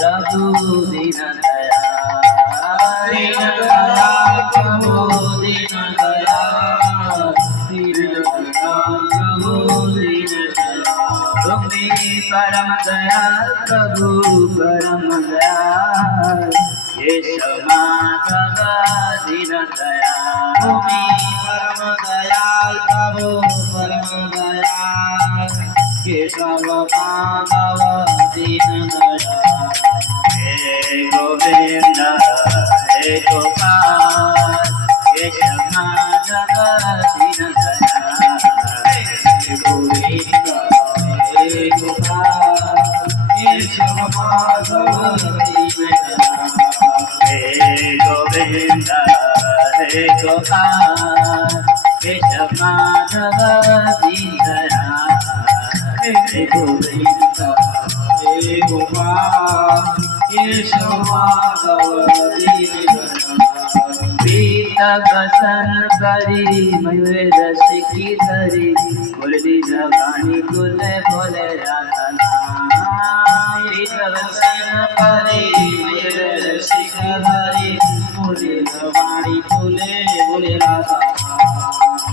प्रभु दीन दयाल, दीन दयाल प्रभु दीन दयाल, दीन दयाल प्रभु दीन दयाल। तुम्ही परम दयाल प्रभु परम दयाल, केशव माधव दीन दयाल। तुम्ही परम दयाल प्रभु परम दयाल, केशव माधव दीन दयाल। हे गोविंद हे गोपाल, केशव माधव दीन दयाल। हे गोविंद हे गोपाल, केशव माधव दीन दयाल। हे गोविंद हे गोपाल, केशव माधव दीन दयाल। हे गोविंद हे गोपाल, केशव माधव दीन दयाल। पीत बसन करी मयूर रसिकी धरी, मुरली जगानी कुले बोले राधा नाम। पीत बसन करी मयूर रसिकी धरी, मुरली जगानी कुले बोले राधा नाम।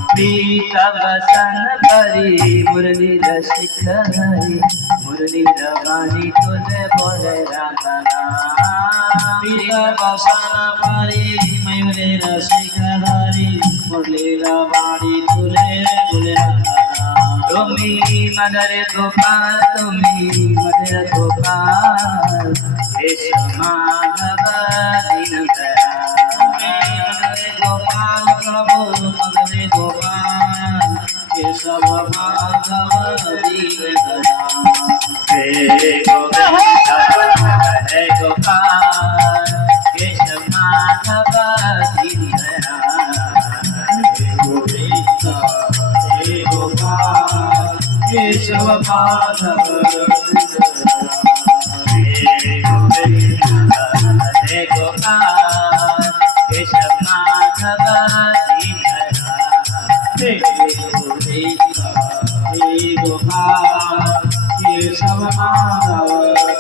पीत बसन करी मुरली रसिक धरी, मुरली रवानी तुझे बोले राधा नाम। पीत बसन करी मयूरे रसिक धरी, मुरली रवानी तुझे बोले राधा नाम। तुम्ही मदर गोपाल, तुम्ही मदर गोपाल, केशव माधव दीन दयाल। गोपाल प्रभु मदर गोपाल, केशव माधव दीन दयाल। हे गोविंद हे गोपाल, केशव माधव दीन दयाल। हे गोविंद हे गोपाल, केशव माधव दीन दयाल। हे गोविंद हे गोपाल, केशव माधव दीन दयाल। हे गोविंद हे गोपाल, केशव माधव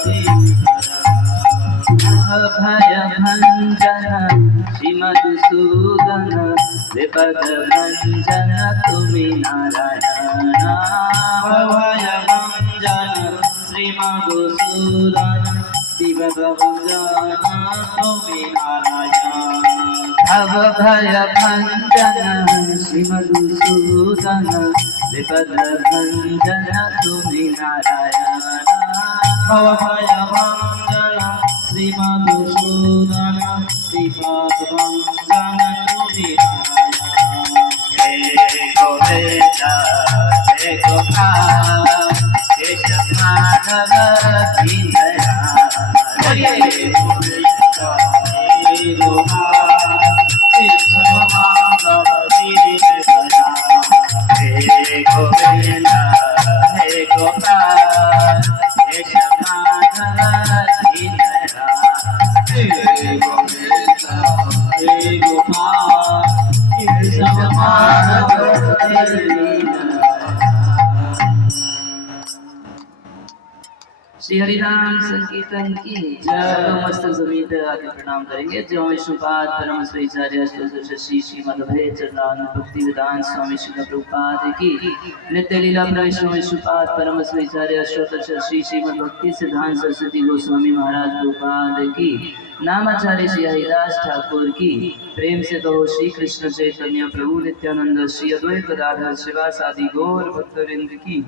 दीन दयाल। भय भंजन श्री मधुसूदन, विपद भंजन तुम्ही नारायण। भय भंजन श्री मधुसूदन, विपद भंजन तुम्ही नारायण। भव भय भंजन श्री मधुसूदन, विपद भंजन तुम्ही नारायण। भव भय भंजन श्री मधुसूदन, विपद भंजन तुम्ही नारायण। हे गोविंद हे गोपाल, केशव माधव दीन दयाल। हे गोविंद हे गोपाल, केशव माधव दीन दयाल। हे गोविंद हे गोपाल, केशव माधव दीन दयाल। हे गोविंद हे गोपाल, केशव माधव दीन दयाल। श्री हरिनाम संकीर्तन की जय। मस्तक जमीन पर आके प्रणाम करेंगे। जो विष्णुपाद परम श्रीचार्य श्री श्रीमद्भय चरण भक्ति वेदांत स्वामी श्री प्रभुपाद की नित्य लीला प्रविष्णु विष्णुपाद परम श्रीचार्य श्री श्रीमद भक्ति सिद्धांत सरस्वती गोस्वामी महाराज प्रभुपाद की, नामाचार्य श्री हरिदास ठाकुर की, प्रेम से कहो श्री कृष्ण चैतन्य प्रभु नित्यानंद श्री अद्वैत गदाधर शिवासादि गौर भक्तवृंद की,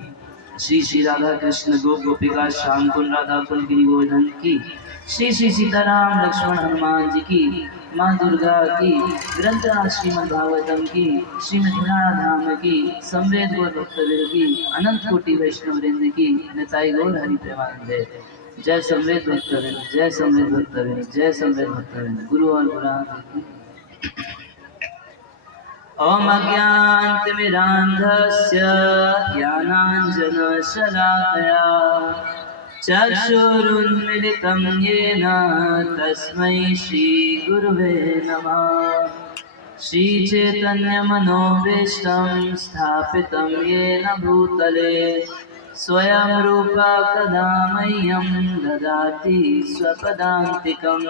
श्री श्री राधा कृष्ण गोपिका श्याम कुंड राधा कुल गिरी गोवर्धन की, श्री श्री सीताराम लक्ष्मण हनुमान जी की, माँ दुर्गा की, ग्रंथराज श्रीमद् भागवतम की, श्रीमद् धाम की, समवेद गौर भक्तवृंद की, अनंत कोटि वैष्णव वृंद की, निताई गौर हरि प्रेमानंद। जय समवेद भक्तवृंद, जय समवेद भक्तवृंद, जय समवेद भक्तवृंद। गुरु और पुराण। ओम अज्ञानतिमिरान्धस्य ज्ञानाञ्जनशलाकया चक्षुरुन्मिलितं येन तस्मै श्रीगुरुवे नमः। श्रीचैतन्यमनोभीष्टं स्थापितं येन भूतले स्वयं रूपा कदा मह्यं ददाति स्वपदान्तिकम्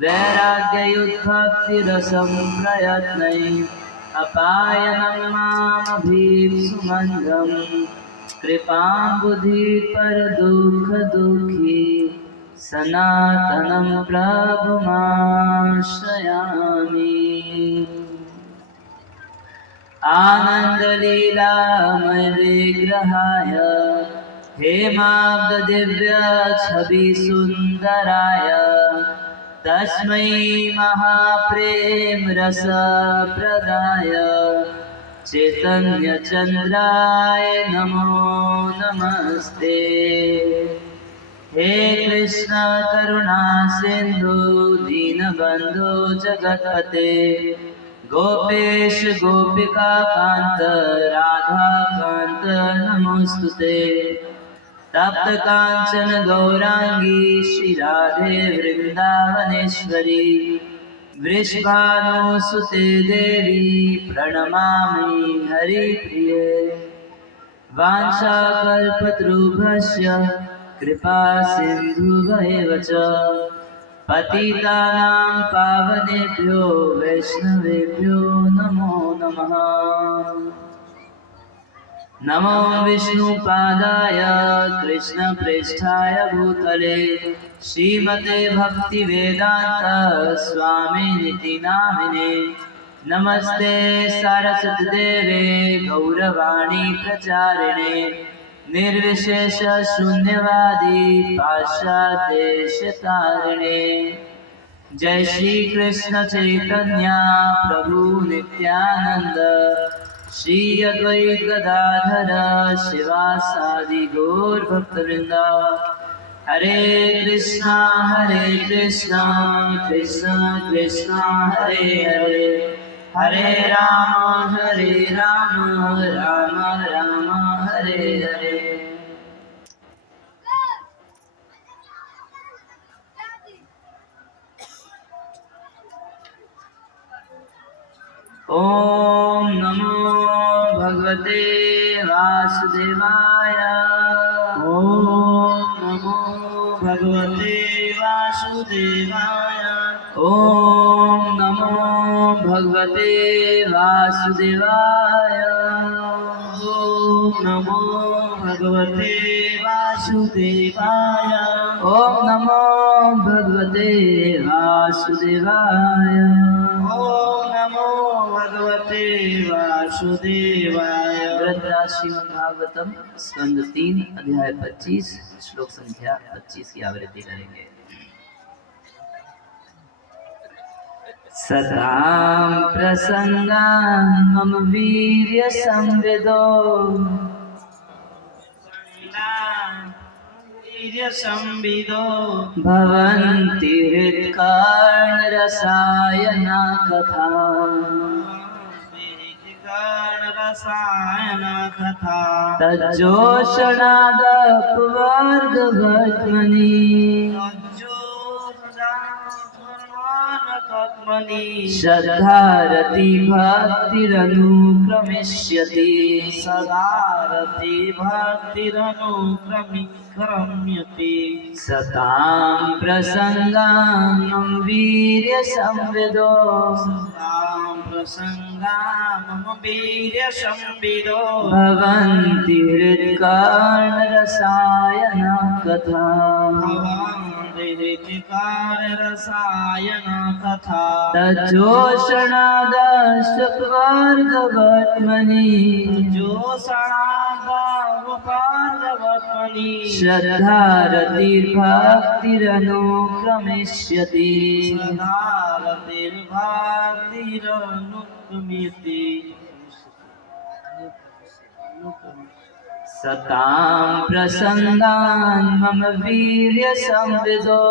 वैराग्ययुद्भक्तिरसं प्रयत्नै अपायनं मामभीप्सुमन्दं कृपां बुद्धिपरदुःखदुःखी सनातनं प्रभुमाश्रयामि। आनन्दलीलामय विग्रहाय हेमाब्जदिव्यछविसुन्दराय तस्मै महाप्रेमरसप्रदाय चैतन्यचन्द्राय नमो नमस्ते। हे कृष्ण करुणा सिन्धु दीनबन्धो जगत्पते गोपेश गोपिका कांत राधा कांत नमोस्तुते। तप्त कांचन गौरांगी श्री राधे वृंदावनेश्वरी वृषभानुसुते देवी प्रणमामि हरिप्रिये। वाञ्छाकल्पतरुभ्यश्च कृपा सिन्धुभ्येव च पतितानां पावनेभ्यो वैष्णवेभ्यो नमो नमः। नमो विष्णुपादाय कृष्णप्रेष्ठाय भूतले श्रीमते भक्तिवेदान्त स्वामिनिति नामिने। नमस्ते सरस्वतीदेवे गौरवाणी प्रचारिणे निर्विशेष शून्यवादी पाश्चात्यदेशतारिणे। जय श्री कृष्ण चैतन्य प्रभु नित्यानंद श्री अद्वैत गदाधर शिवासादि गौर भक्तवृंद। हरे कृष्णा कृष्णा कृष्णा हरे हरे हरे राम राम राम हरे हरे। ओम नमो भगवते वासुदेवाय। ओम नमो भगवते वासुदेवाय। ओम नमो भगवते वासुदेवाय। ओम नमो भगवते वासुदेवाय। ओम नमो भगवते वासुदेवाय। ओम नमो भगवते वासुदेवाय। ग्रंथराज श्रीमद्भागवतम स्कंद 3 अध्याय 25 श्लोक संख्या 25 की आवृत्ति करेंगे। सतां प्रसंगान् मम वीर्य संविदो संविदो भवन्ति हृत्कार्णरसायना कथा। रसायन कथा तज्जोषणादपवर्गवर्त्मनि श्रद्धारति भक्तिरनुक्रमिष्यति। सदारति भक्तिरनुक्रम्यते। सतां प्रसंगान् मम वीर्य संविदो सतां प्रसंगान् मम वीर्य संविदो भवन्ति हृत्कार्णरसायना कथा। रसायन कथा तज्जोषणादशवर्गवर्त्मनि जोषणादावपार्गवर्त्मनि श्रद्धारतिर्भक्तिरनुक्रमिष्यति। सदारतिर्भक्तिरनुक्रम्यते। सतां प्रसंगान् मम वीर्य संविदो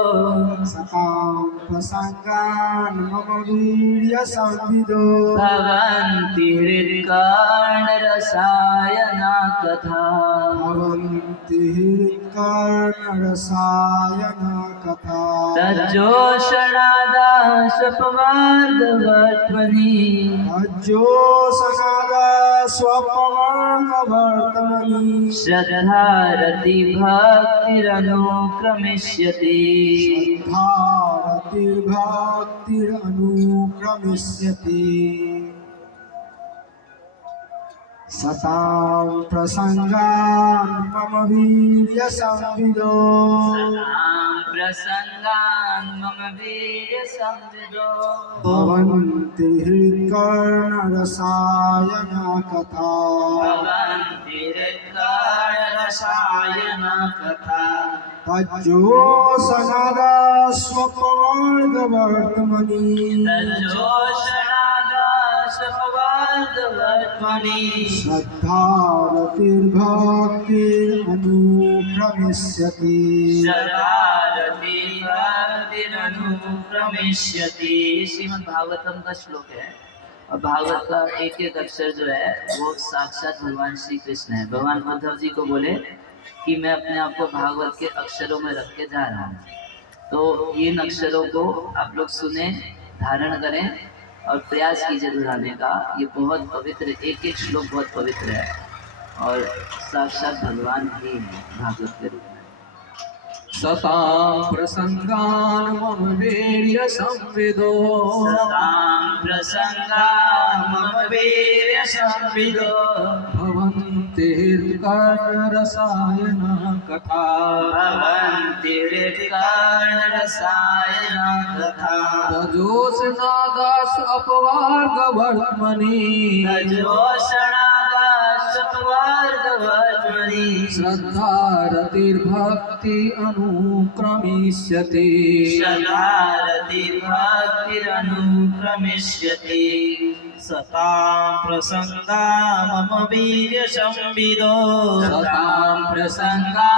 सतां प्रसंगान् मम वीर्य संविदो भवन्ति हृत्कार्णरसायना कथा। भवन्ति हृत्कार्णरसायन कथा तज्जोषणादाशपवर्गवर्त्मनि स्वपवर्गवर्त्मनि श्रद्धा रति भक्तिरनुक्रमिष्यति श्रद्धारतिर्भक्तिरनुक्रमिष्यति सतां प्रसंगान् मम वीर्यसंविदो सतां प्रसंगान् मम वीर्यसंविदो भवन्ति हृत्कर्णरसायना कथा भवन्ति हृत्कर्णरसायना कथा तज्जोषनादा स्वपवर्गवर्त्मनि तज्जोषणादाशपवर्गवर्त्मनि श्रद्धारतिर्भक्तिरनुक्रमिष्यति शरारति भक्तिरनुक्रमिष्यति। श्रीमद् भागवतम का श्लोक है और भागवत का एक एक अक्षर जो है वो साक्षात भगवान श्री कृष्ण है। भगवान माधव जी को बोले कि मैं अपने आप को भागवत के अक्षरों में रख के जा रहा हूँ, तो इन अक्षरों को आप लोग सुने, धारण करें और प्रयास कीजिए दोहराने का। ये बहुत पवित्र, एक एक श्लोक बहुत पवित्र है और साक्षात भगवान ही है भागवत के रूप में। सतां प्रसंगान् मम वीर्यसंविदो सतां प्रसंगान् मम वीर्यसंविदो भवन्ति हृत्कर्णरसायना कथा भवन्ति हृत्कर्णरसायना कथा तजोषनादास अपवार्गवर्त्मनि तज्जोषणादाशपवर्गवर्त्मनि श्रद्धारतिर्भक्ति अनुक्रमिष्यति शरारतिर्भक्तिरनुक्रमिष्यति सतां प्रसंगा मम वीर्यसंविदो सतां प्रसंगा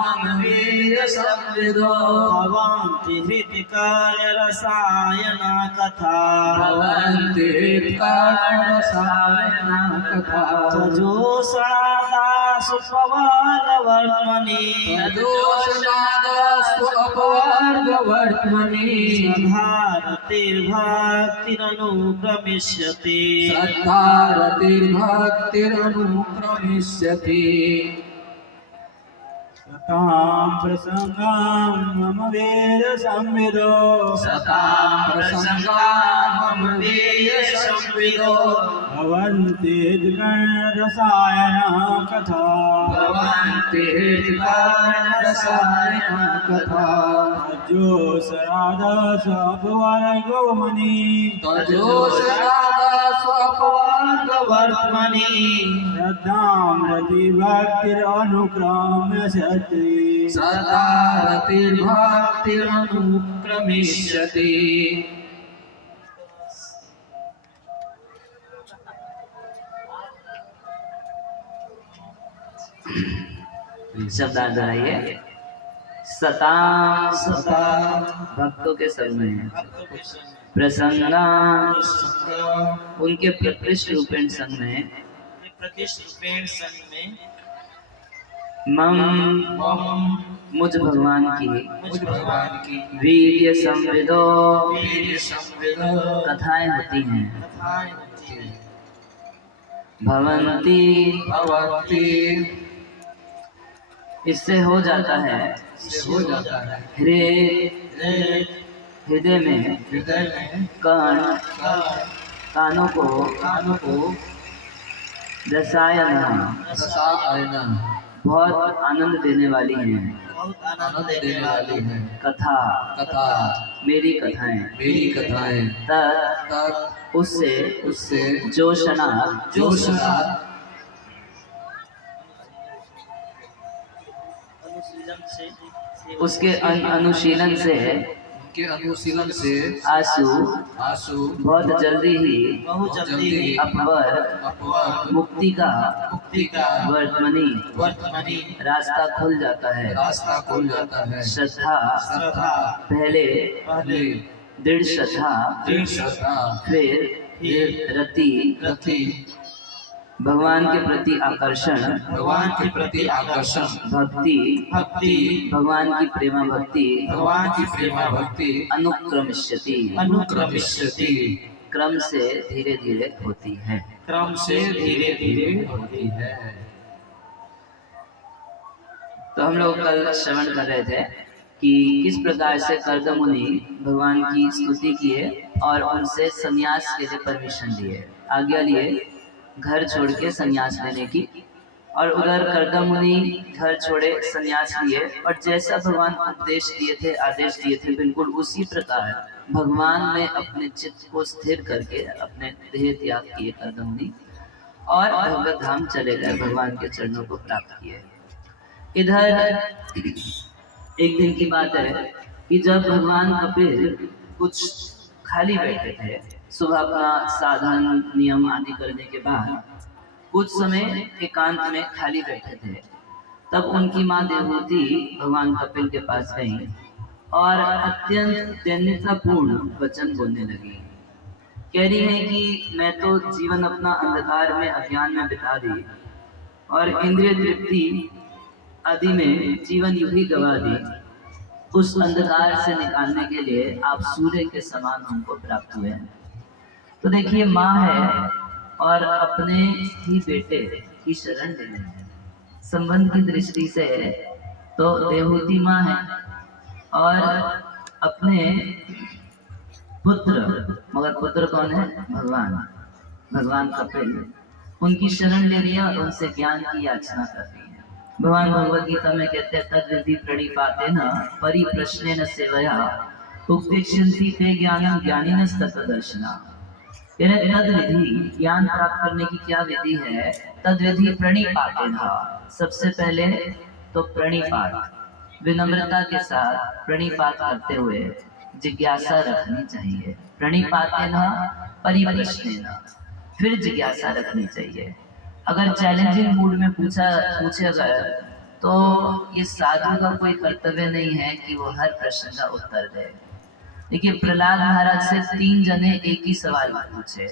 मम वीर्यसंविदो भवन्ति हृत्कर्णरसायना कथा भवन्ति हृत्कर्णरसायना कथा तजोषणादाशपवर्गवर्त्मनि तजोषणादास्तु अपवर्गवर्त्मनि श्रद्धारतिर्भक्तिरनुक्रमिष्यति श्रद्धारतिर्भक्तिरनुक्रमिष्यति सतां प्रसंगां मम वीर्यसंविदो सतां प्रसंगा मम वीर्यसंविदो भवन्ति हृत्कर्णरसायना कथा भवन्ति हृत्कर्णरसायना कथा तज्जोषणादाशपवर्गवर्त्मनि तजोषणादास्तु अपवर्गवर्त्मनि श्रद्धां रतिभक्तिरनुक्रमिष्यति श्रद्धारतिर्भक्तिरनुक्रमिष्यति शब्दार्थ दोहराइए। सतां सतां भक्तों के संग में है, प्रसंगा उनके प्रकृष्ट रूपेण संग में है, प्रकृष्ट रूपेण संग में मम मुझ भगवान की मुझ भगवान की वीर्य संविदो वीर्य संविदो कथाएं होती हैं। कथाएं होती हैं। भवंती भवन्ति इससे हो जाता है से हो जाता है हृदय में हृदय में कानों को रसायन रसायन बहुत आनंद देने वाली हैं। बहुत आनंद देने वाली है कथा कथा मेरी कथाएं मेरी कथाएं तत् उससे जोशना जोशना अनुशीलन से उसके अनुशीलन से के अनुशीलन से आंसू बहुत बहुत जल्दी ही जल्दी अपवर मुक्ति का वर्तमनी रास्ता खुल जाता है। रास्ता खुल जाता है। श्रद्धा श्रद्धा पहले पहले दृढ़ श्रद्धा दृढ़ श्रद्धा फिर रति रति भगवान के प्रति आकर्षण भगवान के प्रति आकर्षण भक्ति भगवान की प्रेमा भक्ति भगवान की प्रेमा भक्ति अनुक्रमिष्यति अनुक्रमिष्यति क्रम से धीरे धीरे होती है। क्रम से धीरे धीरे होती है। तो हम लोग कल श्रवण कर रहे थे कि किस प्रकार से कर्दम मुनि भगवान की स्तुति किए और उनसे संन्यास के लिए परमिशन लिए, आज्ञा लिए घर छोड़ के संन्यास लेने की। और उधर कर्दम मुनि घर छोड़े संन्यास लिए और जैसा भगवान उपदेश दिए थे, आदेश दिए थे, बिल्कुल उसी प्रकार भगवान ने अपने चित्त को स्थिर करके अपने देह त्याग किए कर्दम मुनि और भगवत धाम चले गए, भगवान के चरणों को प्राप्त किए। इधर एक दिन की बात है कि जब भगवान कपिल कुछ खाली बैठे थे, सुबह अपना साधन नियम आदि करने के बाद कुछ समय एकांत में खाली बैठे थे, तब उनकी माँ देवहूति भगवान कपिल के पास गई और अत्यंत दैन्यतापूर्ण वचन बोलने लगी। कह रही है कि मैं तो जीवन अपना अंधकार में अज्ञान में बिता दी और इंद्रिय तृप्ति आदि में जीवन यूं ही गवा दी। उस अंधकार से निकालने के लिए आप सूर्य के समान हमको प्राप्त हुए हैं। तो देखिए, माँ है और अपने ही बेटे की शरण ले रहे हैं। संबंध की दृष्टि से तो देवहूति माँ है और अपने पुत्र, मगर पुत्र कौन है? भगवान कपिल, उनकी शरण ले रही है और उनसे ज्ञान की याचना कर रही है। भगवान भगवद गीता में कहते हैं तद्विधि प्रणिपातेन परिप्रश्नेन सेवया उपदेक्ष्यन्ति ते ज्ञानं ज्ञानिनस्तत्तदर्शिना। तद्विधि, ज्ञान प्राप्त करने की क्या विधि है? तद्विधि प्रणिपातेन, सबसे पहले तो प्रणिपात, विनम्रता के साथ प्रणिपात करते हुए जिज्ञासा रखनी चाहिए। प्रणिपातेन परिप्रश्नेन, फिर जिज्ञासा रखनी चाहिए। अगर चैलेंजिंग मूड में पूछे गए तो ये साधु का कोई कर्तव्य नहीं है कि वो हर प्रश्न का उत्तर दे। देखिए, प्रहलाद महाराज से 3 जने एक ही सवाल पूछे।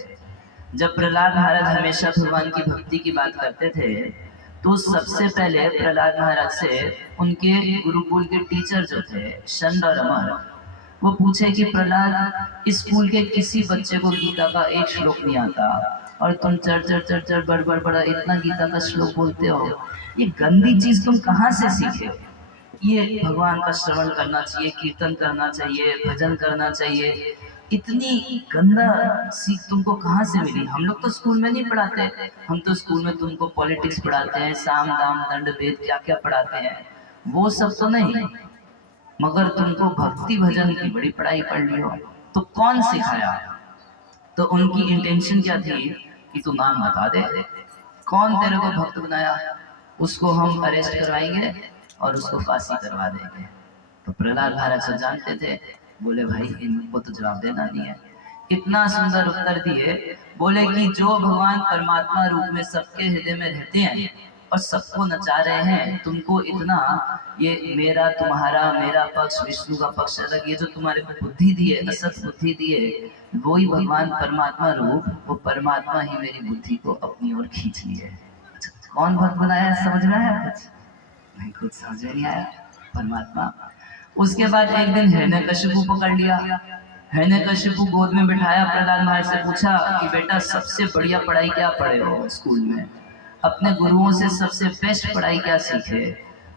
जब प्रहलाद महाराज हमेशा भगवान की भक्ति की बात करते थे तो सबसे पहले प्रहलाद महाराज से उनके गुरुकुल के टीचर जो थे शंड और अमर, वो पूछे कि प्रहलाद, स्कूल के किसी बच्चे को गीता का एक श्लोक नहीं आता और तुम चढ़ बड़ा इतना गीता का श्लोक बोलते हो, ये गंदी चीज तुम कहाँ से सीखे? ये भगवान का श्रवण करना चाहिए, कीर्तन करना चाहिए, भजन करना चाहिए, इतनी गंदा सीख तुमको कहाँ से मिली? हम लोग तो स्कूल में नहीं पढ़ाते, हम तो स्कूल में तुमको पॉलिटिक्स पढ़ाते हैं, साम दाम दंड भेद क्या क्या पढ़ाते हैं, वो सब तो नहीं, मगर तुमको भक्ति भजन की बड़ी पढ़ाई पढ़ ली हो। तो कौन सिखाया? तो उनकी इंटेंशन क्या थी कि तू नाम बता दे, कौन तेरे को भक्त बनाया, उसको हम अरेस्ट करवाएंगे और उसको फांसी करवा देंगे। तो प्रहलाद महाराज सब जानते थे, बोले भाई इनको तो जवाब देना नहीं है। इतना सुंदर उत्तर दिए, बोले कि जो भगवान परमात्मा रूप में सबके हृदय में रहते हैं और सबको नचा रहे हैं, तुमको इतना ये मेरा तुम्हारा मेरा पक्ष विष्णु का पक्ष अलग, ये जो तुम्हारे को बुद्धि दिए, असत बुद्धि दिए, वो ही भगवान परमात्मा रूप, वो परमात्मा ही मेरी बुद्धि को अपनी ओर खींच लिए। कौन भक्त बनाया समझ में आया? कुछ नहीं, कुछ समझ में नहीं आया। परमात्मा। उसके बाद एक दिन हिरण्यकशिपु पकड़ लिया। हिरण्यकशिपु गोद में बिठाया, प्रहलाद महाराज से पूछा कि बेटा सबसे बढ़िया पढ़ाई क्या पढ़े हो स्कूल में, अपने गुरुओं से सबसे बेस्ट पढ़ाई क्या सीखे?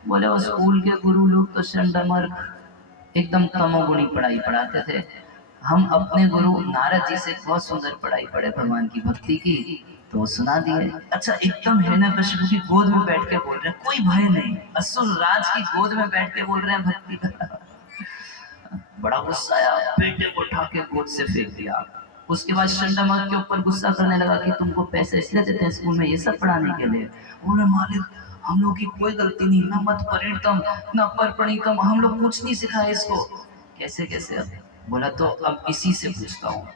बोले वो स्कूल के गुरु लोग तो शंडमर एकदम तमोगुणी पढ़ाई पढ़ाते थे, हम अपने गुरु नारद जी से बहुत सुंदर पढ़ाई पढ़े भगवान की भक्ति की, तो वो सुना दिए। अच्छा, एकदम हिरण्यकशिपु की गोद में बैठ के बोल रहे हैं, कोई भय नहीं, असुर राज की गोद में बैठ के बोल रहे हैं भक्ति का। बड़ा गुस्सा आया, बेटे को उठा के गोद से फेंक दिया। उसके बाद शंडमर के ऊपर गुस्सा करने लगा कि तुमको पैसे इसलिए देते हैं स्कूल में ये सब पढ़ाने के लिए। बोले मालिक, हम लोग की कोई गलती नहीं, न मत परिणतम न पर प्रणीतम, हम लोग कुछ नहीं सिखाए इसको। कैसे कैसे? अब बोला तो अब इसी से पूछता हूँ।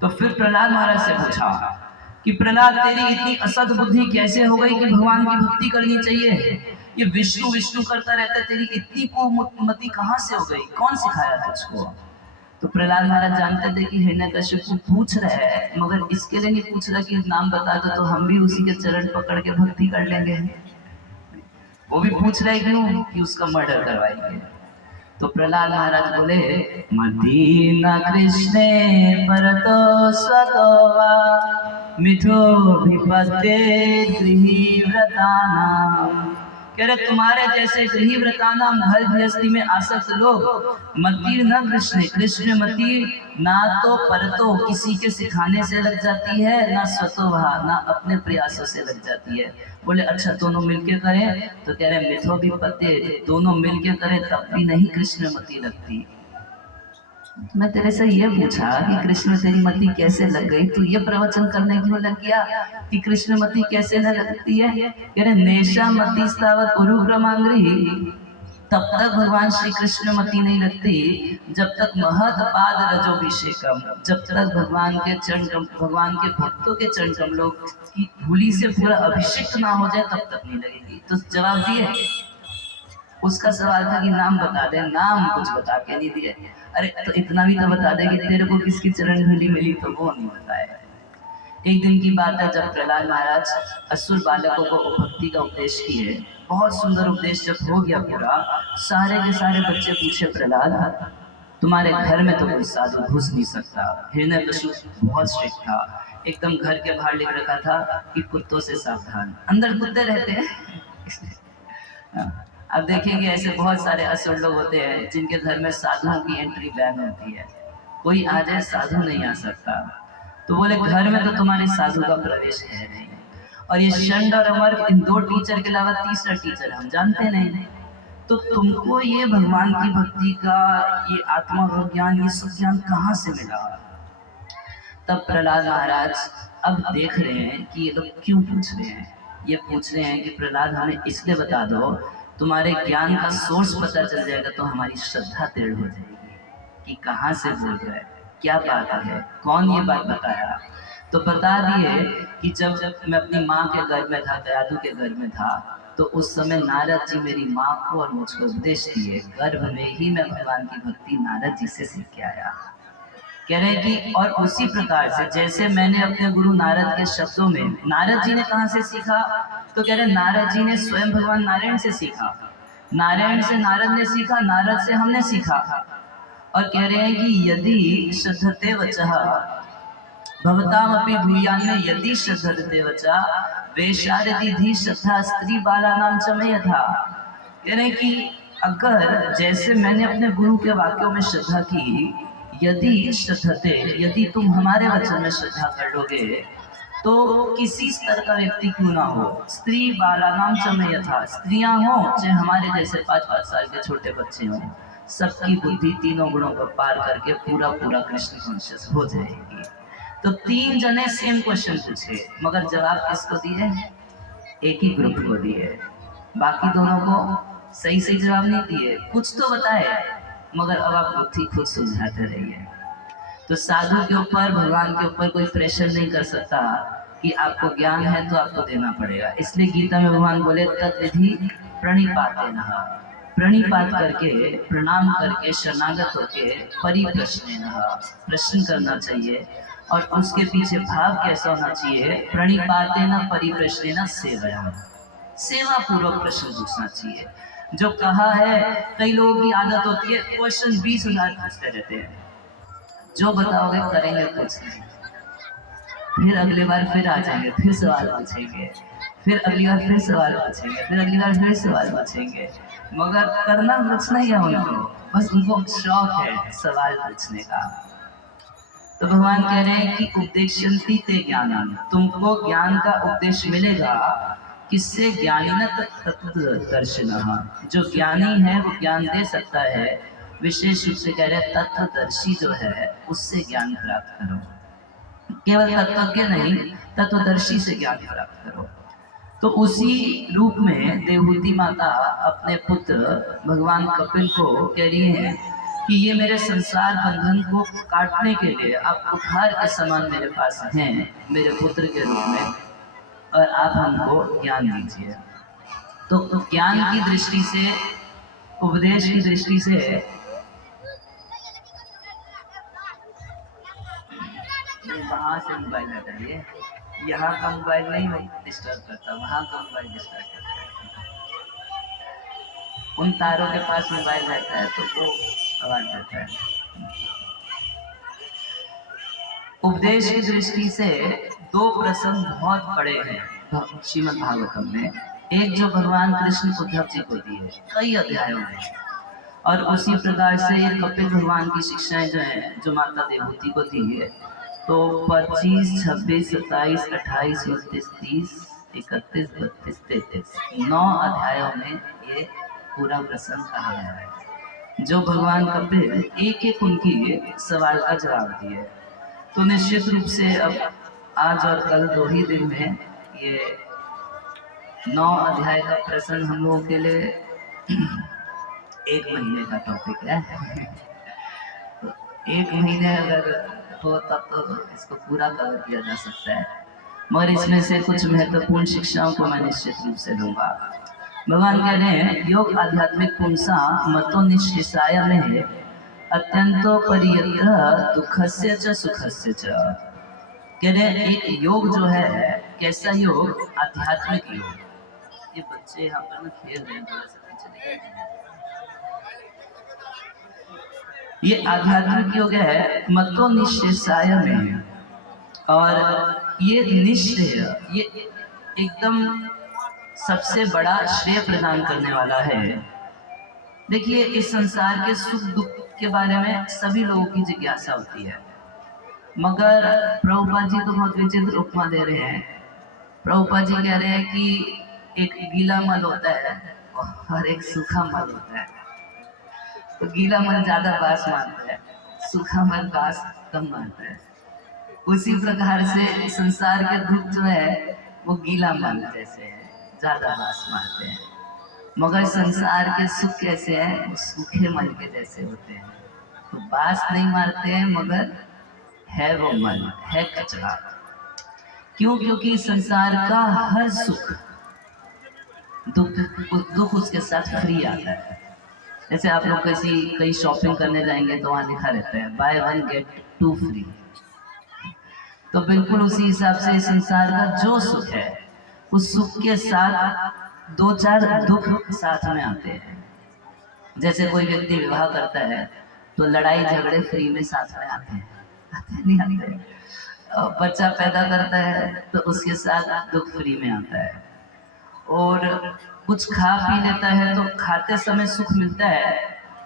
तो फिर प्रहलाद महाराज से पूछा कि प्रहलाद तेरी इतनी असद बुद्धि कैसे हो गई कि भगवान की भक्ति करनी चाहिए, ये विष्णु विष्णु करता रहता है, तेरी इतनी कुमति कहाँ से हो गई, कौन सिखाया तुझको? तो प्रहलाद महाराज जानते थे कि हिरण्यकशिपु पूछ रहा है, मगर इसके लिए नहीं पूछ रहा कि नाम बता दो तो हम भी उसी के चरण पकड़ के भक्ति कर लेंगे। वो भी पूछ रहे क्यों? कि उसका मर्डर करवाएंगे। तो प्रहलाद महाराज बोले, मदीना कृष्णे परतो स्वतोवा मिथो विपत्ते गृहीव्रतानाम। कह रहे तुम्हारे जैसे गृहीव्रतानाम घर गृहस्थी में आसक्त लोग मति न कृष्ण मति ना तो परतो किसी के सिखाने से लग जाती है, ना स्वतः ना अपने प्रयासों से लग जाती है। बोले अच्छा दोनों मिलके करें, तो कह रहे मिथो विपत्ते, दोनों मिलके करें तब भी नहीं कृष्ण मति लगती। मैं तेरे से ये पूछा कि कृष्ण तेरी मति कैसे लग गई, तू ये प्रवचन करने क्यों लग गया कि कृष्ण मति कैसे न लगती है। कह रहे नेशा मति स्थावत गुरु ब्रह्मांग्री, तब तक भगवान श्री कृष्ण मति नहीं लगती जब तक महत पाद रजोभिषेकम, जब तक भगवान के चरण, भगवान के भक्तों के चरण कमलों की धूली से पूरा अभिषेक ना हो जाए तब तक नहीं लगेगी। तो जवाब दिए, उसका सवाल था कि नाम बता दे, नाम कुछ बता के नहीं दिए। अरे तो इतना भी तो बता दे कि तेरे को किसकी चरण धूली मिली, तो वो नहीं बताया। एक दिन की बात है जब प्रहलाद महाराज असुर बालकों को भक्ति का उपदेश किए, बहुत सुंदर उपदेश जब हो गया पूरा, सारे के सारे बच्चे पूछे प्रहलाद तुम्हारे घर में तो कोई साधु घुस नहीं सकता। हिरण्यकशिपु बहुत स्ट्रिक्ट था, एकदम घर के बाहर लिख रखा था कि कुत्तों से सावधान, अंदर कुत्ते रहते हैं। अब देखेंगे ऐसे बहुत सारे असुर लोग होते हैं जिनके घर में साधुओं की एंट्री बैन होती है, कोई आ जाए साधु नहीं आ सकता। तो बोले घर में तो तुम्हारे साधु का प्रवेश है नहीं, और ये षंड और अमर इन दो टीचर के अलावा तीसरा टीचर हम जानते नहीं, तो तुमको ये भगवान की भक्ति का, ये आत्मा का ज्ञान, ये सब ज्ञान कहाँ से मिला। तब प्रहलाद महाराज अब देख रहे हैं कि ये लोग क्यों पूछ रहे हैं। ये पूछ रहे हैं कि प्रहलाद हमें इसलिए बता दो, तुम्हारे ज्ञान का सोर्स पता चल जाएगा तो हमारी श्रद्धा दृढ़ हो जाएगी कि कहाँ से बोल रहे हैं, क्या बात है, कौन ये बात बताया। तो बता दिए कि जब मैं अपनी माँ के घर में था, दयादू के घर में था, तो उस समय नारद जी मेरी माँ को और मुझको उपदेश दिए, गर्भ में ही मैं भगवान की भक्ति नारद जी से सीख के आया। कह रहे हैं कि और उसी प्रकार से जैसे मैंने अपने गुरु नारद के शब्दों में, नारद जी ने कहाँ से सीखा, तो कह रहे नारद जी ने स्वयं भगवान नारायण से सीखा, नारायण से नारद ने सीखा, नारद से हमने सीखा। और कह रहे हैं कि यदि श्रद्धते वचः भवतामपि भूयान्ने यदि श्रद्धते वचः वेशारदी धी श्रद्धा स्त्री बालानाम च मे यथा। कह रहे हैं कि अगर जैसे मैंने अपने गुरु के वाक्यों में श्रद्धा की, यदि श्रद्धते, यदि तुम हमारे वचन में श्रद्धा कर लोगे तो किसी स्तर का व्यक्ति क्यों ना हो, स्त्री बालानाम च मे यथा, स्त्रियां हो चाहे हमारे जैसे 5-5 साल के छोटे बच्चे हों, सबकी बुद्धि तीनों गुणों को पार करके पूरा पूरा कृष्ण कॉन्शियस हो जाएगी। तो 3 जने सेम क्वेश्चन पूछे, मगर जवाब किसको दिए, एक ही ग्रुप को दिए, बाकी दोनों को सही सही जवाब नहीं दिए। कुछ तो बताए मगर अब आप बुद्धि खुद सुलझाते रहिए। तो साधु के ऊपर, भगवान के ऊपर कोई प्रेशर नहीं कर सकता कि आपको ज्ञान है तो आपको देना पड़ेगा। इसलिए गीता में भगवान बोले तद्विधि प्रणिपातेनः, प्रणिपात करके, प्रणाम करके, शरणागत होके, परिप्रश्नेनः, प्रश्न करना चाहिए। और उसके पीछे भाव कैसा होना चाहिए, प्रणिपातेन परिप्रश्नेन सेवया, सेवा पूर्वक प्रश्न पूछना चाहिए। जो कहा है, कई लोगों की आदत होती है क्वेश्चन 20,000 पूछते रहते हैं, जो बताओगे करेंगे कुछ नहीं, फिर अगली बार फिर आ जाएंगे, फिर सवाल पूछेंगे, फिर अगली बार फिर सवाल पूछेंगे, फिर अगली बार फिर सवाल पूछेंगे, मगर करना कुछ नहीं है उनको, बस उनको शौक है सवाल पूछने का। तो भगवान कह रहे हैं कि उपदेशन्ति ते ज्ञानम, तुमको ज्ञान का उपदेश मिलेगा, किससे, ज्ञानिन तत्त्वदर्शिनः, जो ज्ञानी है वो ज्ञान दे सकता है। विशेष रूप से कह रहे हैं तत्वदर्शी जो है उससे ज्ञान प्राप्त करो, केवल तत्वज्ञ नहीं, तत्वदर्शी से ज्ञान प्राप्त करो। तो उसी रूप में देवहूति माता अपने पुत्र भगवान कपिल को कह रही है कि ये मेरे संसार बंधन को काटने के लिए आप उपहार के समान मेरे पास हैं, मेरे पुत्र के रूप में, और आप हमको ज्ञान दीजिए। तो ज्ञान की दृष्टि से, उपदेश की दृष्टि से, वहाँ से मोबाइल हटाइए, यहाँ का मोबाइल नहीं डिस्टर्ब करता, वहाँ का मोबाइल डिस्टर्ब करता है। उन तारों के पास मोबाइल रहता है तो वो आवाज देता है। उपदेश की दृष्टि से दो प्रसंग बहुत बड़े हैं श्रीमद् भागवतम में। एक जो भगवान कृष्ण उद्धव जी को दी है कई अध्यायों में, और उसी प्रकार से ये कपिल भगवान की शिक्षाएं जो हैं जो माता देवहूति को दी है, तो 25, 26, 27, 28, 29, 30, 31, 32, 33 9 अध्यायों में ये पूरा प्रसंग कहा गया है, जो भगवान कपिल एक एक उनकी सवाल का जवाब दिए। तो निश्चित रूप से अब आज और कल 2 ही दिन में ये 9 अध्याय का प्रसंग हम लोगों के लिए 1 महीने का टॉपिक है। तो 1 महीने अगर हो तब तो इसको पूरा कवर किया जा सकता है, मगर इसमें से कुछ महत्वपूर्ण शिक्षाओं को मैं निश्चित रूप से दूंगा। भगवान कह रहे हैं योग आध्यात्मिक पुंसा मतो निश्चिसाय में अत्यंतो परियत्र दुखस्य च सुखस्य च। कह रहे हैं एक योग जो है, कैसा योग? आध्यात्मिक योग। ये बच्चे यहाँ पर ना खेल रहे हैं, थोड़ा सा पीछे निकल जाए। ये आध्यात्मिक योग है मतो निश्चय में, और ये निश्चय ये एकदम सबसे बड़ा श्रेय प्रदान करने वाला है। देखिए इस संसार के सुख दुख के बारे में सभी लोगों की जिज्ञासा होती है, मगर प्रभुपाद जी तो बहुत विचित्र उपमा दे रहे हैं। प्रभुपाद जी कह रहे हैं कि एक गीला मल होता है और एक सूखा मल होता है। तो गीला मल ज्यादा बास मारता है, सूखा मल बास कम मारता है। उसी प्रकार से संसार के दुख जो है वो गीला मल जैसे है, ज्यादा बास मारते हैं, मगर संसार के सुख कैसे हैं? वो सूखे मल के जैसे होते हैं। तो बास नहीं मारते हैं, मगर है वो मल, है कचरा। क्यों? क्योंकि संसार का हर सुख दुख उसके साथ फ्री आता है। जैसे आप लोग कहीं शॉपिंग करने जाएंगे तो वहाँ लिखा रहता है बाय 1 गेट 2 फ्री। तो बिल्कुल उसी हिसाब से संसार का जो सुख है उस सुख के साथ 2-4 दुख साथ में आते हैं। जैसे कोई व्यक्ति विवाह करता है तो लड़ाई झगड़े फ्री में साथ में आते हैं, नहीं आते? बच्चा पैदा करता है तो उसके साथ दुख फ्री में आता है, और कुछ खा पी लेता है तो खाते समय सुख मिलता है,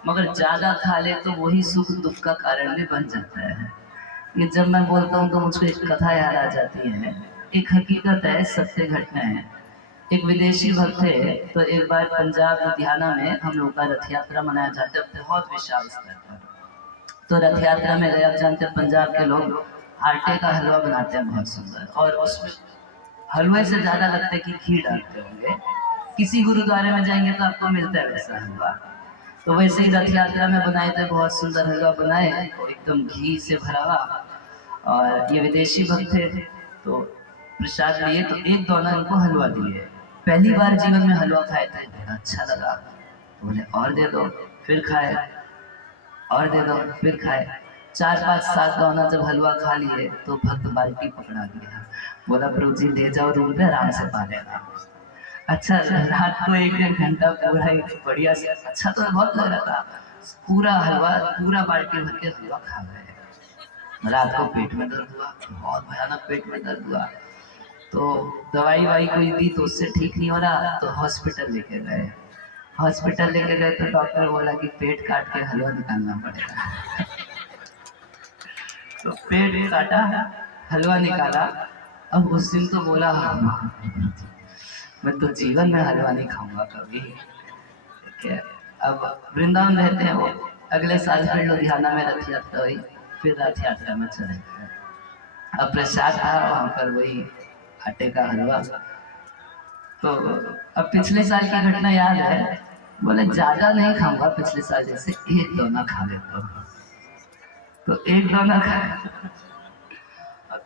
मगर ज़्यादा खा ले तो वही सुख दुख का कारण भी बन जाता है। ये जब मैं बोलता हूँ तो मुझको एक कथा याद आ जाती है। एक हकीकत है, सत्य घटना है। एक विदेशी भक्त थे, तो एक बार पंजाब लुधियाना में हम लोग का रथ यात्रा मनाया जाता है बहुत विशाल स्तर पर। तो रथ यात्रा में गए, आप जानते हैं पंजाब के लोग आटे का हलवा बनाते हैं बहुत सुंदर, और उसमें हलवे से ज़्यादा लगता है कि घी डालते होंगे। किसी गुरुद्वारे में जाएंगे तो आपको मिलता है वैसा हलवा। तो वैसे ही रथ यात्रा में बनाए थे, बहुत सुंदर हलवा बनाए, एकदम घी से भरा हुआ। और ये विदेशी भक्त थे, तो प्रसाद लिए तो एक दोना उनको हलवा दिए। पहली बार जीवन में हलवा खाए थे, अच्छा लगा, बोले और दे दो, फिर खाए, और दे दो, फिर खाए। 4, 5, 7 दोना जब हलवा खा लिए तो भक्त बाल्टी पकड़ा दिया, बोला प्रभु जी ले जाओ रूम पे, आराम से पा लेना। अच्छा, रात को 1-1 घंटा पूरा बढ़िया से, अच्छा तो बहुत लग रहा था, पूरा हलवा, पूरा बाल्टी भर के हलवा खा गए। रात को पेट में दर्द हुआ, बहुत भयानक पेट में दर्द हुआ। तो दवाई वाई कोई दी तो उससे ठीक नहीं हो रहा, तो हॉस्पिटल लेके गए। हॉस्पिटल लेके गए तो डॉक्टर बोला कि पेट काट के हलवा निकालना पड़ेगा। तो पेट काटा, हलवा निकाला। अब उस दिन तो बोला मैं तो जीवन में हलवा नहीं खाऊंगा कभी। ठीक है, अब वृंदावन रहते हैं वो। अगले साल फिर लुधियाना में रथ यात्रा हुई, फिर रथ यात्रा में चले गए। अब प्रसाद था वहाँ पर वही आटे का हलवा। तो अब पिछले साल की घटना याद है, बोले ज्यादा नहीं खाऊंगा पिछले साल जैसे, 1 दोना खा लेता हूँ। तो 1 दोना खाया,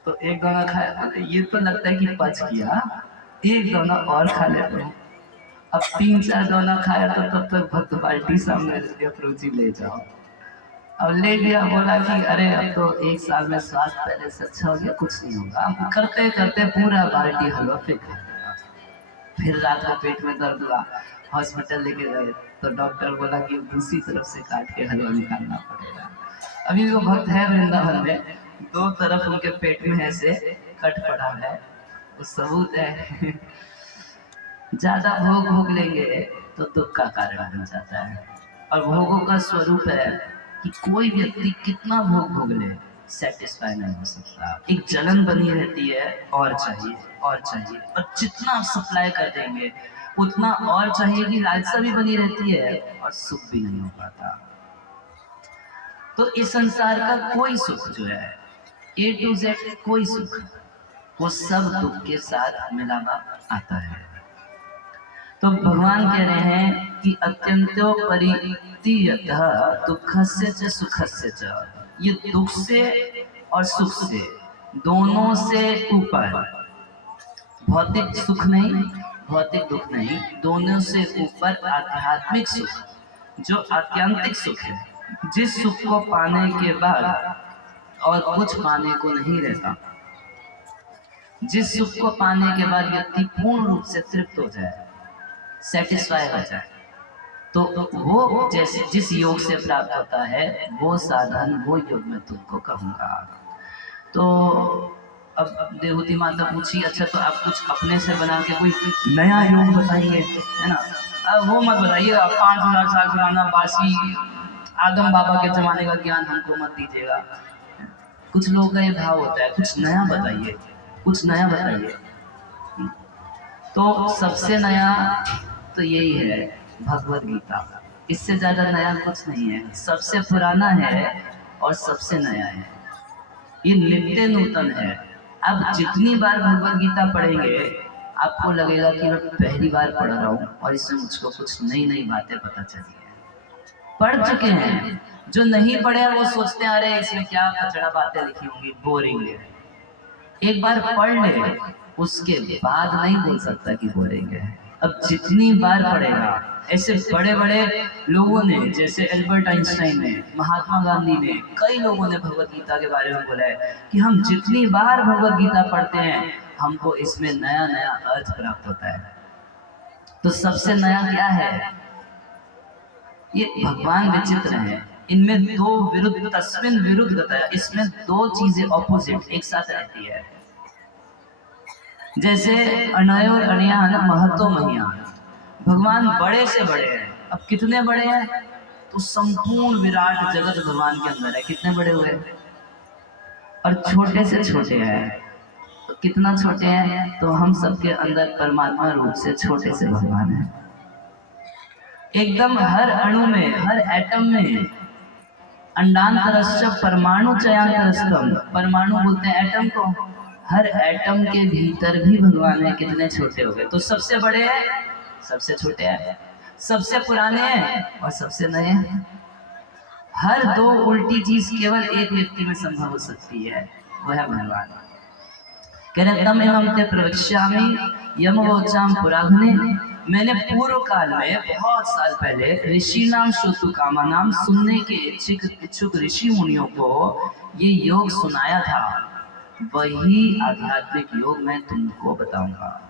तो 1 दोना खाया, ये तो लगता है कि पच गया, 1 दोना और खा लेता हूँ। अब 3-4 दोना खाया तो तब तक भक्त बाल्टी सामने प्रभु जी ले जाओ। अब ले गया, बोला कि अरे अब तो 1 साल में स्वास्थ्य पहले से अच्छा हो गया, कुछ नहीं होगा। करते करते पूरा बाल्टी हलवा फेंक दिया। फिर रात को पेट में दर्द हुआ, हॉस्पिटल लेके गए तो डॉक्टर बोला कि दूसरी तरफ से काट के हलवा निकालना पड़ेगा। अभी वो भक्त है वृंदावन में, दो तरफ उनके पेट में ऐसे कट पड़ा है, वो सबूत है। ज्यादा भोग भोग लेंगे तो दुख का कारण बन जाता है। और भोगों का स्वरूप है कि कोई व्यक्ति कितना भोग भोग ले, सेटिस्फाई नहीं हो सकता। एक जलन बनी रहती है, और चाहिए और चाहिए, और जितना आप सप्लाई कर देंगे उतना और चाहिए की लालसा भी बनी रहती है, और सुख भी नहीं हो पाता। तो इस संसार का कोई सुख जो है, A to Z कोई सुख, वो सब दुख के साथ मिला हुआ आता है। तो भगवान कह रहे हैं कि अत्यंतो परितीयतः दुःखस्य च सुखस्य च, ये दुख से और सुख से, दोनों से ऊपर, भौतिक सुख नहीं, भौतिक दुख नहीं, दोनों से ऊपर आध्यात्मिक सुख, जो आत्यंतिक सुख है, जिस सुख को पाने के बाद और कुछ पाने को नहीं रहता, जिस सुख को पाने के बाद व्यक्ति पूर्ण रूप से तृप्त हो जाए, सेटिस्फाई हो जाए, तो वो जैसे जिस योग से प्राप्त होता है, वो साधन, वो योग मैं तुमको कहूँगा। तो अब देवहूति माता पूछी, अच्छा तो आप कुछ अपने से बना के कोई नया योग बताइए, है ना? अब वो मत बताइए, 5000 साल पुराना बासी आदम बाबा के जमाने का ज्ञान हमको मत दीजिएगा। कुछ लोगों का ये भाव होता है, कुछ नया बताइए, कुछ नया बताइए। तो सबसे नया तो यही है भगवद गीता, इससे ज्यादा नया कुछ नहीं है। सबसे पुराना है और सबसे नया है, ये नित्य नूतन है। अब जितनी बार भगवद गीता पढ़ेंगे आपको लगेगा कि मैं पहली बार पढ़ रहा हूँ और इसमें मुझको कुछ नई नई बातें पता चली है। पढ़ चुके हैं, जो नहीं पढ़े हैं वो सोचते हैं अरे इसमें क्या कचड़ा बातें लिखी होंगी, बोरिंग है। एक बार पढ़ ले, उसके बाद नहीं बोल सकता कि बोरिंग है। अब जितनी बार पढ़ेगा, ऐसे बड़े बड़े लोगों ने, जैसे एल्बर्ट आइंस्टाइन ने, महात्मा गांधी ने, कई लोगों ने भगवद गीता के बारे में बोला है कि हम जितनी बार भगवद गीता पढ़ते हैं हमको इसमें नया नया अर्थ प्राप्त होता है। तो सबसे नया क्या है? ये भगवान विचित्र है, इनमें दो विरुद्ध, तस्मिन विरुद्ध बताया, इसमें दो चीजें ऑपोजिट एक साथ रहती है। जैसे अनयो अणियान महतो महियान, भगवान बड़े से बड़े हैं। अब कितने बड़े हैं? तो संपूर्ण विराट जगत भगवान के अंदर है, कितने बड़े हुए? और छोटे से छोटे हैं, तो कितना छोटे हैं? तो हम सबके अंदर परमात्मा रूप से छोटे से भगवान है। एकदम हर अणु में, हर एटम में, अंडांतरश्च परमाणु चयांतरस्तम, परमाणु बोलते हैं एटम को, हर एटम के भीतर भी भगवान है। कितने छोटे हो गए? तो सबसे बड़े हैं, सबसे छोटे हैं, सबसे पुराने हैं और सबसे नए हैं। हर दो उल्टी चीज केवल एक व्यक्ति में संभव हो सकती है, वह है भगवान। कह रहे तम एवं ते प्रवक्ष्यामि यमवोचाम पुराघ्ने, मैंने पूर्व काल में बहुत साल पहले ऋषि नाम श्रोतुकामा नाम सुनने के इच्छुक ऋषि मुनियों को ये योग सुनाया था। वही आध्यात्मिक योग मैं तुमको बताऊंगा।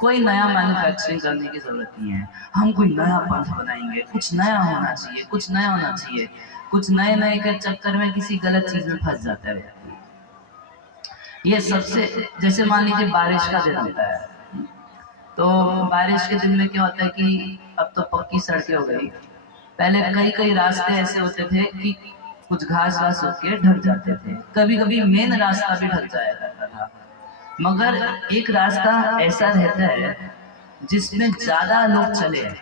कोई नया मैन्युफैक्चरिंग करने की जरूरत नहीं है, हम कोई नया पंथ बनाएंगे, कुछ नया होना चाहिए, कुछ नया होना चाहिए। कुछ नए नए के चक्कर में किसी गलत चीज में फंस जाता है। ये सबसे, जैसे मान लीजिए बारिश का दिन होता है, तो बारिश के दिन में क्या होता है कि अब तो पक्की सड़कें हो गई, पहले कई कई रास्ते ऐसे होते थे कि कुछ घास वास होके ढक जाते थे, कभी कभी मेन रास्ता भी ढक जाया करता था। मगर एक रास्ता ऐसा रहता है जिसमें ज्यादा लोग चले हैं,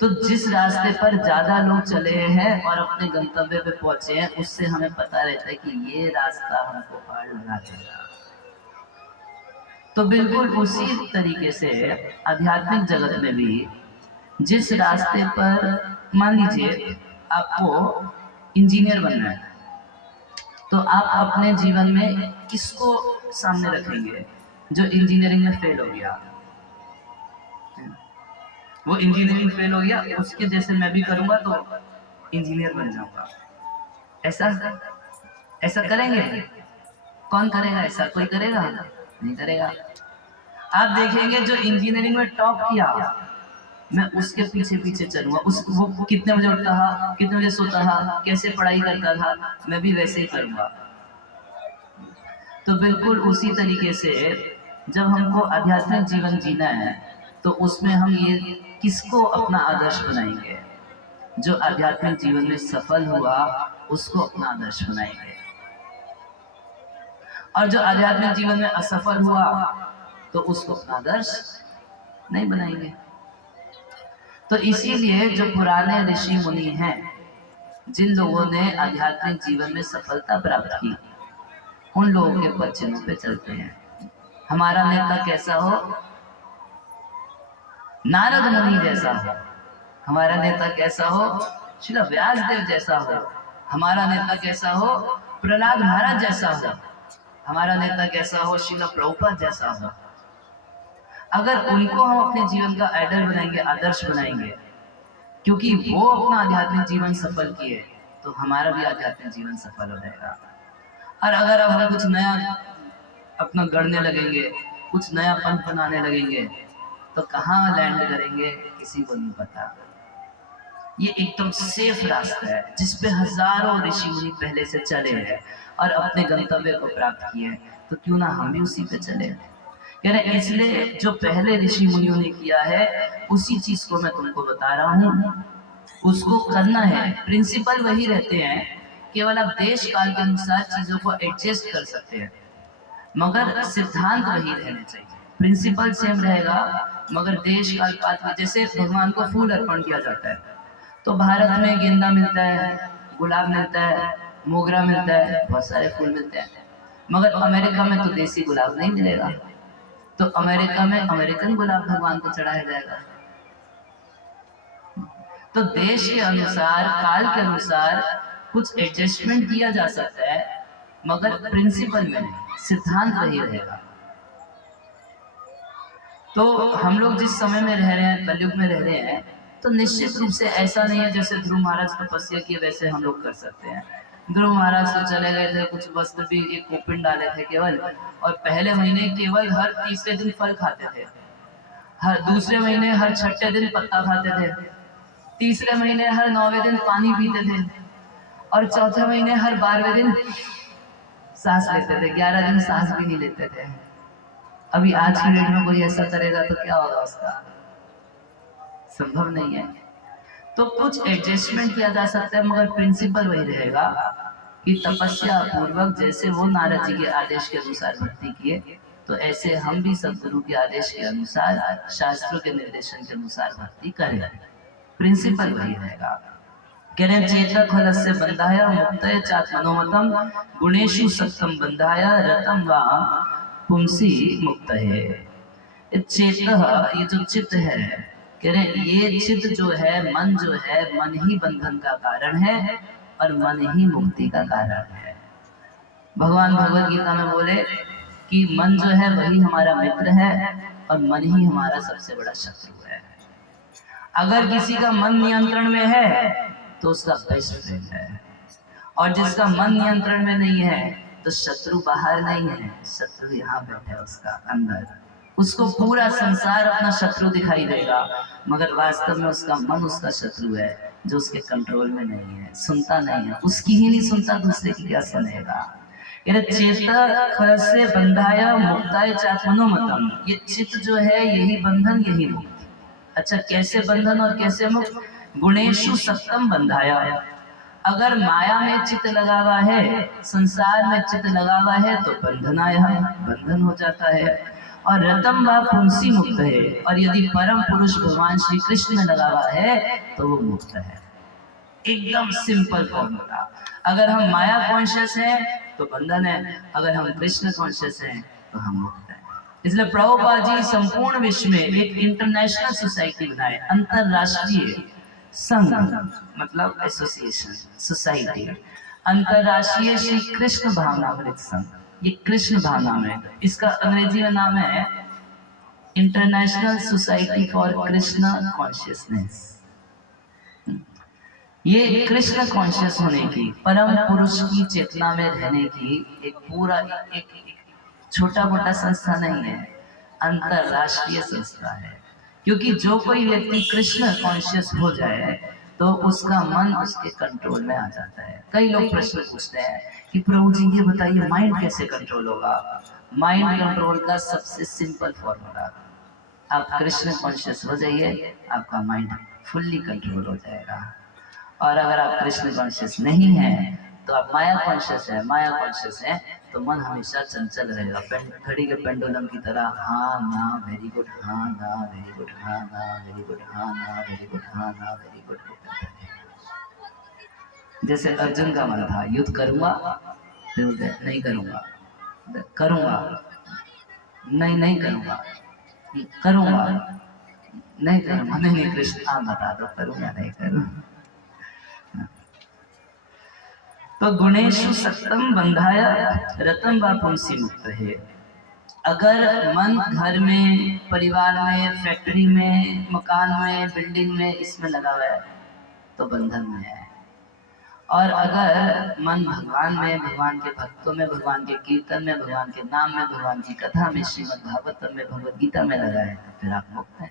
तो जिस रास्ते पर ज्यादा लोग चले हैं और अपने गंतव्य पे पहुंचे हैं, उससे हमें पता रहता है कि ये रास्ता हमको पार लगा देगा। तो बिल्कुल उसी तरीके से आध्यात्मिक जगत में भी जिस रास्ते पर, मान लीजिए आपको इंजीनियर बनना है, तो आप अपने जीवन में किसको सामने रखेंगे? जो इंजीनियरिंग में फेल हो गया, वो इंजीनियरिंग फेल हो गया, उसके जैसे मैं भी करूंगा तो इंजीनियर बन जाऊंगा। ऐसा करेंगे? कौन करेगा ऐसा? कोई करेगा? नहीं करेगा। आप देखेंगे जो इंजीनियरिंग में टॉप किया, मैं उसके पीछे पीछे चलूंगा। उस वो कितने बजे उठता था, कितने बजे सोता था, कैसे पढ़ाई करता था, मैं भी वैसे ही करूंगा। तो बिल्कुल उसी तरीके से जब हमको आध्यात्मिक जीवन जीना है तो उसमें हम ये किसको अपना आदर्श बनाएंगे? जो आध्यात्मिक जीवन में सफल हुआ उसको अपना आदर्श बनाएंगे, और जो आध्यात्मिक जीवन में असफल हुआ तो उसको अपना आदर्श नहीं बनाएंगे। तो इसीलिए जो पुराने ऋषि मुनि हैं, जिन लोगों ने आध्यात्मिक जीवन में सफलता प्राप्त की, उन लोगों के पद चिन्हों पे चलते हैं। हमारा नेता कैसा हो? नारद मुनि जैसा हो। हमारा नेता कैसा हो? श्री व्यासदेव जैसा हो। हमारा नेता कैसा हो? प्रहलाद महाराज जैसा हो। हमारा नेता कैसा हो? श्रील प्रभुपाद जैसा हो। अगर उनको हम अपने जीवन का आइडल बनाएंगे, आदर्श बनाएंगे, क्योंकि वो अपना आध्यात्मिक जीवन सफल किए, तो हमारा भी आध्यात्मिक जीवन सफल हो जाएगा। और अगर अब हम कुछ नया अपना गढ़ने लगेंगे, कुछ नया पंथ बनाने लगेंगे, तो कहाँ लैंड करेंगे किसी को नहीं पता। ये एकदम सेफ रास्ता है जिसपे हजारों ऋषि मुनि पहले से चले हैं और अपने गंतव्य को प्राप्त किए हैं, तो क्यों ना हम भी उसी पे चले। कह रहे इसलिए जो पहले ऋषि मुनियों ने किया है उसी चीज को मैं तुमको बता रहा हूँ, उसको करना है। प्रिंसिपल वही रहते हैं, केवल आप देश काल के अनुसार चीजों को एडजस्ट कर सकते हैं, मगर सिद्धांत वही रहने चाहिए। प्रिंसिपल सेम रहेगा मगर देश काल पात्र। जैसे भगवान को फूल अर्पण किया जाता है तो भारत में गेंदा मिलता है, गुलाब मिलता है, मोगरा मिलता है, बहुत सारे फूल मिलते हैं, मगर अमेरिका में तो देसी गुलाब नहीं मिलेगा, तो अमेरिका में अमेरिकन गुलाब भगवान को चढ़ाया जाएगा। तो देश के अनुसार, काल के अनुसार कुछ एडजस्टमेंट किया जा सकता है, मगर प्रिंसिपल में नहीं, सिद्धांत वही रहेगा। तो हम लोग जिस समय में रह रहे हैं, कलयुग में रह रहे हैं, तो निश्चित रूप से ऐसा नहीं है जैसे ध्रुव महाराज तपस्या किए वैसे हम लोग कर सकते हैं। ध्रुव महाराज तो चले गए थे, कुछ वस्त्र भी एक कोपिन डाले थे केवल, और पहले महीने केवल हर तीसरे दिन फल खाते थे, हर दूसरे महीने हर छठे दिन पत्ता खाते थे, तीसरे महीने हर 9वें दिन पानी पीते थे, और चौथे महीने हर 12वें दिन सांस लेते थे, 11 दिन सांस भी नहीं लेते थे। अभी आज की डेट में कोई ऐसा करेगा तो क्या होगा उसका? संभव नहीं है। तो कुछ एडजस्टमेंट किया जा सकता है, मगर प्रिंसिपल वही रहेगा कि तपस्या पूर्वक जैसे वो नारद जी के आदेश के अनुसार भक्ति किए, तो ऐसे हम भी सदगुरु के आदेश के अनुसार, शास्त्रों के निर्देशन के अनुसार भक्ति करें। प्रिंसिपल वही रहेगा। कह रहे चेतक फलस्य बंधाय मुक्तये चात् मनोमतम गुणेषु सत्तम बंधाय रतम वा पुंसी मुक्त है। चेतः, ये जो चित्त है, कह रहे ये चित्त जो है, मन जो है, मन ही बंधन का कारण है और मन ही मुक्ति का कारण है। भगवान भगवद गीता में बोले कि मन जो है वही हमारा मित्र है और मन ही हमारा सबसे बड़ा शत्रु है। अगर किसी का मन नियंत्रण में है तो उसका बेस्ट फ्रेंड है, और जिसका मन नियंत्रण में नहीं है तो शत्रु बाहर नहीं है, शत्रु यहाँ बैठा है उसका अंदर। उसको पूरा संसार अपना शत्रु दिखाई देगा, मगर वास्तव में उसका मन उसका शत्रु है, जो उसके कंट्रोल में नहीं है, सुनता नहीं है, उसकी ही नहीं सुनता, दूसरे की क्या सुनेगा। चेतक फलस्य बंधाय मुक्ताय चात् मनोमतम, ये चित्त जो है यही बंधन यही मुक्ति। अच्छा, कैसे बंधन और कैसे मुक्त? गुणेषु सत्तम बंधाया, अगर माया में चित्त लगा हुआ है, संसार में चित्त लगा हुआ है तो बंधन आया, बंधन हो जाता है। और रतम व पुंसी मुक्त है, और यदि परम पुरुष भगवान श्री कृष्ण में लगा हुआ है तो वो मुक्त है। एकदम सिंपल फॉर्मूला। अगर हम माया कॉन्शियस हैं तो बंधन है, अगर हम कृष्ण कॉन्शियस हैं तो हम मुक्त हैं। इसलिए प्रभुपाद जी संपूर्ण विश्व में एक इंटरनेशनल सोसाइटी बनाए, अंतरराष्ट्रीय संघ, मतलब एसोसिएशन, सोसाइटी, अंतरराष्ट्रीय श्री कृष्ण भावनामृत संघ। ये कृष्ण भावनामृत, इसका अंग्रेजी में नाम है international society for Krishna consciousness. ये कृष्ण कॉन्शियस होने की, परम पुरुष की चेतना में रहने की एक पूरा एक छोटा मोटा संस्था नहीं है, अंतरराष्ट्रीय संस्था है। क्योंकि जो कोई व्यक्ति कृष्ण कॉन्शियस हो जाए तो उसका मन उसके कंट्रोल में आ जाता है। कई लोग प्रश्न पूछते हैं कि प्रभु जी ये बताइए माइंड कैसे कंट्रोल होगा। माइंड कंट्रोल का सबसे सिंपल फॉर्मूला, आप कृष्ण कॉन्शियस हो जाइए, आपका माइंड फुल्ली कंट्रोल हो जाएगा। और अगर आप कृष्ण कॉन्शियस नहीं है तो आप माया कॉन्शियस है, माया कॉन्शियस है तो मन हमेशा चंचल रहेगा, घड़ी के पेंडुलम की तरह, हाँ ना वेरी गुड, हाँ ना वेरी गुड, हाँ ना वेरी गुड, हाँ ना वेरी गुड, हाँ ना वेरी गुड। जैसे अर्जुन का मन था युद्ध करूंगा, फिर नहीं करूंगा, करूंगा, नहीं करूंगा, करूंगा, नहीं करूंगा, नहीं कृष्ण आप बता दो करूंगा नहीं करूंगा। तो गुणेशु सत्तम बंधाया रतन व पुंसी मुक्त है। अगर मन घर में, परिवार में, फैक्ट्री में, मकान में, बिल्डिंग में, इसमें लगा हुआ है तो बंधन में है। और अगर मन भगवान में, भगवान के भक्तों में, भगवान के कीर्तन में, भगवान के नाम में, भगवान की कथा में, श्रीमद् भागवतम में, भगवद गीता में लगा है तो फिर आप मुक्त हैं।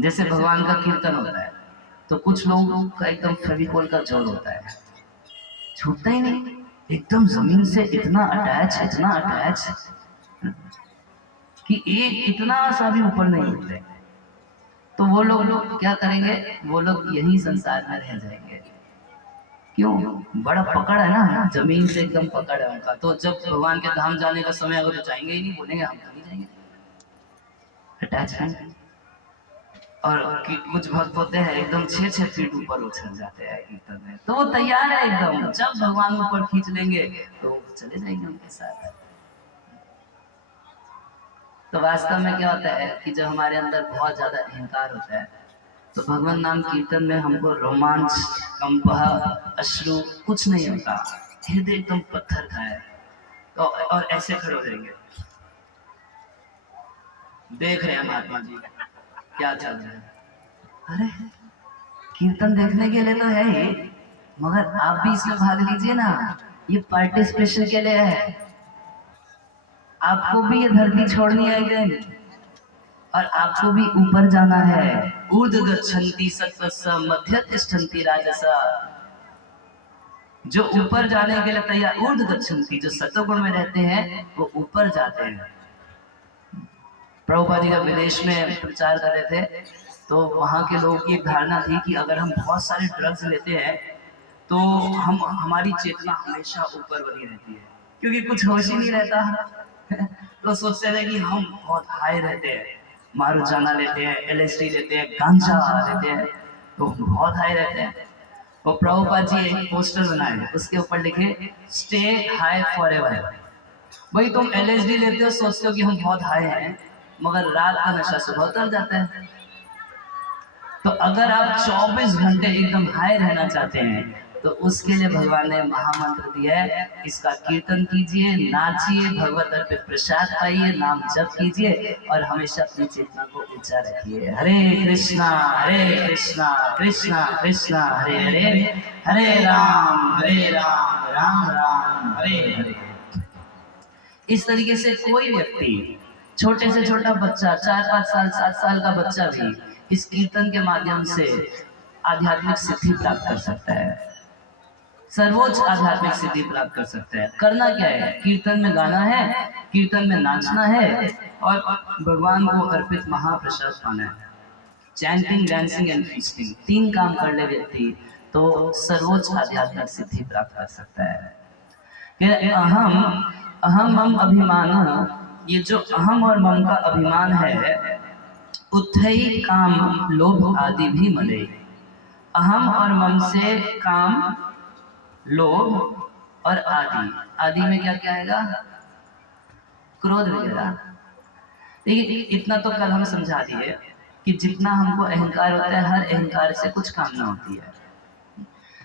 जैसे भगवान का कीर्तन होता है तो कुछ लोगों का एकदम फेविकोल का जोर होता है, छूटता ही नहीं, एकदम जमीन से इतना अटैच कि एक इतना सा भी ऊपर नहीं उठते। तो वो लोग क्या करेंगे, वो लोग यही संसार में रह जाएंगे। क्यों? बड़ा पकड़ है ना, जमीन से एकदम पकड़ है उनका। तो जब भगवान के धाम जाने का समय होगा तो जाएंगे ही नहीं, बोलेंगे हम नहीं जाएंगे, अटैचमेंट। और कुछ भक्त होते हैं एकदम 6-6 फीट ऊपर उछल जाते हैं कीर्तन में, तो वो तैयार है एकदम, जब भगवान ऊपर खींच लेंगे तो चले जाएंगे उनके साथ। तो वास्तव में क्या होता है कि जब हमारे अंदर बहुत ज्यादा अहंकार होता है तो भगवान नाम कीर्तन में हमको रोमांच, कंप, अश्रु कुछ नहीं होता, हृदय एकदम पत्थर का है। तो और ऐसे खड़े हो जाएंगे, देख रहे हैं महात्मा जी क्या चल रहा है। अरे कीर्तन देखने के लिए तो है ही, मगर आप भी इसमें भाग लीजिए ना, ये पार्टिसिपेशन के लिए है। आपको भी ये धरती छोड़नी है एक दिन, और आपको भी ऊपर जाना है। ऊर्ध गच्छन्ति सत्वस्य मध्य तिष्ठन्ति राजसा। जो ऊपर जाने के लिए तैयार, ऊर्ध गच्छन्ति, जो सत्वगुण में रहते हैं वो ऊपर जाते हैं। प्रभुपाद जी जब विदेश में प्रचार कर रहे थे तो वहाँ के लोगों की धारणा थी कि अगर हम बहुत सारे ड्रग्स लेते हैं तो हमारी चेतना हमेशा ऊपर बनी रहती है, क्योंकि कुछ होश ही नहीं रहता। तो सोचते थे कि हम बहुत हाई रहते हैं, मारुजाना लेते हैं, LSD लेते हैं, गांजा लेते हैं, तो बहुत हाई रहते हैं। तो प्रभुपाद जी एक पोस्टर बनाए, उसके ऊपर लिखे स्टे हाई फॉर एवर। भाई तुम LSD लेते हो, सोचते हो कि हम बहुत हाई हैं, मगर रात का नशा सुबह उतर जाता है। तो अगर आप 24 घंटे एकदम हाई रहना चाहते हैं तो उसके लिए भगवान ने महामंत्र दिया है, इसका कीर्तन कीजिए, नाचिए, भगवत अर्पित प्रसाद पाइए, नाम जप कीजिए और हमेशा अपनी चेतना को ऊंचा रखिए। हरे कृष्णा कृष्णा कृष्णा हरे हरे, हरे राम राम राम हरे हरे। इस तरीके से कोई व्यक्ति, छोटे से छोटा बच्चा, 4-5 साल 7 साल का बच्चा भी इस कीर्तन के माध्यम से आध्यात्मिक सिद्धि प्राप्त कर सकता है, सर्वोच्च आध्यात्मिक सिद्धि प्राप्त कर सकता है। करना क्या है, कीर्तन में गाना है, कीर्तन में नाचना है और भगवान को अर्पित महाप्रसाद पाना है। चैंटिंग, डांसिंग एंड फीस्टिंग, 3 काम कर ले व्यक्ति तो सर्वोच्च आध्यात्मिक सिद्धि प्राप्त कर सकता है। अहम मम अभिमान, ये जो अहम और मम का अभिमान है, उथई काम लोभ आदि भी मले। अहम और मम से काम, लोभ और आदि में क्या क्या आएगा, क्रोध वगैरह। देखिए इतना तो कल हम समझा दिए कि जितना हमको अहंकार होता है, हर अहंकार से कुछ कामना होती है।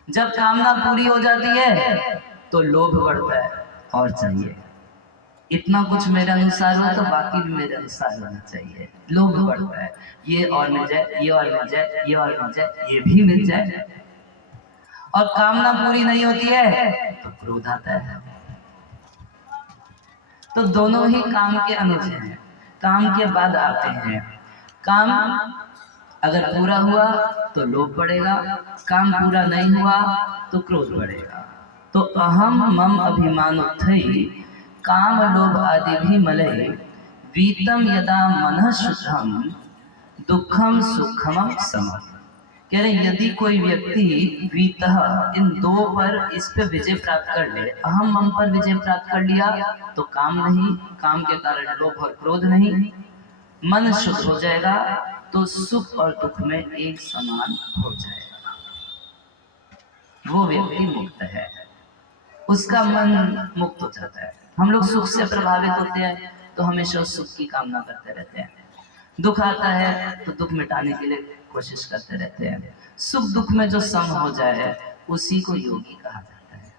जब कामना पूरी हो जाती है तो लोभ बढ़ता है और चाहिए, इतना कुछ मेरे अनुसार हो तो बाकी भी मेरे अनुसार होना चाहिए। लोभ बढ़ता है, ये और मिल जाए, ये और मिल जाए, ये और मिल जाए, ये भी मिल जाए। और कामना पूरी नहीं होती है तो क्रोध आता है। तो दोनों ही काम के अनुज हैं। काम के बाद आते हैं। काम अगर पूरा हुआ तो लोभ बढ़ेगा, काम पूरा नहीं हुआ तो क्रोध बढ़ेगा। तो अहम मम अभिमानोत्थई काम लोभ आदि भी मलय वीतम यदा मनः शुद्धम दुखम सुखम समम। कह रहे यदि कोई व्यक्ति वीतः इन दो पर इस पे विजय प्राप्त कर ले, अहम मम पर विजय प्राप्त कर लिया तो काम नहीं, काम के कारण लोभ और क्रोध नहीं, मन शुद्ध हो जाएगा तो सुख और दुख में एक समान हो जाएगा, वो व्यक्ति मुक्त है, उसका मन मुक्त हो जाता है। हम लोग सुख से प्रभावित होते हैं तो हमेशा सुख की कामना करते रहते हैं, दुख आता है तो दुख मिटाने के लिए कोशिश करते रहते हैं। सुख दुख में जो सम हो जाए उसी को योगी कहा जाता है।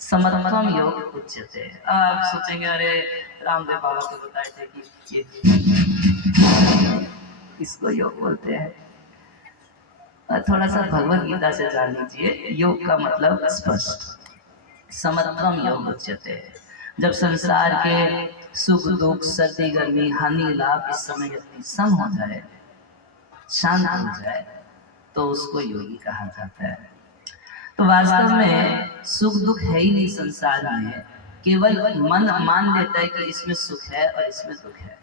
समत्वम योग उच्यते। आप सोचेंगे अरे रामदेव बाबा को बताए थे कि ये इसको योग बोलते हैं। थोड़ा सा भगवत गीता से जान लीजिए, योग का मतलब स्पष्ट। समत्वम योग उच्यते। जब संसार के सुख दुख सर्दी गर्मी हानि लाभ इस समय व्यक्ति सम हो जाए, शांत हो जाए, तो उसको योगी कहा जाता है। तो वास्तव में सुख दुख है ही नहीं संसार में, केवल मन मान लेता है कि इसमें सुख है और इसमें दुख है,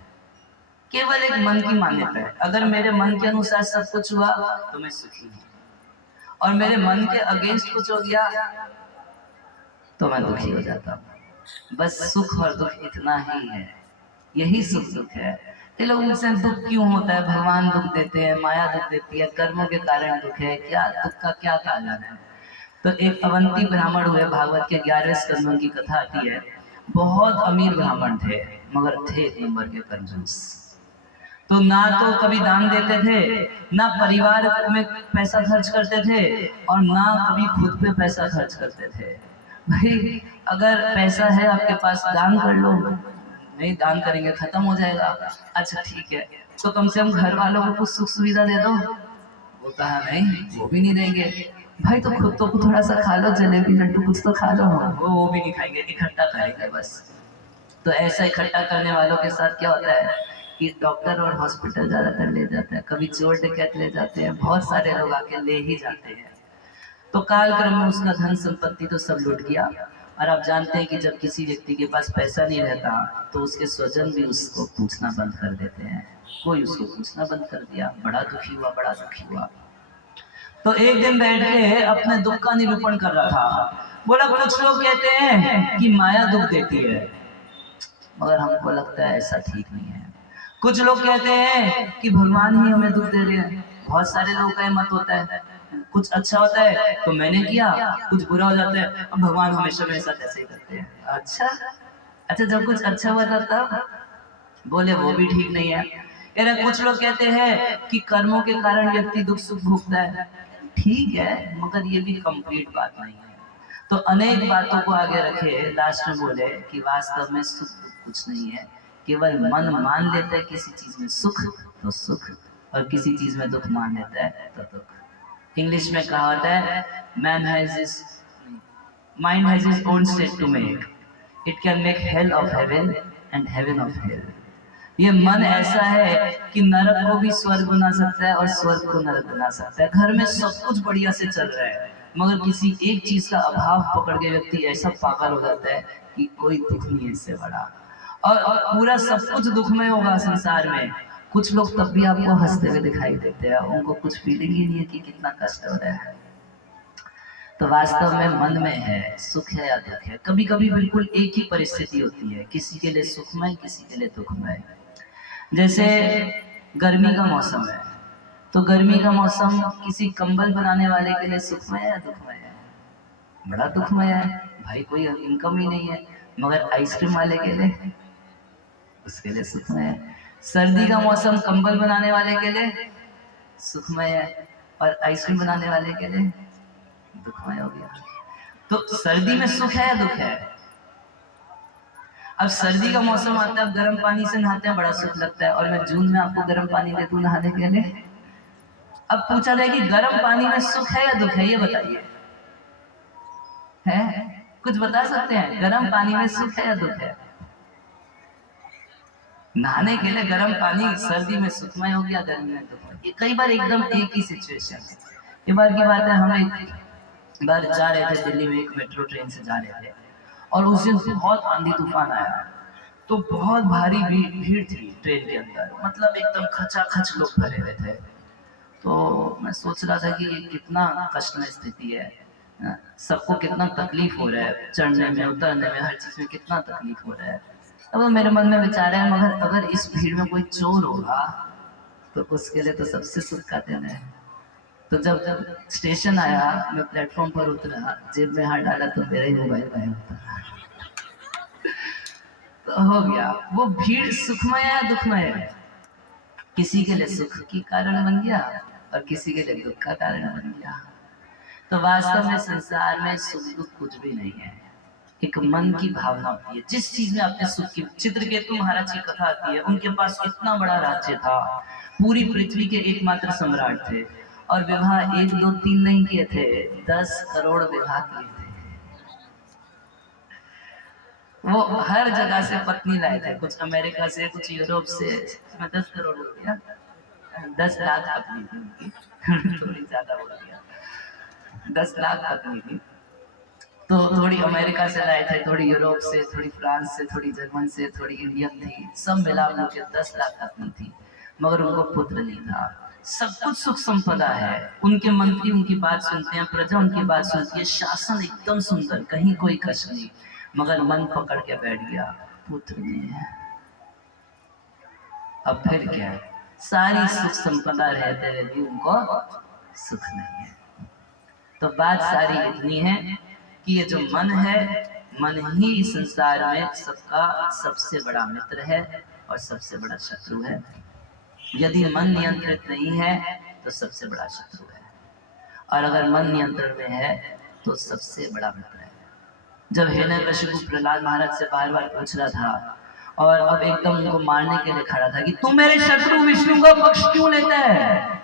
केवल एक मन की मान्यता है। अगर मेरे मन के अनुसार सब कुछ हुआ तो मैं सुखी हूँ, और मेरे मन के अगेंस्ट कुछ हो गया तो मैं दुखी हो जाता हूँ। बस सुख और दुख इतना ही है, यही सुख दुख है। ये लोग मुझसे दुख क्यों होता है, भगवान दुख देते हैं, माया दुख देती है, कर्मों के कारण दुख है, क्या दुख का क्या कारण है। तो एक अवंती ब्राह्मण हुए, भागवत के 11वें स्कंद की कथा आती है। बहुत अमीर ब्राह्मण थे मगर थे एक नंबर के कंजूस। तो ना तो कभी दान देते थे, ना परिवार में पैसा खर्च करते थे, और ना कभी खुद पे पैसा खर्च करते थे। भाई अगर पैसा है आपके पास दान कर लो, नहीं दान करेंगे खत्म हो जाएगा। अच्छा ठीक है, तो कम से कम घर वालों को कुछ सुख सुविधा दे दो। वो कहा नहीं, वो भी नहीं देंगे। भाई तो खुद तो थोड़ा सा खा लो, जलेबी लड्डू कुछ तो खा लो। वो भी नहीं खाएंगे, इकट्ठा करेंगे बस। तो ऐसा इकट्ठा करने वालों के साथ क्या होता है कि डॉक्टर और हॉस्पिटल ज्यादातर ले जाते हैं, कभी चोर डकैत ले जाते हैं, बहुत सारे लोग आके ले ही जाते हैं। तो कालक्रम में उसका धन संपत्ति तो सब लूट गया। और आप जानते हैं कि जब किसी व्यक्ति के पास पैसा नहीं रहता तो उसके स्वजन भी उसको पूछना बंद कर देते हैं। कोई उसको पूछना बंद कर दिया, बड़ा दुखी हुआ, बड़ा दुखी हुआ। तो एक दिन बैठ के अपने दुख का निरूपण कर रहा था। बोला कुछ लोग कहते हैं कि माया दुख देती है, मगर हमको लगता है ऐसा ठीक नहीं है। कुछ लोग कहते हैं कि भगवान ही हमें दुख दे रहे हैं। बहुत सारे लोगों का मत होता है, कुछ अच्छा होता है तो मैंने किया, कुछ बुरा हो जाता है अब भगवान हमेशा मेरे साथ ऐसे ही करते हैं। अच्छा जब कुछ अच्छा हुआ था तब बोले वो भी ठीक नहीं है। यार कुछ लोग कहते हैं कि कर्मों के कारण व्यक्ति दुख सुख भोगता है, ठीक है, मगर ये भी कंप्लीट बात नहीं है। तो अनेक बातों को आगे रखे, लास्ट में बोले कि वास्तव में सुख दुख कुछ नहीं है, केवल मन मान लेता है किसी चीज में सुख तो सुख, और किसी चीज में दुख मान लेता है तो दुख। इंग्लिश में कहा होता है man has his mind has his own state to make, it can make hell of heaven and heaven of hell. ये मन ऐसा है कि नरक को भी स्वर्ग बना सकता है और स्वर्ग को नरक बना सकता है। घर में सब कुछ बढ़िया से चल रहा है, मगर किसी एक चीज का अभाव पकड़ के व्यक्ति ऐसा पागल हो जाता है कि कोई दुख नहीं है इससे बड़ा, और पूरा सब कुछ दुखमय होगा संसार में। कुछ लोग तब भी आपको हंसते हुए दिखाई देते हैं, उनको कुछ फीलिंग ही नहीं है कि कितना कष्ट हो रहा है। तो वास्तव में मन में है सुख है या दुख है। कभी कभी बिल्कुल एक ही परिस्थिति होती है, किसी के लिए सुखमय किसी के लिए दुखमय। जैसे गर्मी का मौसम है, तो गर्मी का मौसम किसी कंबल बनाने वाले के लिए सुखमय है या दुखमय है? बड़ा दुखमय है, भाई कोई इनकम ही नहीं है। मगर आइसक्रीम वाले के लिए, उसके लिए सुखमय है। सर्दी का मौसम कंबल बनाने वाले के लिए सुखमय है, और आइसक्रीम बनाने वाले के लिए दुखमय हो गया। तो सर्दी में सुख है या दुख है? अब सर्दी का मौसम आता है, गर्म पानी से नहाते हैं, बड़ा सुख लगता है, और मैं जून में आपको गर्म पानी दे दूं नहाने के लिए। अब पूछा जाए कि गर्म पानी में सुख है या दुख है, ये बताइए। है कुछ बता सकते हैं? गर्म पानी में सुख है या दुख है? नहाने के लिए गर्म पानी सर्दी में सुखमय हो गया, गर्मी में दुखमय। ये कई बार एकदम एक ही सिचुएशन है। ये बार की बात है, हम एक बार जा रहे थे दिल्ली में, एक मेट्रो ट्रेन से जा रहे थे और उस दिन बहुत आंधी तूफान आया, तो बहुत भारी भीड़ थी ट्रेन के अंदर, मतलब एकदम खचाखच लोग भरे हुए थे। तो मैं सोच रहा था कि ये कितना कष्टमय स्थिति है, सबको कितना तकलीफ हो रहा है, चढ़ने में उतरने में हर चीज़ में कितना तकलीफ हो रहा है। अब मेरे मन में विचार है, मगर अगर इस भीड़ में कोई चोर होगा तो उसके लिए तो सबसे सुख का दिन है। तो जब स्टेशन आया, मैं प्लेटफॉर्म पर उतरा, जेब में हाथ डाला तो मेरा ही मोबाइल गायब था। तो हो गया, वो भीड़ सुखमय है या दुखमय है? किसी के लिए सुख की कारण बन गया और किसी के लिए दुख का कारण बन गया। तो वास्तव में संसार में सुख दुख कुछ भी नहीं है, एक मन की भावना होती है। जिस चीज में आपने सुख की, चित्रकेतु महाराज की कथा आती है, उनके पास इतना बड़ा राज्य था, पूरी पृथ्वी के एकमात्र सम्राट थे, और विवाह 1 2 3 नहीं किए थे, 10 करोड़ विवाह किए थे। वो हर जगह से पत्नी लाए थे, कुछ अमेरिका से, कुछ यूरोप से। 10 करोड़ हो गया, 10 लाख पत्नी थी उनकी थोड़ी ज्यादा हो गया, 10 लाख पत्नी थी। तो थोड़ी अमेरिका से लाए थे, थोड़ी यूरोप से, थोड़ी फ्रांस से, थोड़ी जर्मन से, थोड़ी इंडियन थी, सब मिला के 10 लाख पत्नी थी, मगर उनको पुत्र नहीं था। सब कुछ सुख संपदा है, उनके मंत्री उनकी बात सुनते हैं, प्रजा उनकी बात सुनती है, शासन एकदम सुंदर, कहीं कोई कष्ट नहीं, मगर मन पकड़ के बैठ गया, पुत्र नहीं है। अब फिर क्या है, सारी सुख संपदा रहते हुए भी उनको सुख नहीं है। तो बात सारी इतनी है कि ये जो मन है, मन ही संसार में सबका सबसे बड़ा मित्र है और सबसे बड़ा शत्रु है। यदि मन नियंत्रित नहीं है तो सबसे बड़ा शत्रु है, और अगर मन नियंत्रण में है तो सबसे बड़ा मित्र है। जब हिरण्यकशिपु प्रहलाद महाराज से बार बार पूछ रहा था और अब एकदम उनको मारने के लिए खड़ा था कि तुम मेरे शत्रु विष्णु का पक्ष क्यों लेता है,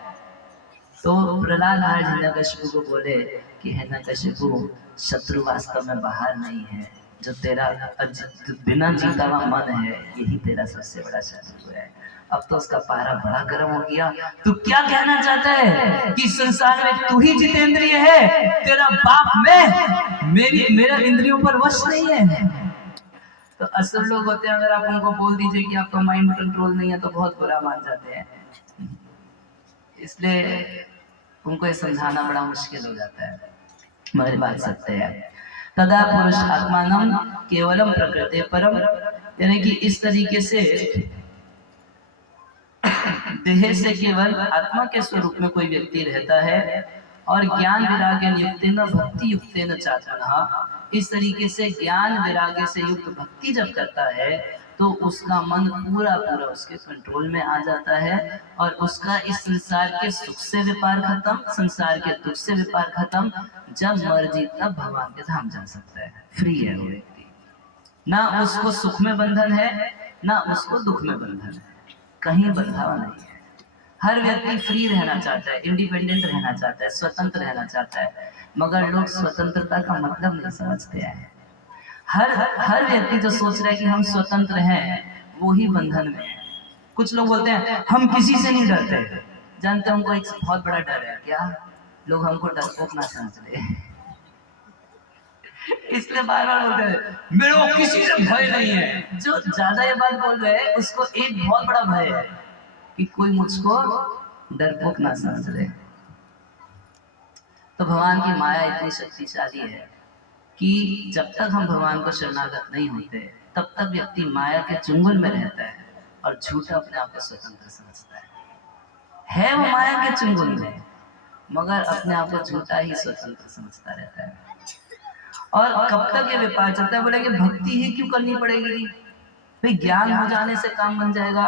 तो प्रहलाद महाराज हिरण्यकशिपु को बोले कि हिरण्यकशिपु, शत्रु वास्तव में बाहर नहीं है, जो तेरा बिना जीता हुआ मन है, यही तेरा सबसे बड़ा शत्रु है। अब तो उसका पारा बड़ा गर्म हो गया। तू क्या कहना चाहता है कि संसार में तू ही जितेंद्रिय है, तेरा बाप में मेरा इंद्रियों पर वश नहीं है? तो असुर लोग होते हैं, अगर आप उनको बोल दीजिए कि आपका माइंड कंट्रोल नहीं है तो बहुत बुरा मान जाते हैं, इसलिए उनको ये समझाना बड़ा मुश्किल हो जाता है, मगर बात सत्य है। तदा पुरुष आत्मानम केवलम प्रकृति परम, यानी कि इस तरीके से देह से केवल आत्मा के स्वरूप में कोई व्यक्ति रहता है, और ज्ञान वैराग्य युक्तेन भक्ति युक्तेन चात्मनः, इस तरीके से ज्ञान वैराग्य से युक्त भक्ति जब करता है तो उसका मन पूरा पूरा उसके कंट्रोल में आ जाता है, और उसका इस संसार के सुख से व्यापार खत्म, संसार के दुख से व्यापार खत्म। जब मर्जी तब भगवान के धाम जा सकता है, फ्री है वो व्यक्ति, ना उसको सुख में बंधन है ना उसको दुख में बंधन है, कहीं बंधा हुआ नहीं है। हर व्यक्ति फ्री रहना चाहता है, इंडिपेंडेंट रहना चाहता है, स्वतंत्र रहना चाहता है, मगर लोग स्वतंत्रता का मतलब नहीं समझते हैं। हर व्यक्ति जो सोच रहा है कि हम स्वतंत्र हैं, वो ही बंधन में है। कुछ लोग बोलते हैं हम किसी से नहीं डरते, जानते हैं उनको एक बहुत बड़ा डर है, क्या? लोग हमको डरपोक ना समझ ले, इसलिए बार बार बोलते हैं मेरे को किसी से भय नहीं है। जो ज्यादा ये बात बोल रहे हैं उसको एक बहुत बड़ा भय है कि कोई मुझको डरपोक ना समझ ले। तो भगवान की माया इतनी शक्तिशाली है कि जब तक हम भगवान को शरणागत नहीं होते तब तक व्यक्ति माया के चुंगल में रहता है और झूठा अपने आप को स्वतंत्र समझता है वो माया के चुंगल में, मगर अपने आप को झूठा ही स्वतंत्र समझता रहता है। और कब तक ये व्यापार चलता है? बोलेंगे भक्ति ही क्यों करनी पड़ेगी, भाई ज्ञान हो जाने से काम बन जाएगा।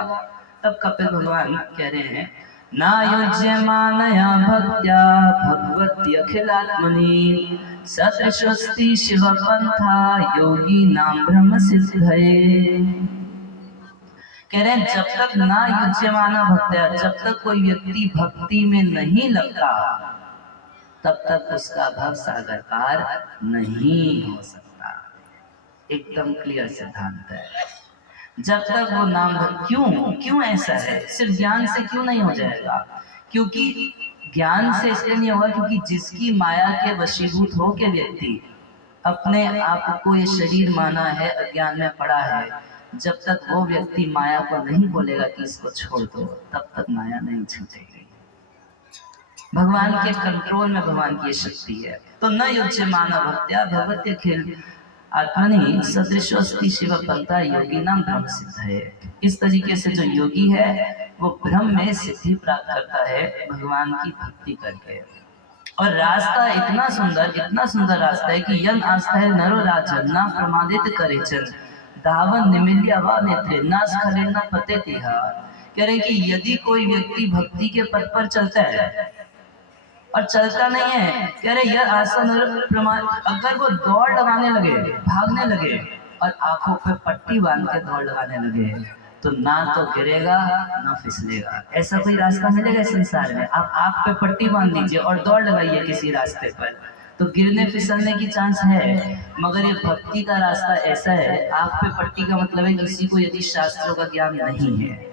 तब कपिल भगवान कह रहे हैं ना युज्यमानया भक्त्या भगवती अखिलात्मनि सदृशस्ति शिव पंथा योगी नाम ब्रह्म सिद्धये। कह रहे हैं जब तक ना युज्यमाना भक्त्या, जब तक कोई व्यक्ति भक्ति में नहीं लगता तब तक उसका भव सागर पार नहीं हो सकता। एकदम क्लियर सिद्धांत है। जब तक वो नाम क्यों क्यों ऐसा है? सिर्फ ज्ञान से क्यों नहीं हो जाएगा? क्योंकि ज्ञान से इसलिए नहीं होगा क्योंकि जिसकी माया के वशीभूत हो के व्यक्ति अपने आप को ये शरीर माना है, अज्ञान में पड़ा है, जब तक वो व्यक्ति माया को नहीं बोलेगा कि इसको छोड़ दो, तब तक माया नहीं छूटेगी। भगवान के कंट्रोल में भगवान की शक्ति है। तो न युज्य मानव भक्त्या भगवत्य खेल आत्मनि सदृशोस्ति शिव पंथा योगी नाम ब्रह्म सिद्ध है। इस तरीके से जो योगी है वो ब्रह्म में सिद्धि प्राप्त करता है भगवान की भक्ति करके। और रास्ता इतना सुंदर रास्ता है कि यन आस्था है नरो राजन ना प्रमादित करे चल दावन निमिल्या व नेत्रे ना स्खले ना पते तिहा। कह रहे कि यदि कोई व्यक्ति भक्ति के पथ पर चलता है और चलता नहीं है, कह रहे यह आसन प्रमाण, अगर वो दौड़ लगाने लगे, भागने लगे और आंखों पे पट्टी बांध के दौड़ लगाने लगे, तो ना तो गिरेगा ना फिसलेगा। ऐसा कोई रास्ता मिलेगा संसार में? आप आंख पे पट्टी बांध लीजिए और दौड़ लगाइए किसी रास्ते पर, तो गिरने फिसलने की चांस है। मगर ये भक्ति का रास्ता ऐसा है, आंख पे पट्टी का मतलब है किसी को यदि शास्त्रों का ज्ञान नहीं है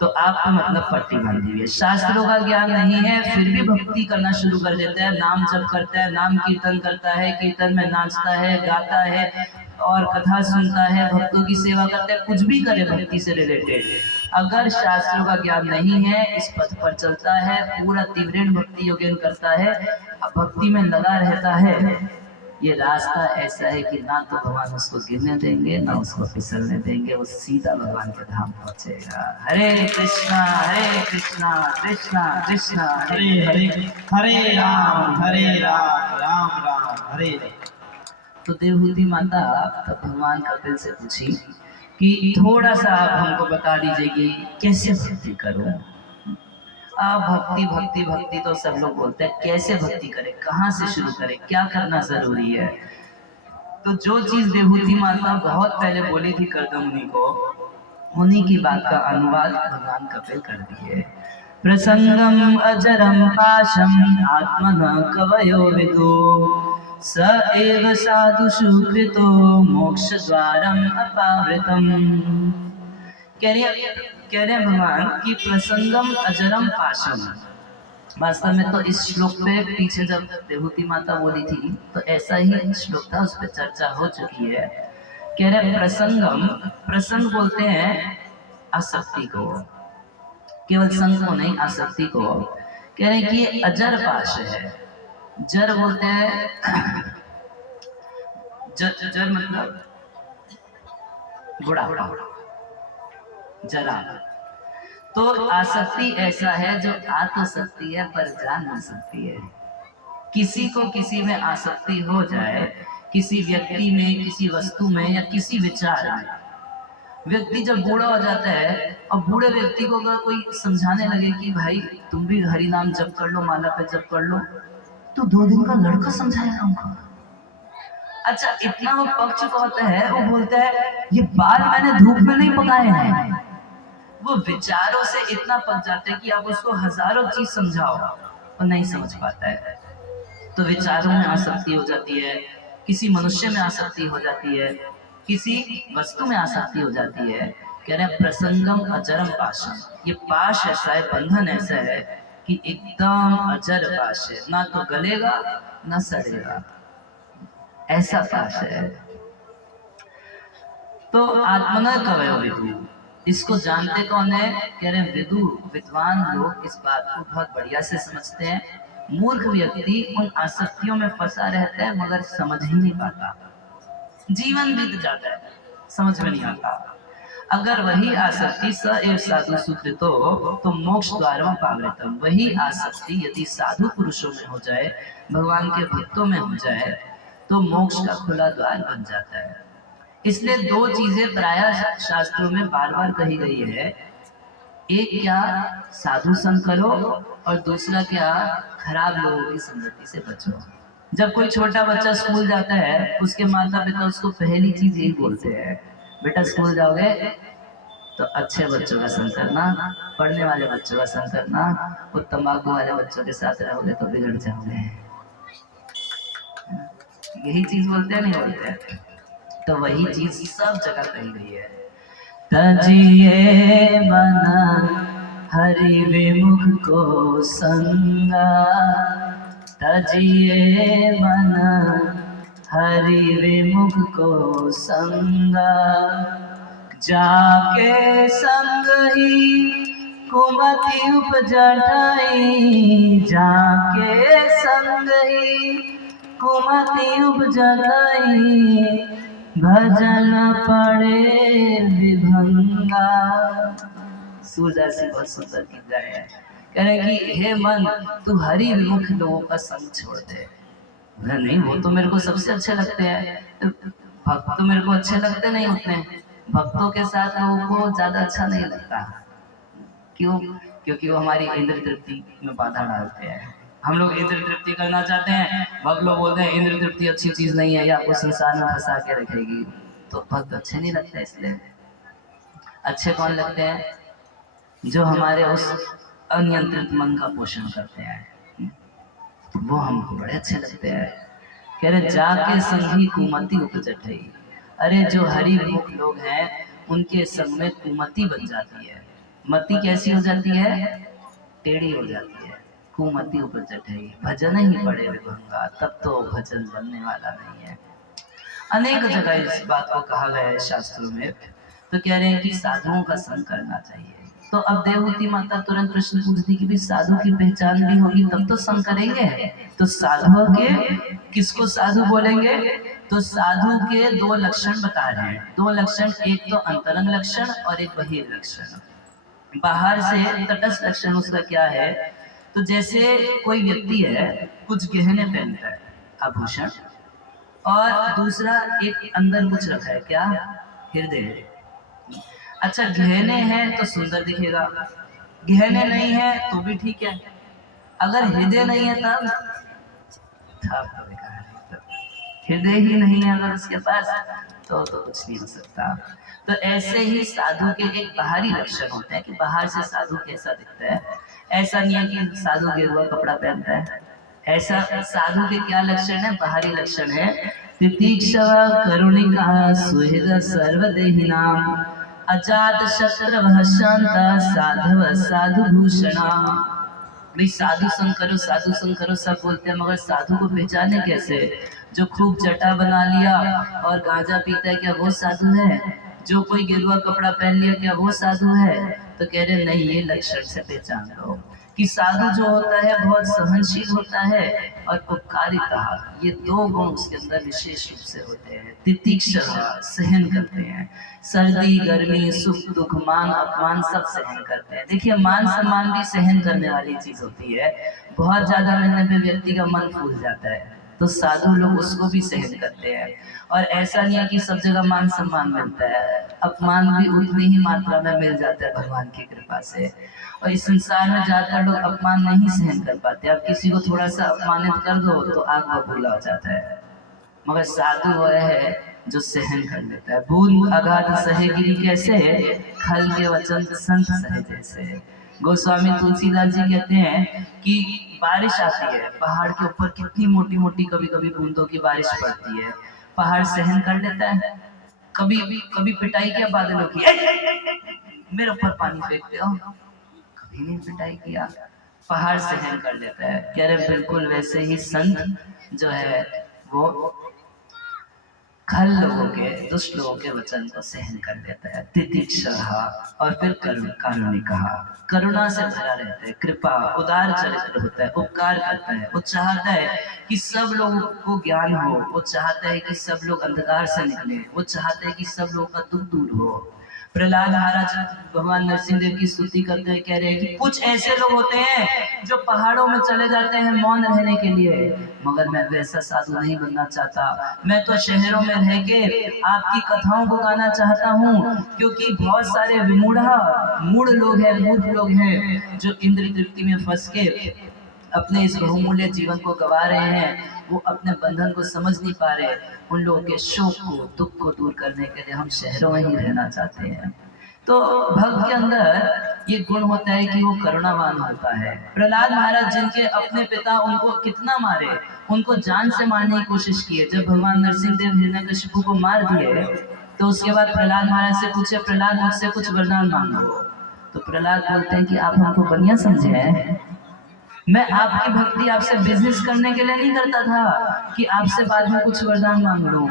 तो आपका मतलब पट्टी बांधी हुई है। शास्त्रों का ज्ञान नहीं है फिर भी भक्ति करना शुरू कर देता है, नाम जप करता है, नाम कीर्तन करता है, कीर्तन में नाचता है, गाता है और कथा सुनता है, भक्तों की सेवा करता है, कुछ भी करे भक्ति से रिलेटेड। अगर शास्त्रों का ज्ञान नहीं है, इस पथ पर चलता है, पूरा तीव्र भक्ति योगन करता है, भक्ति में लगा रहता है, ये रास्ता ऐसा है कि ना तो भगवान उसको गिरने देंगे ना उसको फिसलने देंगे, वो सीधा भगवान के धाम पहुंचेगा। हरे कृष्णा कृष्णा कृष्णा हरे हरे, हरे राम राम राम हरे। तो देवहूति माता तब भगवान कपिल से पूछी कि थोड़ा सा आप हमको बता दीजिए कि कैसे भक्ति करूं। भक्ति भक्ति भक्ति तो सब लोग बोलते हैं, कैसे भक्ति करें, कहाँ से शुरू करें, क्या करना जरूरी है? तो जो चीज देवहूति माता बहुत पहले बोली थी कर्दम मुनि को, उन्हीं की बात का अनुवाद भगवान कपिल कर दिए। प्रसंगम अजरम पाशम आत्मन कवयो विदु स एव साधु सुकृतो मोक्ष द्वारम अपावृतम। कह रहे भगवान की प्रसंगम अजरम पाशम। वास्तव में तो इस श्लोक पे पीछे जब देवहूति माता बोली थी तो ऐसा ही श्लोक था, उस पर चर्चा हो चुकी है। कह रहे प्रसंगम, प्रसंग बोलते हैं आसक्ति को, केवल संग को नहीं, आसक्ति को। कह रहे कि ये अजर पाश है। जर बोलते हैं जर मतलब बुढ़ापा, जरा। तो आसक्ति ऐसा है जो आ तो सकती है पर जा नहीं सकती है। किसी को किसी में आसक्ति हो जाए, किसी व्यक्ति में, किसी वस्तु में या किसी विचार में, व्यक्ति जब बूढ़ा हो जाता है और बूढ़े व्यक्ति को अगर कोई समझाने लगे कि भाई तुम भी हरि नाम जप कर लो, माला पे जप कर लो, तो 2 दिन का लड़का समझाएगा उनको। अच्छा, इतना वो पक चुका होता है, वो बोलता है ये बाल मैंने धूप में नहीं पकाए हैं। वो विचारों से इतना पक जाता है कि आप उसको हजारों चीज समझाओ और नहीं समझ पाता है। तो विचारों में आसक्ति हो जाती है, किसी मनुष्य में आसक्ति हो जाती है, किसी वस्तु में आसक्ति हो जाती है। कह रहे हैं प्रसंगम अजरम पाशम। ये पाश ऐसा है, बंधन ऐसा है कि एकदम अजर पाश है, ना तो गलेगा ना सड़ेगा, ऐसा पाश है। तो आत्मना कवयो विदु, इसको जानते कौन है? कह रहे विदु, विद्वान लोग इस बात को बहुत बढ़िया से समझते हैं। मूर्ख व्यक्ति उन आसक्तियों में फंसा रहता है मगर समझ ही नहीं पाता, जीवन बीत जाता है, समझ में नहीं आता। अगर वही आसक्ति स एव साधु सुकृतो तो मोक्ष द्वारम पावृतम, वही आसक्ति यदि साधु पुरुषों में हो जाए, भगवान के भक्तों में हो जाए, तो मोक्ष का खुला द्वार बन जाता है। इसलिए 2 चीजें प्रायः शास्त्रों में बार बार कही गई है। एक क्या, साधु संग करो, और दूसरा क्या, खराब लोगों की संगति से बचो। जब कोई छोटा बच्चा स्कूल जाता है, उसके माता पिता उसको पहली चीज यही बोलते हैं, बेटा स्कूल जाओगे तो अच्छे बच्चों का संग करना, पढ़ने वाले बच्चों का संग करना, और तंबाकू वाले बच्चों के साथ रहोगे तो बिगड़ जाओगे। यही चीज बोलते हैं, नहीं बोलते हैं? तो वही चीज सब जगह कही गई है। तजिए मन हरि विमुख को संगा, तजिए मन हरि विमुख को संगा, जाके संग ही कुमति उपजटाई, जाके संग ही कुमति उपजटाई, भजन पड़े विभंगा। सूरदास जी बहुत सुंदर गीत गाए हैं। कह रहे हैं कि हे मन, तू हरि विमुख लोगों का संग छोड़ दे। नहीं, वो तो मेरे को सबसे अच्छे लगते हैं, भक्त तो मेरे को अच्छे लगते नहीं उतने, भक्तों के साथ लोगों को ज्यादा अच्छा नहीं लगता। क्यों? क्योंकि वो हमारी इंद्र तृप्ति में बाधा डालते हैं। हम लोग इंद्र तृप्ति करना चाहते हैं, भक्त लोग बोलते हैं इंद्र तृप्ति अच्छी चीज नहीं है, ये आपको संसार में फंसा के रखेगी, तो भक्त अच्छे नहीं लगते। इसलिए अच्छे कौन लगते हैं? जो हमारे उस अनियंत्रित मन का पोषण करते हैं, वो हमको बड़े अच्छे लगते हैं। कह रहे जाके संगी कुमति उपजटई। अरे जो हरि विमुख लोग हैं उनके संग में कुमति बन जाती है। मति कैसी हो जाती है? टेढ़ी हो जाती है। कुमति उपजटई, भजन ही पड़े विभंगा, तब तो भजन बनने वाला नहीं है। अनेक जगह इस बात को कहा गया है शास्त्रों में। तो कह रहे हैं कि साधुओं का संग करना चाहिए। तो अब देवहूति माता तुरंत प्रश्न पूछती कि भी साधु की पहचान भी होगी तब तो संग करेंगे। तो साधुओं के किसको साधु बोलेंगे? तो साधु के दो लक्षण बता रहे हैं। दो लक्षण, एक तो अंतरंग लक्षण और एक बहिर् लक्षण। बाहर से तटस्थ लक्षण उसका क्या है? तो जैसे कोई व्यक्ति है, कुछ गहने पहनता है, आभूषण, और दूसरा एक अंदर कुछ रखा है, क्या? हृदय। अच्छा, गहने हैं तो सुंदर दिखेगा, गहने नहीं है तो भी ठीक है। अगर हृदय नहीं है तब हृदय ही नहीं है अगर उसके पास, तो कुछ नहीं हो सकता। तो ऐसे ही साधु के एक बाहरी लक्षण होते हैं कि बाहर से साधु कैसा दिखता है। ऐसा नहीं है कि साधु गेरुआ कपड़ा पहनता है। ऐसा साधु के क्या लक्षण है? बाहरी लक्षण है तितीक्षा करुणिका सुहृद सर्वदेहिना अजात शस्त्र शांता साधव साधु भूषणा। भाई साधु संग करो सब बोलते हैं, मगर साधु को पहचाने कैसे? जो खूब जटा बना लिया और गांजा पीता है, क्या वो साधु है? जो कोई गेरुआ कपड़ा पहन लिया, क्या वो साधु है? तो कह रहे नहीं, ये लक्षण से पहचान लो कि साधु जो होता है बहुत सहनशील होता है और उपकारिता, ये दो गुण उसके अंदर विशेष रूप से होते हैं। तितीक्षा, सहन करते हैं, सर्दी गर्मी सुख दुख मान अपमान सब सहन करते हैं। देखिए, मान सम्मान भी सहन करने वाली चीज होती है। बहुत ज्यादा मिलने पे व्यक्ति का मन फूल जाता है, तो साधु लोग उसको भी सहन करते हैं। और ऐसा नहीं है कि सब जगह मान सम्मान मिलता है, अपमान भी उतनी ही मात्रा में मिल जाता है भगवान की कृपा से। और इस संसार में ज्यादातर लोग अपमान नहीं सहन कर पाते। आप किसी को थोड़ा सा अपमानित कर दो तो आग बबूला हो जाता है, मगर साधु वह है जो सहन कर लेता है। भूल आघात सहेगिरी कैसे, खल के वचन संत सहे जैसे। गोस्वामी तुलसीदास जी कहते हैं कि बारिश आती है, पहाड़ के ऊपर कितनी मोटी मोटी कभी कभी बूंदों की बारिश पड़ती है, पहाड़ सहन कर लेता है। कभी पिटाई किया बादलों की, मेरे ऊपर पानी फेंकते हो, कभी नहीं पिटाई किया, पहाड़ सहन कर लेता है। कह रहे बिल्कुल वैसे ही संत जो है वो खल लोगों के, दुष्ट लोगों के वचन को सहन कर लेता है। तितिक्षा, और फिर कारुणिका, करुणा से भरा रहता है, कृपा, उदार चरित्र होता है, उपकार करता है। वो चाहता है कि सब लोगों को ज्ञान हो, वो चाहता है कि सब लोग अंधकार से निकले, वो चाहता है कि सब लोगों का दुख दूर हो। प्रहलाद महाराज भगवान नरसिंह देव की स्तुति करते हुए कह रहे हैं कि कुछ ऐसे लोग होते हैं जो पहाड़ों में चले जाते हैं मौन रहने के लिए, मगर मैं वैसा साधु नहीं बनना चाहता। मैं तो शहरों में रह के आपकी कथाओं को गाना चाहता हूँ, क्योंकि बहुत सारे मूढ़ लोग हैं, मूर्ख लोग हैं जो इंद्रिय तृप्ति में फंस के अपने इस बहुमूल्य जीवन को गवा रहे हैं। वो अपने बंधन को समझ नहीं पा रहे। उन लोगों के शोक को, दुख को दूर करने के लिए हम शहरों में ही रहना चाहते हैं। तो भक्त के अंदर ये गुण होता है कि वो करुणावान होता है। प्रहलाद महाराज जिनके अपने पिता उनको कितना मारे, उनको जान से मारने की कोशिश की है। जब भगवान नरसिंह देव हिरण्यकशिपु को मार दिए तो उसके बाद प्रहलाद महाराज से पूछे, प्रहलाद मुझसे कुछ वरदान मांगो। तो प्रहलाद बोलते हैं कि आप हमको बढ़िया समझे हैं, मैं आपकी भक्ति आपसे बिजनेस करने के लिए नहीं करता था कि आपसे बाद में कुछ वरदान मांग लूं।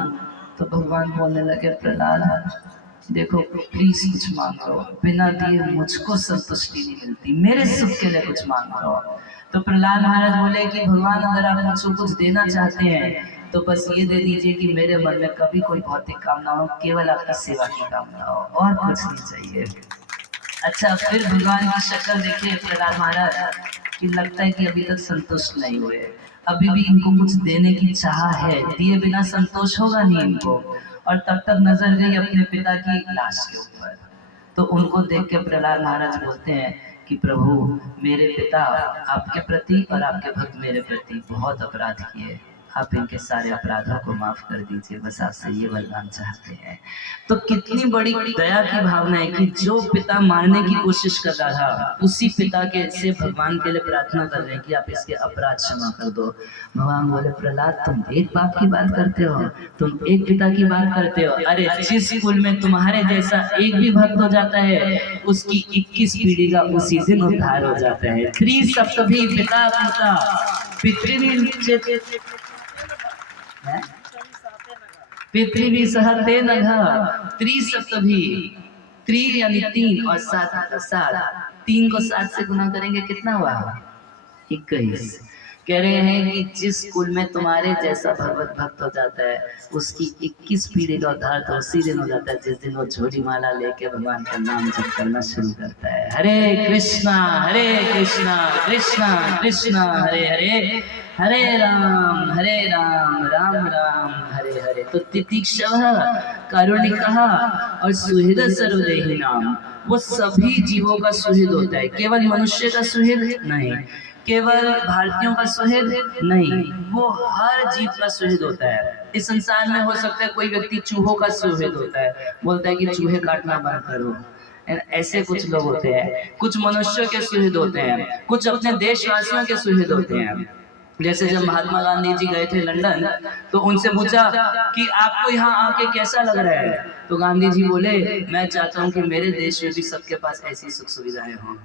तो भगवान बोलने लगे, प्रहलाद देखो प्लीज कुछ मांगो, बिना दिए मुझको संतुष्टि नहीं मिलती, मेरे सुख के लिए कुछ मांगो। तो प्रहलाद महाराज बोले कि भगवान अगर आप मुझको कुछ देना चाहते हैं तो बस ये दे दीजिए कि मेरे मन में कभी कोई भौतिक कामना हो, केवल आपकी सेवा की कामना हो, और कुछ नहीं चाहिए। अच्छा, फिर भगवान की शक्ल देखिए प्रहलाद महाराज कि लगता है कि अभी तक संतुष्ट नहीं हुए, अभी भी इनको कुछ देने की चाह है, दिए बिना संतोष होगा नहीं इनको। और तब तक नजर गई अपने पिता की लाश के ऊपर। तो उनको देख के प्रहलाद महाराज बोलते हैं कि प्रभु मेरे पिता आपके प्रति और आपके भक्त मेरे प्रति बहुत अपराध किए, आप इनके सारे अपराधों को माफ कर दीजिए, बस आपसे ये वरदान चाहते हैं। तो कितनी बड़ी दया की भावना है कि जो पिता मारने की कोशिश कर रहा था उसी पिता के से भगवान के लिए प्रार्थना कर रहे हैं कि आप इसके अपराध क्षमा कर दो। भगवान बोले, प्रहलाद तुम एक बाप की बात करते हो, तुम एक पिता की बात करते हो, अरे जिस कुल में तुम्हारे जैसा एक भी भक्त हो जाता है उसकी 21 पीढ़ी का उसी दिन उद्धार हो जाता है। त्रिसप्तभी पिता पिता पितृ पृथ्वी सहते नघ, त्रिसप्तभी, त्रि यानी 3 और 7, 3 को 7 से गुना करेंगे कितना हुआ? 21। कह रहे हैं कि जिस कुल में तुम्हारे जैसा भगवत भक्त हो जाता है उसकी 21 पीढ़ी का उद्धार तो उसी दिन हो जाता है जिस दिन वो झोली माला लेके भगवान का नाम जप करना शुरू करता है। हरे कृष्णा कृष्णा कृष्णा हरे हरे, हरे राम राम राम हरे हरे। तो तितिक्षव कारुणिकः और सुहृद सर्वदेहि नाम, वो सभी जीवों का सुहृद होता है, केवल मनुष्य का सुहृद नहीं, केवल भारतीयों का सुहृद नहीं, वो हर जीव का सुहृद होता है। इस संसार में हो सकता है कोई व्यक्ति चूहों का सुहृद होता है, बोलता है कि चूहे काटना बंद करो, ऐसे कुछ लोग होते हैं। कुछ मनुष्यों के सुहृद होते हैं, कुछ अपने देशवासियों के सुहृद होते हैं। जैसे जब महात्मा गांधी जी गए थे लंदन तो उनसे पूछा कि आपको यहाँ आके कैसा लग रहा है, तो गांधी जी बोले मैं चाहता हूँ कि मेरे देश में भी सबके पास ऐसी सुख सुविधाएं हों।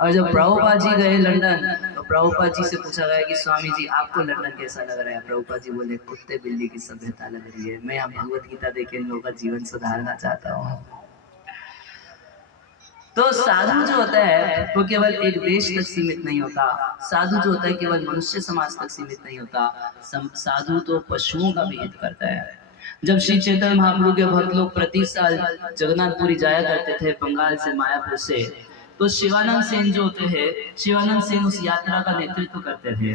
और जब प्रभुपाद जी गए लंदन तो प्रभुपाद जी से पूछा गया कि स्वामी जी आपको लंदन कैसा लग रहा है, प्रभुपाद जी बोले कुत्ते बिल्ली की सभ्यता लग रही है, मैं यहाँ भगवत गीता देख के इन लोगों का जीवन सुधारना चाहता हूँ। तो साधु जो होता है वो केवल एक देश तक सीमित नहीं होता, साधु जो होता है केवल मनुष्य समाज तक सीमित नहीं होता, साधु तो पशुओं का भी हित करता है। जब श्री चैतन्य महाप्रभु के भक्त लोग प्रति साल जगन्नाथपुरी जाया करते थे बंगाल से मायापुर से, तो शिवानंद सेन जो होते हैं, शिवानंद सेन उस यात्रा का नेतृत्व करते थे।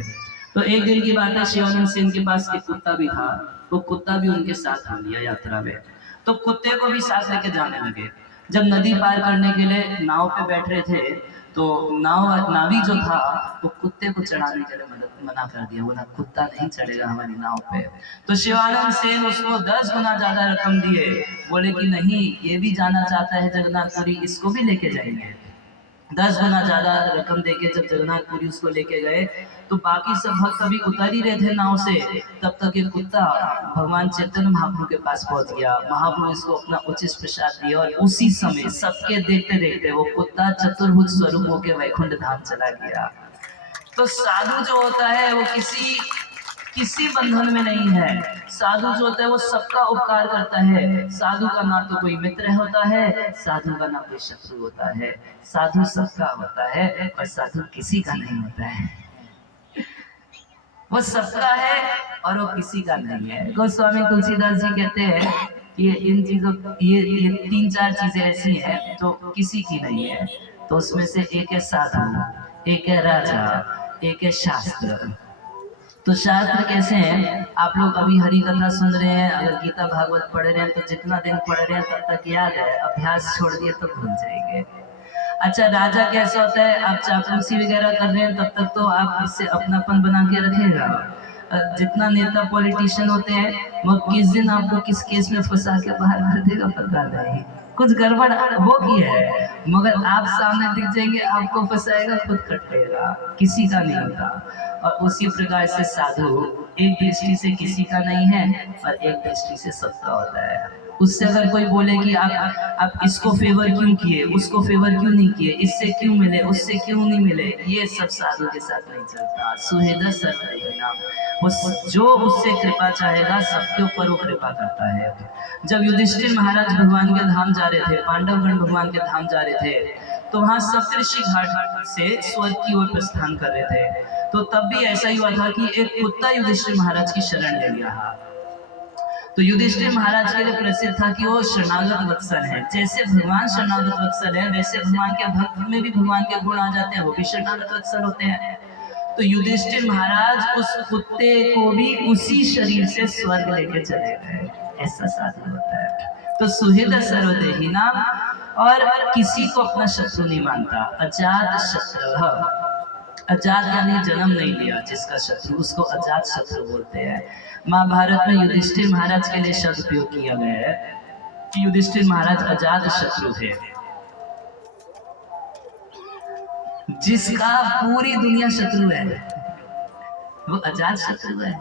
तो एक दिन की बात है, शिवानंद सेन के पास एक कुत्ता भी था, वो कुत्ता भी उनके साथ आ लिया यात्रा में, तो कुत्ते को भी साथ लेके जाने लगे। जब नदी पार करने के लिए नाव पे बैठ रहे थे तो नावी जो था वो कुत्ते को चढ़ाने के लिए मना कर दिया, बोला कुत्ता नहीं चढ़ेगा हमारी नाव पे। तो शिवानंद सेन उसको 10 गुना ज्यादा रकम दिए, बोले कि नहीं ये भी जाना चाहता है जगन्नाथपुरी, इसको भी लेके जाएंगे। 10 गुना ज्यादा रकम देके जब जगन्नाथपुरी उसको लेके गए तो बाकी सब भक्त अभी उतर ही रहे थे नाव से, तब तक एक कुत्ता भगवान चैतन्य महाप्रभु के पास पहुंच गया। महाप्रभु इसको अपना उचित प्रसाद दिया और उसी समय सबके देखते देखते वो कुत्ता चतुर्भुज स्वरूप होकर वैकुंठ धाम चला गया। तो साधु जो होता है वो किसी बंधन में नहीं है, साधु जो होता है वो सबका उपकार करता है। साधु का ना तो कोई मित्र होता है, साधु का ना कोई शत्रु होता है, साधु सबका होता है और साधु किसी का नहीं होता है, वो सबका है और वो किसी का नहीं है। गोस्वामी तुलसीदास जी कहते हैं ये इन चीजों ये 3-4 चीजें ऐसी हैं जो किसी की नहीं है, तो उसमें से एक है साधु, एक है राजा, एक है शास्त्र। तो शास्त्र कैसे हैं, आप लोग अभी हरि कथा सुन रहे हैं, अगर गीता भागवत पढ़ रहे हैं तो जितना दिन पढ़ रहे हैं तब तक याद है, अभ्यास छोड़ दिए तो भूल जाएंगे। अच्छा राजा कैसा होता है, आप चापलूसी वगैरह कर रहे हैं तब तक तो आप इससे अपनापन बना के रखेगा। जितना नेता पॉलिटिशियन होते हैं वो किस दिन आपको किस केस में फंसा के बाहर कर देगा पता नहीं, कुछ गड़बड़ हो की है, मगर आप सामने दिख जाएंगे आपको फंसाएगा, खुद कटेगा, किसी का नहीं होता। और उसी प्रकार से साधु एक दृष्टि से किसी का नहीं है और एक दृष्टि से सबका होता है। उससे अगर कोई बोले कि आप इसको फेवर क्यों किए, उसको फेवर क्यों नहीं किए, इससे क्यों मिले, उससे क्यों नहीं मिले, ये सब साधु के साथ नहीं चलता। सुहृद सर्वदेही नाम, वो जो उससे कृपा चाहेगा सबके ऊपर वो कृपा करता है। जब युधिष्ठिर महाराज भगवान के धाम जा रहे थे, पांडवगण भगवान के धाम जा रहे थे, तो वहां सप्तऋषि घाट से स्वर्ग की ओर प्रस्थान कर रहे थे। तो तब भी ऐसा ही हुआ था कि एक कुत्ता युधिष्ठिर महाराज की शरण ले लिया। तो युधिष्ठिर महाराज के लिए प्रसिद्ध था कि वो शरणागत वत्सल है। जैसे भगवान शरणागत वत्सल है, वैसे भगवान के भक्त में भी भगवान के गुण आ जाते हैं, वो भी शरणागत वत्सल होते हैं। तो युधिष्ठिर महाराज उस कुत्ते को भी उसी शरीर से स्वर्ग लेके चले गए। ऐसा साधु होता है। तो सुहृद सर्वदेही नाम, और किसी को अपना शत्रु नहीं मानता। अजात शत्रु, अजात यानी जन्म नहीं लिया जिसका शत्रु, उसको अजात शत्रु बोलते हैं। महाभारत में युधिष्ठिर महाराज के लिए शब्द उपयोग किया गया है कि युधिष्ठिर महाराज अजात शत्रु थे। जिसका पूरी दुनिया शत्रु है वो अजात शत्रु है।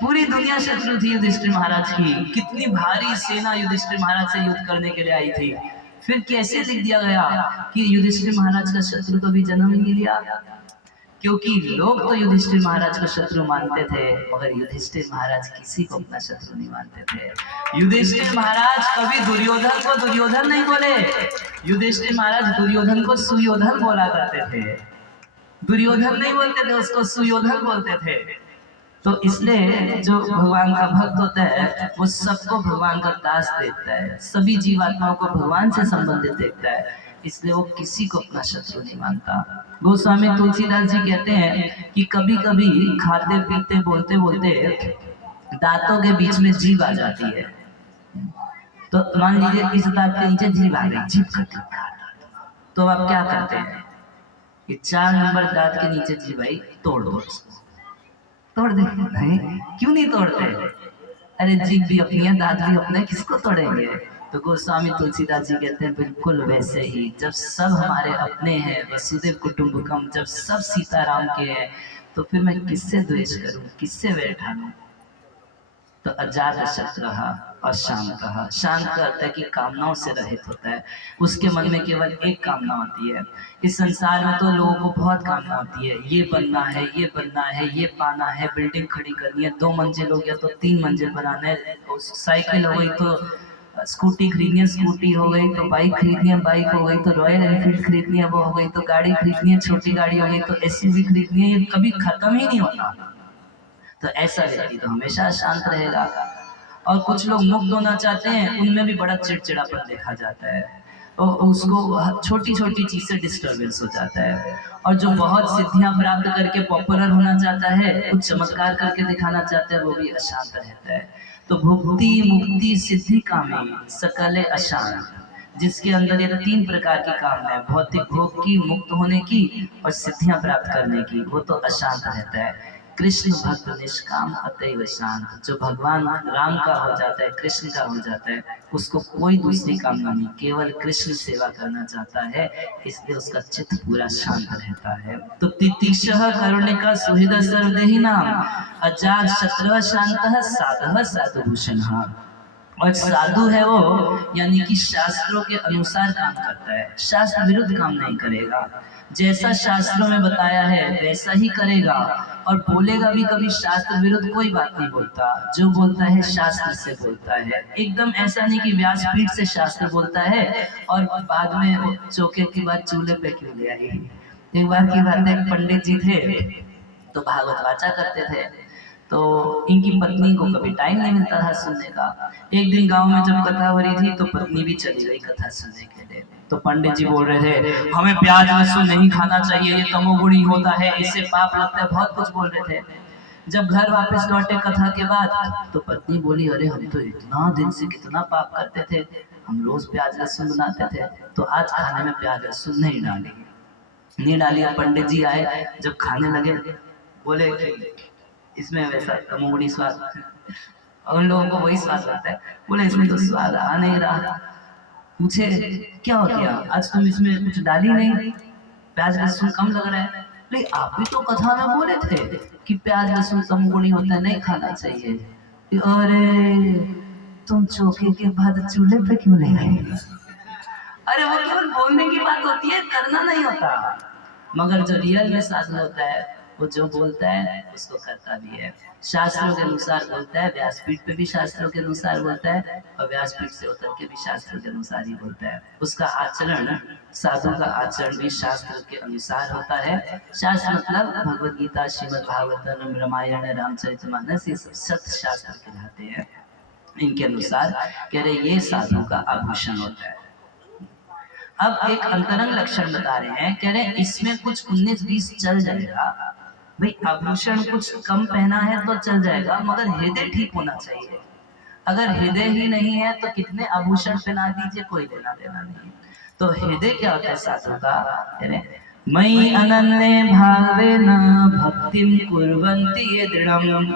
पूरी दुनिया शत्रु थी युधिष्ठिर महाराज की। कितनी भारी सेना युधिष्ठिर महाराज से युद्ध करने के लिए आई थी, फिर कैसे लिख दिया गया कि युधिष्ठिर महाराज का शत्रु तो भी जन्म ही नहीं लिया? क्योंकि लोग तो युधिष्ठिर महाराज को शत्रु मानते थे, मगर युधिष्ठिर महाराज किसी को अपना शत्रु नहीं मानते थे। युधिष्ठिर महाराज कभी दुर्योधन को दुर्योधन नहीं बोले, युधिष्ठिर महाराज दुर्योधन को सुयोधन बोला करते थे। दुर्योधन नहीं बोलते थे, उसको सुयोधन बोलते थे। तो इसलिए जो भगवान का भक्त होता है वो सबको भगवान का दास देखता है, सभी जीवात्माओं को भगवान से संबंधित देखता है, इसलिए वो किसी को अपना शत्रु नहीं मानता। गोस्वामी तुलसीदास जी कहते हैं कि कभी कभी खाते पीते बोलते बोलते दांतों के बीच में जीभ आ जाती है। तो मान लीजिए इस दांत के नीचे जीभ आ गई, जीभ कट, तो आप क्या करते हैं? ये 4 नंबर दांत के नीचे जीभ आई, तोड़ दो। तोड़ दे? नहीं, क्यों नहीं तोड़ते? अरे जीभ भी अपनी है, दांत भी अपने, किसको तोड़ेंगे? तो गोस्वामी तुलसीदास जी कहते हैं बिल्कुल वैसे ही, जब सब हमारे अपने हैं, वसुदेव कुटुंबकम, जब सब सीताराम के हैं, तो फिर मैं किससे द्वेष करूं, किससे वैर ठानूं? तो अजात शत्रु और शांत, शांत का अर्थ है कि कामनाओं से रहित होता है। उसके मन में केवल एक कामना होती है। इस संसार में तो लोगों को बहुत कामना होती है, ये बनना है, ये बनना है, ये पाना है, बिल्डिंग खड़ी करनी है, 2 मंजिल हो गया तो 3 मंजिल बनाना है, साइकिल हो गई तो स्कूटी खरीदनी है, स्कूटी हो गई तो बाइक खरीदनी है, बाइक हो गई तो रॉयल एनफील्ड खरीदनी है, वो हो गई तो गाड़ी खरीदनी है, छोटी गाड़ी हो गई तो एसयूवी खरीदनी है। ये कभी खत्म ही नहीं होता। तो ऐसा व्यक्ति तो हमेशा शांत रहेगा। और कुछ लोग मुक्त होना चाहते हैं, उनमें भी बड़ा चिड़चिड़ापन देखा जाता है, और उसको छोटी छोटी चीज से डिस्टर्बेंस हो जाता है। और जो बहुत सिद्धियां प्राप्त करके पॉपुलर होना चाहता है, कुछ चमत्कार करके दिखाना चाहता है, वो भी अशांत रहता है। तो भुक्ति मुक्ति सिद्धि कामी सकले अशांत, जिसके अंदर ये 3 प्रकार की कामना है, भौतिक भोग की, मुक्त होने की और सिद्धियां प्राप्त करने की, वो तो अशांत रहता है। कृष्ण भक्त निष्काम अतैव शांत, जो भगवान राम का हो जाता है, कृष्ण का हो जाता है, उसको कोई दूसरी कामना नहीं, केवल कृष्ण सेवा करना चाहता है, इसलिए उसका चित्त पूरा शांत रहता है। तो तितिक्षः करुणिका सुहृद सर्वदेही नाम, अजात शत्रु शांतः साधः साधुभूषणः। और साधु है वो, यानी कि शास्त्रों के अनुसार काम करता है, शास्त्र विरुद्ध काम नहीं करेगा। जैसा शास्त्रों में बताया है वैसा ही करेगा, और बोलेगा भी कभी शास्त्र विरुद्ध कोई बात नहीं बोलता। जो बोलता है शास्त्र से बोलता है। एकदम ऐसा नहीं कि व्यासपीठ से शास्त्र बोलता है और बाद में चौके की बात चूल्हे पे क्यों ले आई। एक बार की बात है, पंडित जी थे तो भागवत वाचा करते थे, तो इनकी पत्नी को कभी टाइम नहीं मिलता था सुनने का। एक दिन गांव में जब कथा हो रही थी तो पत्नी भी चली गई कथा सुनने के लिए। तो पंडित जी बोल रहे थे हमें प्याज लहसुन नहीं खाना चाहिए, ये तमोगुणी होता है, इससे पाप लगता है, बहुत कुछ बोल रहे थे। जब घर वापस लौटे कथा के बाद तो पत्नी बोली अरे हम तो इतना दिन से कितना पाप करते थे, हम रोज प्याज लहसुन बनाते थे, तो आज खाने में प्याज लहसुन नहीं डाली। पंडित जी आए, जब खाने लगे बोले इसमें वैसा तमोगुणी स्वाद, और उन लोगों को वही स्वाद लगता है। बोले इसमें तो स्वाद आ नहीं रहा। पूछे क्या हो गया, आज तुम इसमें कुछ डाली नहीं, प्याज लहसुन कम लग रहा है। लेकिन आप भी तो कथा में बोले थे कि प्याज लहसुन तमोगुणी होता है, नहीं खाना चाहिए। अरे तुम चौके के बाद चूल्हे पे क्यों ले गए? अरे वो केवल बोलने की बात होती है, करना नहीं होता। मगर जो रियल में साधु होता है, वो जो बोलता है उसको करता भी है। शास्त्रों के अनुसार बोलता है, व्यासपीठ पे भी शास्त्रों के अनुसार बोलता है, और व्यासपीठ से उतर के भी शास्त्रों के अनुसार ही बोलता है। उसका आचरण, साधु का आचरण भी शास्त्र के अनुसार होता है। शास्त्र मतलब भगवद गीता, श्रीमद् भागवतम, रामायण, रामचरितमानस, ये सब सत्य शास्त्र कहलाते हैं। इनके अनुसार कह रहे ये साधु का आभूषण होता है। अब एक अंतरंग लक्षण बता रहे हैं, कह रहे हैं इसमें कुछ 19-20 चल जाएगा भाई, आभूषण कुछ कम पहना है तो चल जाएगा, मगर हृदय ठीक होना चाहिए। अगर हृदय ही नहीं है तो कितने आभूषण पहना दीजिए, कोई लेना देना नहीं। तो हृदय क्या होता है साधु का? कह रहे मयि अनन्ये भावेन भक्तिं कुर्वन्ति ये दृढं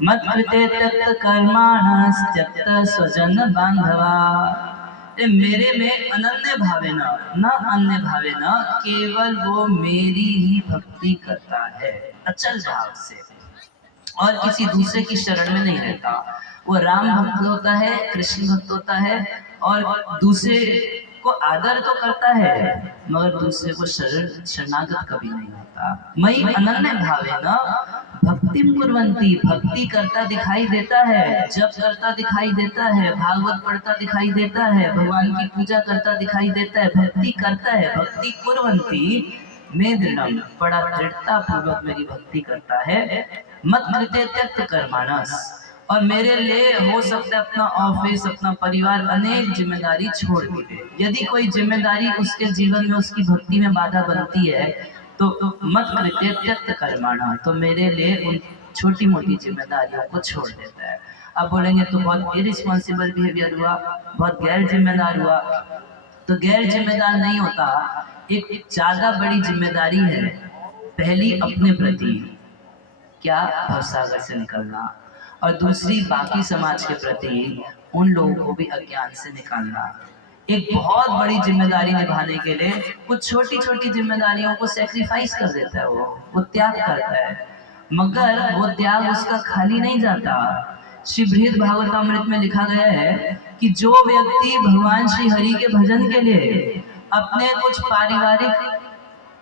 मत्कृते त्यक्त कर्माणः त्यक्त स्वजन बांधवा। मेरे में अनन्य भावे न अन्य भावे न, केवल वो मेरी ही भक्ति करता है अचल भाव से, और किसी दूसरे की शरण में नहीं रहता। वो राम भक्त होता है, कृष्ण भक्त होता है, और दूसरे को आदर तो करता है मगर दूसरे को शरणागत कभी नहीं होता। मयि अनन्य भावे न भक्तिम कुर्वन्ति, भक्ति करता दिखाई देता है, जप करता दिखाई देता है, भागवत पढ़ता दिखाई देता है, भगवान की पूजा करता दिखाई देता है, भक्ति करता है। भक्ति कुर्वन्ति में दृढ़म, बड़ा दृढ़ता पूर्वक मेरी भक्ति करता है। मत कृते त्यक्त कर्माणस, और मेरे लिए हो सकता है अपना ऑफिस, अपना परिवार, अनेक जिम्मेदारी छोड़ दे। यदि कोई जिम्मेदारी उसके जीवन में, उसकी भक्ति में बाधा बनती है तो मत कृत्य त्यक्त कर्माणा, तो मेरे लिए उन छोटी मोटी जिम्मेदारियों को छोड़ देता है। अब बोलेंगे तो बहुत इरिस्पॉन्सिबल बिहेवियर हुआ, बहुत गैर जिम्मेदार हुआ। तो गैर जिम्मेदार नहीं होता, एक ज्यादा बड़ी जिम्मेदारी है। पहली अपने प्रति क्या भवसागर से निकलना, और दूसरी बाकी समाज के प्रति उन लोगों को भी अज्ञान से निकालना। एक बहुत बड़ी जिम्मेदारी निभाने के लिए कुछ छोटी छोटी जिम्मेदारियों को सैक्रिफाइस कर देता है, वो त्याग करता है, मगर वो त्याग उसका खाली नहीं जाता। श्री बृहद भागवतामृत में लिखा गया है कि जो व्यक्ति भगवान श्री हरि के भजन के लिए अपने कुछ पारिवारिक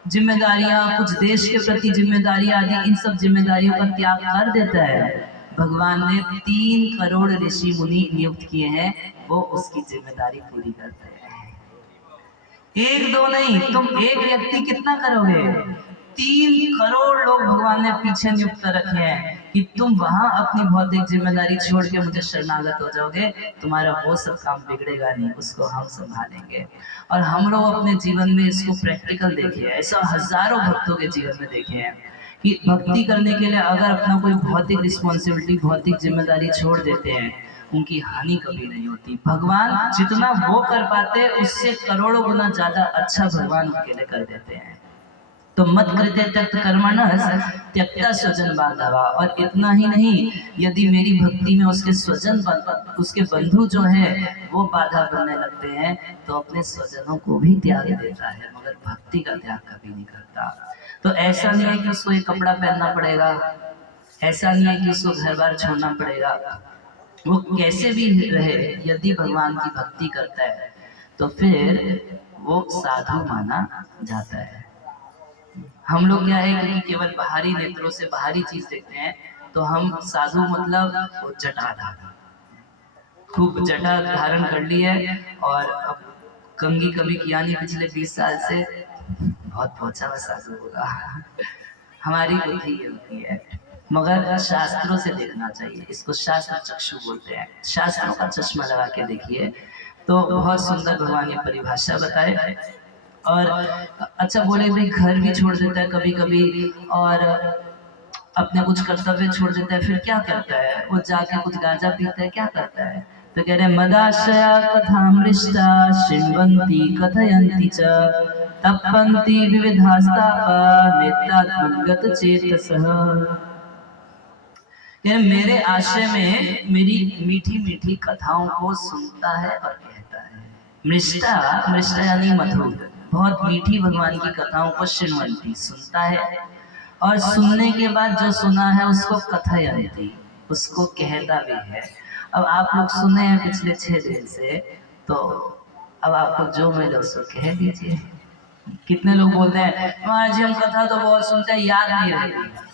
जिम्मेदारियां, कुछ देश के प्रति जिम्मेदारी आदि, इन सब जिम्मेदारियों का त्याग कर देता है, भगवान ने 3 करोड़ ऋषि मुनि नियुक्त किए हैं, वो उसकी जिम्मेदारी पूरी करते हैं। 1-2 नहीं, तुम एक व्यक्ति कितना करोगे? 3 करोड़ लोग भगवान ने पीछे नियुक्त कर रखे हैं कि तुम वहां अपनी भौतिक जिम्मेदारी छोड़ के मुझे शरणागत हो जाओगे, तुम्हारा वो सब काम बिगड़ेगा नहीं, उसको हम संभालेंगे। और हम लोग अपने जीवन में इसको प्रैक्टिकल देखे हैं, ऐसा हजारों भक्तों के जीवन में देखे हैं कि भक्ति करने के लिए अगर अपना कोई भौतिक रिस्पॉन्सिबिलिटी, भौतिक जिम्मेदारी छोड़ देते हैं, उनकी हानि कभी नहीं होती। भगवान जितना वो कर पाते उससे करोड़ों गुना ज्यादा अच्छा भगवान उनके लिए कर देते हैं। तो मत कृते त्यक्त कर्मणः त्यक्ता स्वजन बांधवा, और इतना ही नहीं, यदि मेरी भक्ति में उसके स्वजन, उसके बंधु जो है वो बाधा बनने लगते हैं तो अपने स्वजनों को भी त्याग देता है, मगर भक्ति का त्याग कभी नहीं करता। तो ऐसा नहीं है कि उसको एक कपड़ा पहनना पड़ेगा, ऐसा नहीं है कि उसको घर बार छोड़ना पड़ेगा, वो कैसे भी रहे, यदि भगवान की भक्ति करता है तो फिर वो साधु माना जाता है। हम लोग क्या है कि केवल बाहरी नेत्रों से बाहरी चीज देखते हैं, तो हम साधु मतलब वो जटाधार, खूब जटा धारण कर ली है और अब कंगी कभी किया नहीं पिछले 20 साल से, बहुत पहुंचा हुआ साधु होगा। हमारी बुद्धि ये होती है, मगर शास्त्रों से देखना चाहिए, इसको शास्त्र चक्षु बोलते हैं। शास्त्रों का चश्मा लगा के देखिए तो बहुत सुंदर भगवान ये परिभाषा बताए। और अच्छा बोले भाई घर भी छोड़ देता है कभी कभी, और अपने कुछ कर्तव्य छोड़ देता है, फिर क्या करता है? वो जाके कुछ गांजा पीता है, क्या करता है? तो कह रहे मदाशया कथामृष्टा शृण्वन्ति कथयन्ति च तप्पन्ति विविधास्तापा नेत्रात्मगत चेतसः। मेरे आश्रय में मेरी मीठी मीठी कथाओं को सुनता है और कहता है। मृष्टा, मृष्टा यानी मधुर, बहुत मीठी भगवान की कथाओं को शृण्वन्ति, सुनता है, और सुनने के बाद जो सुना है उसको कथयन्ति, उसको कहता भी है। अब आप लोग सुने हैं पिछले 6 दिन से, तो अब आपको जो मिले उसको कह दीजिए। कितने लोग बोलते हैं महाराज जी हम कथा तो बहुत सुनते हैं, याद नहीं रहती।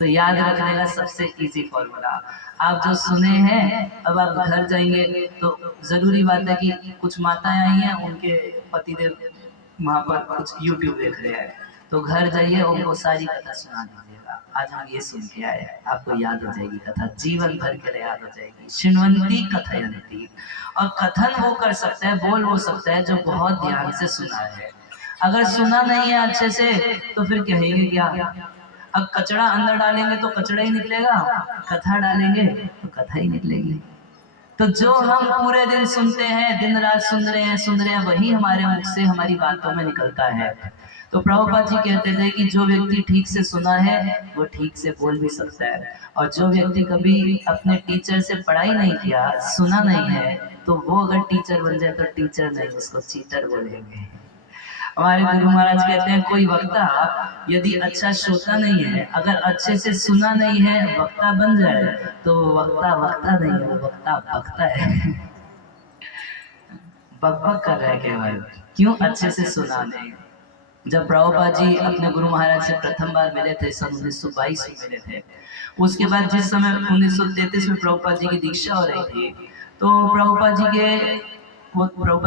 तो याद रखने का सबसे इजी फॉर्मूला, आप जो सुने हैं अब आप घर जाएंगे तो जरूरी बात है कि कुछ माताएं आई हैं, उनके पतिदेव वहाँ पर कुछ यूट्यूब देख रहे हैं, तो घर जाइए उनको सारी कथा सुना दीजिएगा। आज हम ये सुन के आए, आपको याद हो जाएगी कथा, जीवन भर के लिए याद हो जाएगी। शृण्वन्ति कथयन्ति। और कथन वो कर सकता है, बोल वो सकता है जो बहुत ध्यान से सुना है। अगर सुना नहीं है अच्छे से तो फिर कहेंगे क्या? अब कचड़ा अंदर डालेंगे तो कचड़ा ही निकलेगा, कथा डालेंगे तो कथा ही निकलेगी। तो जो हम पूरे दिन सुनते हैं, दिन रात सुन रहे हैं, वही हमारे मुख से हमारी बातों में निकलता है। तो प्रभुपाद जी कहते थे कि जो व्यक्ति ठीक से सुना है वो ठीक से बोल भी सकता है, और जो व्यक्ति कभी अपने टीचर से पढ़ाई नहीं किया, सुना नहीं है, तो वो अगर टीचर बन जाए तो टीचर नहीं, उसको चीटर बोलेंगे। हमारे गुरु महाराज कहते हैं कोई वक्ता यदि अच्छा श्रोता नहीं है, अगर अच्छे से सुना नहीं है, वक्ता बन जाए तो वक्ता वक्ता नहीं है, वो वक्ता बकता है। बकबक कर रहा है केवल, क्यों? अच्छे से सुना नहीं। जब प्रभुपाद जी अपने गुरु महाराज से प्रथम बार मिले थे, सन 1922 में मिले थे, उसके बाद जिस समय 1933 में प्रभुपाद जी की दीक्षा हो रही थी, तो प्रभुपाद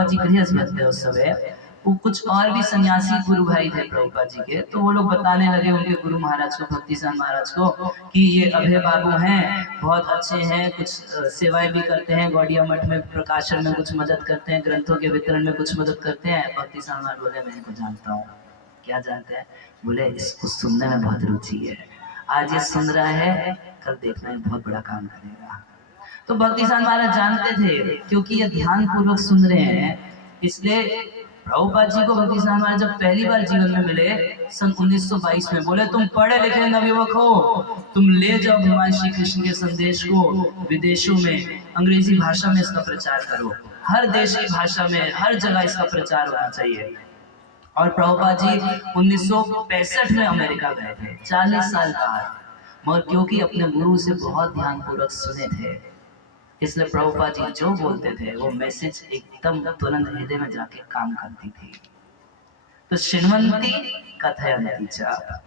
जी गृहस्थ थे उस समय। वो कुछ और भी सन्यासी गुरु भाई थे प्रभुपाद जी के, तो वो लोग बताने लगे उनके गुरु महाराज को, भक्तिसान महाराज को, कि ये अभय बाबू हैं, बहुत अच्छे हैं, कुछ सेवाएं भी करते हैं, गौड़िया मठ में प्रकाशन में कुछ मदद करते हैं, ग्रंथों के वितरण में कुछ मदद करते हैं। भक्तिसान महाराज बोले मैं इनको जानता हूँ। क्या जानते हैं? बोले इसको सुनने में बहुत रुचि है, आज ये सुन रहा है, कल देखना है बहुत बड़ा काम करेगा। तो भक्तिसान महाराज जानते थे क्योंकि ये ध्यान पूर्वक सुन रहे हैं, इसलिए प्रभुपाद जी को भक्तिसान महाराज जब पहली बार जीवन में मिले सन 1922 में, बोले तुम पढ़े लिखे नवयुवक हो, तुम ले जाओ भगवान श्री कृष्ण के संदेश को विदेशों में, अंग्रेजी भाषा में इसका प्रचार करो, हर देश की भाषा में, हर जगह इसका प्रचार होना चाहिए। और प्रभुपाद जी 1965 में अमेरिका गए थे, 40 साल बाद, मगर क्योंकि अपने गुरु से बहुत ध्यान पूर्वक सुने थे, इसलिए प्रभुपाद जी जो बोलते थे वो मैसेज एकदम तुरंत हृदय में जाके काम करती थी। तो शृण्वन्ति कथयन्ति च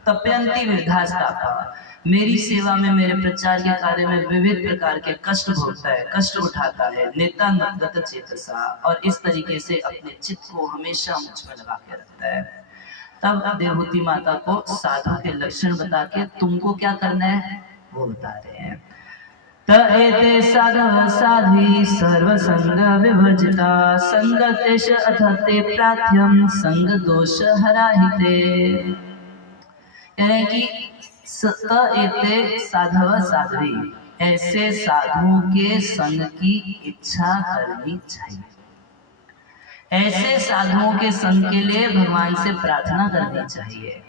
तप्यन्ति विद्धास्तापा। मेरी सेवा में, मेरे प्रचार के कार्य में विविध प्रकार के कष्ट भोगता है, कष्ट उठाता है, नेता नगत चेतसा, और इस तरीके से अपने चित्त को हमेशा मुझ में लगा के रखता है। तब देवहूति माता को साधु के लक्षण बता के तुमको क्या करना है वो बता रहे हैं। एते साधव साध्वी सर्वसंग विवर्जिता, संगतेश अथते प्रार्थ्यम संग दोष हराहिते। यानी कि एते साधव साध्वी, ऐसे साधुओं के संग की इच्छा करनी चाहिए, ऐसे साधुओं के संग के लिए भगवान से प्रार्थना करनी चाहिए।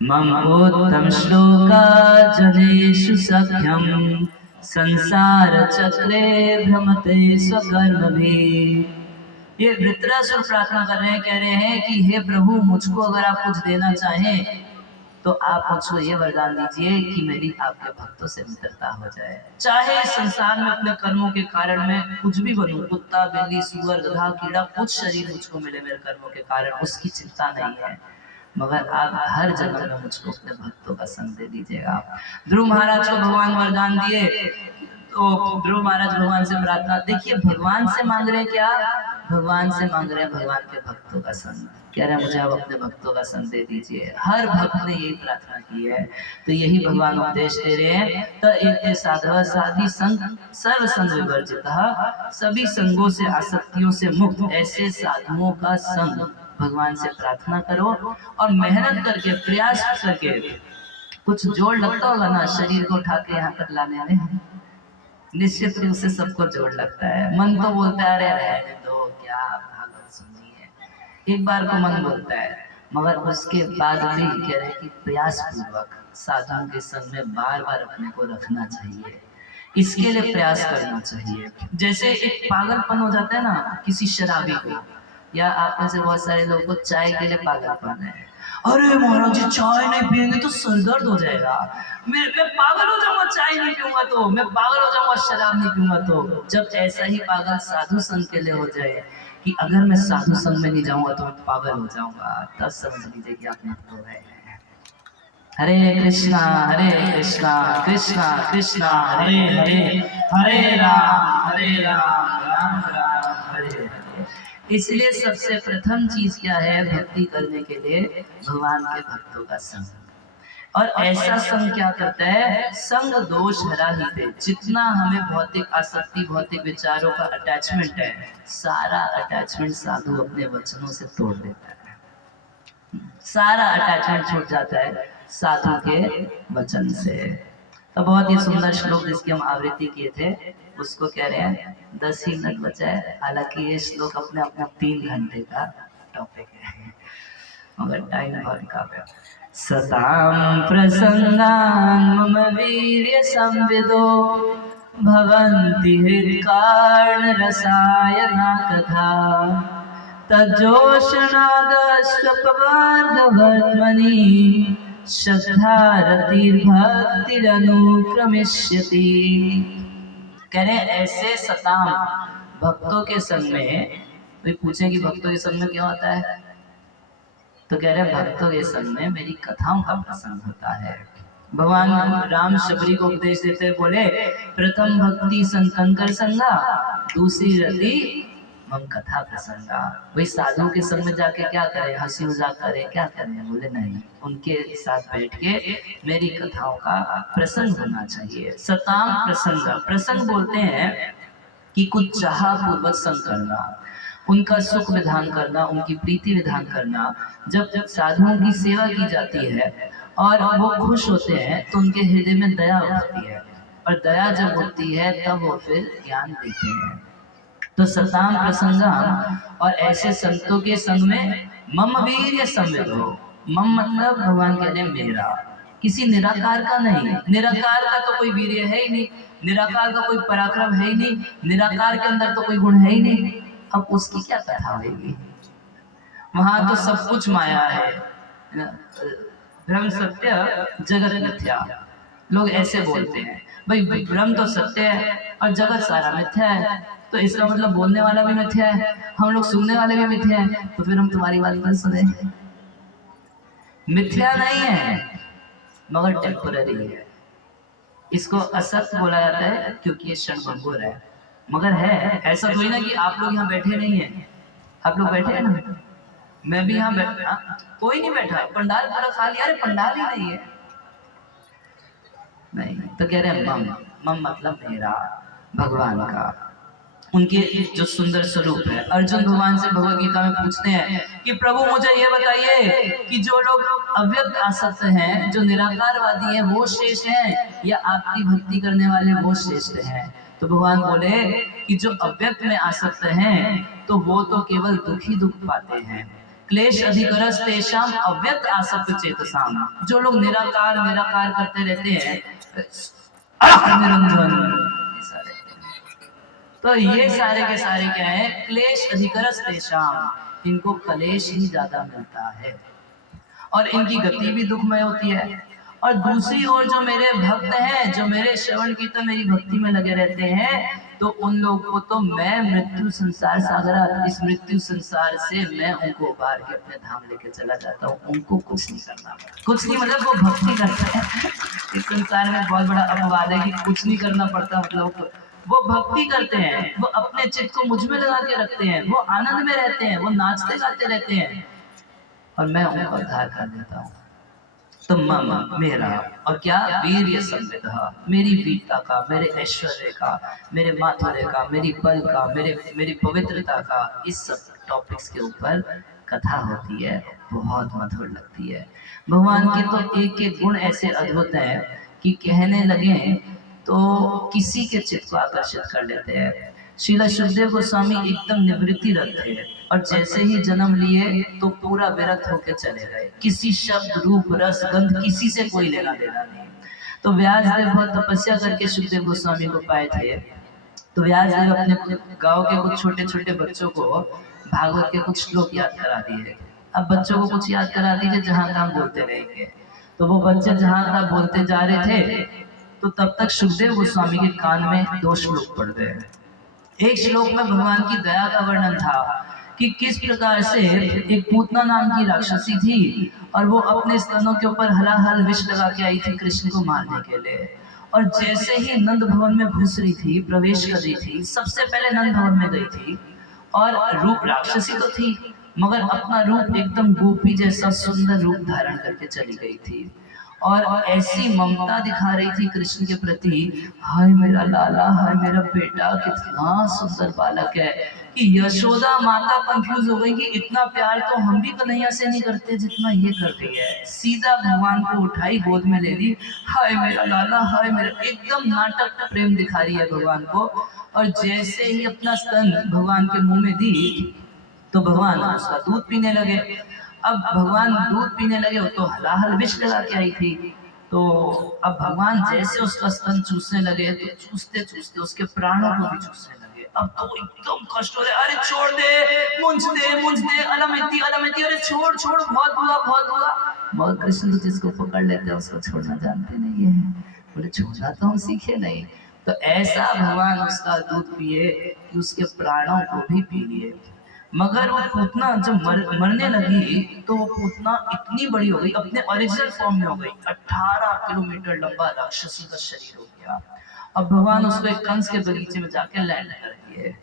ममोत्तम श्लोका जनेषु सख्यम संसार चक्रे भ्रमते स्वकर्मभिः। ये वृत्रासुर प्रार्थना कर रहे हैं, कह रहे हैं कि हे प्रभु मुझको अगर आप कुछ देना चाहें तो आप मुझको ये वरदान दीजिए कि मेरी आपके भक्तों से मित्रता हो जाए। चाहे संसार में अपने कर्मों के कारण मैं कुछ भी बनूं, कुत्ता बिल्ली सूअर गधा कीड़ा, कुछ शरीर मुझको मिले मेरे कर्मों के कारण, उसकी चिंता नहीं है, मगर आप हर जगह में मुझको अपने भक्तों का संग दे दीजिएगा। ध्रुव महाराज को भगवान वरदान दिए, तो ध्रुव महाराज भगवान से प्रार्थना, देखिए भगवान से मांग रहे क्या? भगवान से मांग रहे हैं भगवान के भक्तों का संग, कह रहे हैं मुझे आप अपने भक्तों का संग दे दीजिए। हर भक्त ने यही प्रार्थना की है, तो यही भगवान उपदेश दे रहे हैं। तो एक साधव साधी संग सर्व संग विवर्जितः, सभी संगों से आसक्तियों से मुक्त ऐसे साधुओं का संग भगवान से प्रार्थना करो, और मेहनत करके प्रयास करके, कुछ जोड़ लगता होगा ना शरीर को उठा के यहाँ तक लाने में, निश्चित रूप से सबको जोड़ लगता है। मन तो बोलता है अरे रहने दो, क्या भागवत सुननी है, एक बार को मन बोलता है, मगर उसके बाद भी कह रहे कि प्रयास पूर्वक साधुओं के संग में बार बार अपने को रखना चाहिए, इसके लिए प्रयास करना चाहिए। जैसे एक पागलपन हो जाता है ना किसी शराबी को, या आप में से बहुत सारे लोगों को चाय के लिए पागलपन है, अरे महाराज जी चाय नहीं पियेंगे तो सर दर्द हो जाएगा, मैं पागल हो जाऊंगा चाय नहीं पीऊंगा तो, मैं पागल हो जाऊंगा शराब नहीं पीऊंगा तो। जब ऐसा ही पागल साधु संग के लिए हो जाए कि अगर मैं साधु संग में नहीं जाऊंगा तो मैं पागल हो जाऊंगा, तब समझ लीजिए कि आप मुक्त हो गए। हरे कृष्णा कृष्णा कृष्णा हरे हरे, हरे राम राम राम हरे हरे। इसलिए सबसे प्रथम चीज क्या है भक्ति करने के लिए? भगवान के भक्तों का संग। और ऐसा संग क्या करता है? संग दोष हरा ही दे। जितना हमें भौतिक आसक्ति, भौतिक विचारों का अटैचमेंट है, सारा अटैचमेंट साधु अपने वचनों से तोड़ देता है। सारा अटैचमेंट छूट जाता है साधु के वचन से। तो बहुत ही सुंदर श्लोक जिसकी हम आवृत्ति किए थे, उसको कह रहे हैं 10 ही मिनट बचा है। हालांकि ये श्लोक अपने अपना 3 घंटे का टॉपिक है, मगर टाइम बहुत कम है। सतां प्रसंगान् मम वीर्य संविदो भवन्ति हृत्कार्ण रसायना तथा तज्जोषणादश्वपवार्धवर्त्मनि श्रद्धारतिर्भक्तिरनुक्रमिष्यति। कह रहे ऐसे सताम भक्तों के संग में। कोई पूछे कि भक्तों के संग में क्या होता है, तो कह रहे भक्तों के संग में मेरी कथाओं का प्रसंग होता है। भगवान राम शबरी को उपदेश देते बोले, प्रथम भक्ति संतंकर संगा, दूसरी रति मम कथा प्रसंगा। वही साधु के संग में जाके क्या करें? हंसी मजाक करें, क्या करें? बोले नहीं, उनके साथ बैठ के मेरी कथाओं का प्रसंग होना चाहिए। सताम प्रसंग, प्रसंग बोलते हैं कि कुछ चाह पूर्वक संग करना, उनका सुख विधान करना, उनकी प्रीति विधान करना। जब जब साधुओं की सेवा की जाती है और वो खुश होते हैं तो उनके हृदय में दया होती है, और दया जब होती है तब वो फिर ज्ञान देते हैं। तो सताम प्रसंगम, और ऐसे संतों के संग में मम वीर्य संविद हो। मम मतलब भगवान कहते हैं मेरा, किसी निराकार का नहीं। निराकार का तो कोई वीर्य है ही नहीं, निराकार का कोई पराक्रम है ही नहीं, निराकार के अंदर तो कोई गुण है ही नहीं। अब उसकी क्या कथा होगी? वहां तो सब कुछ माया है, ब्रह्म सत्य जगत मिथ्या। लोग ऐसे बोलते हैं, भाई ब्रह्म तो सत्य है और जगत सारा मिथ्या है, तो इसका मतलब बोलने वाला भी मिथ्या है, हम लोग सुनने वाले भी मिथ्या है, तो फिर हम तुम्हारी बात क्यों सुने? मिथ्या नहीं है मगर टेम्पररी है। इसको असत्य बोला जाता है क्योंकि ये क्षणभंगुर है, मगर है। ऐसा थोड़ी ना कि आप लोग यहाँ बैठे नहीं है, आप लोग बैठे हैं ना, मैं भी यहाँ बैठा, कोई नहीं बैठा, पंडाल पूरा खाली। अरे पंडाल ही नहीं है, नहीं। तो कह रहे हैं मम, मम मतलब मेरा, भगवान का, उनके जो सुंदर स्वरूप है। अर्जुन भगवान से भगवद गीता में पूछते हैं कि प्रभु मुझे ये बताइए कि जो लोग अव्यक्त आसक्त हैं, जो निराकारवादी हैं, वो श्रेष्ठ हैं या आपकी भक्ति करने वाले वो श्रेष्ठ हैं? तो भगवान बोले कि जो अव्यक्त में आसक्त हैं तो वो तो केवल दुख ही दुख पाते हैं। क्लेश अधिकरस तेषाम अव्यक्त आसक्त चेतसाम। जो लोग निराकार निराकार करते रहते हैं, निरंजन, तो ये सारे के सारे क्या है? क्लेश अधिकरस तेषाम, इनको क्लेश ही ज्यादा मिलता है और इनकी गति भी दुखमय होती है। और दूसरी ओर जो मेरे भक्त हैं, जो मेरे श्रवण कीर्तन मेरी भक्ति में लगे रहते हैं, तो उन लोगों को तो मैं मृत्यु संसार सागर, इस मृत्यु संसार से मैं उनको उबार के अपने धाम लेके चला जाता हूँ। उनको कुछ नहीं करना, कुछ नहीं मतलब वो भक्ति करते हैं। इस संसार में बहुत बड़ा अपवाद है कि कुछ नहीं करना पड़ता, मतलब वो भक्ति करते हैं, वो अपने चित्त को मुझ में लगा के रखते हैं, वो आनंद में रहते हैं, वो नाचते गाते रहते हैं और मैं उनको उद्धार कर देता हूँ। तो मम मेरा, और क्या? वीर्य संविद, मेरी वीरता का, मेरे ऐश्वर्य का, मेरे माधुर्य का, मेरी बल का, मेरी पवित्रता का, इस सब टॉपिक्स के ऊपर कथा होती है, बहुत मधुर लगती है। भगवान के तो एक एक गुण ऐसे अद्भुत हैं कि कहने लगे तो किसी के चित्त को आकर्षित कर लेते हैं। श्रील सुखदेव गोस्वामी एकदम निवृत्ति रखते हैं और जैसे ही जन्म लिए तो पूरा विरक्त होकर चले गए। किसी शब्द रूप रस गंध किसी से कोई लेना देना नहीं। तो व्यासदेव बहुत तपस्या करके सुखदेव गोस्वामी को पाए थे। तो व्यासदेव अपने गांव के कुछ छोटे छोटे बच्चों को भागवत के कुछ श्लोक याद करा दिए। अब बच्चों को कुछ याद करा दीजिए, जहां तहां बोलते रहेंगे। तो वो बच्चे जहां तहां बोलते जा रहे थे तो तब तक सुखदेव गोस्वामी के कान में 2 श्लोक पड़ गए। एक श्लोक में भगवान की दया का वर्णन था कि किस प्रकार से एक पूतना नाम की राक्षसी थी और वो अपने स्तनों के ऊपर हलाहल विष लगा के आई थी कृष्ण को मारने के लिए। और जैसे ही नंद भवन में घुस रही थी, प्रवेश कर रही थी, सबसे पहले नंद भवन में गई थी और रूप राक्षसी तो थी मगर अपना रूप एकदम गोपी जैसा सुंदर रूप धारण करके चली गई थी और ऐसी ममता दिखा रही थी कृष्ण के प्रति, हाय मेरा लाला, हाय मेरा बेटा, कितना सुंदर बालक है, कि यशोदा माता कंफ्यूज हो गई कि इतना प्यार तो हम भी कन्हैया से नहीं करते जितना ये कर रही है। सीधा भगवान को उठाई, गोद में ले ली, हाय मेरा लाला, हाय मेरा, एकदम नाटक प्रेम दिखा रही है भगवान को। और जैसे ही अपना स्तन भगवान के मुंह में दी तो भगवान उसका दूध पीने लगे। अब भगवान दूध पीने लगे, वो तो हलाहल विष लगा के आई थी, तो अब भगवान जैसे उसका स्तन चूसने लगे तो चूसते चूसते उसके प्राणों को भी चूसने लगे। अब तो एकदम कष्ट हो रहा है, अरे छोड़ दे, मुंझ दे, अलमैती, अरे छोड़, बहुत हुआ। मगर कृष्ण तो जिसको पकड़ लेते हैं उसको छोड़ना जानते नहीं है, बोले छोड़ना तो हम सीखे नहीं। तो ऐसा भगवान उसका दूध पिए कि उसके प्राणों को भी पी लिए। मगर वो पूतना जब मरने लगी तो वो पूतना इतनी बड़ी हो गई, अपने ओरिजिनल फॉर्म में हो गई, 18 किलोमीटर लंबा राक्षसी का शरीर हो गया। अब भगवान उसको एक कंस के बगीचे में जाके लैंड कर दिए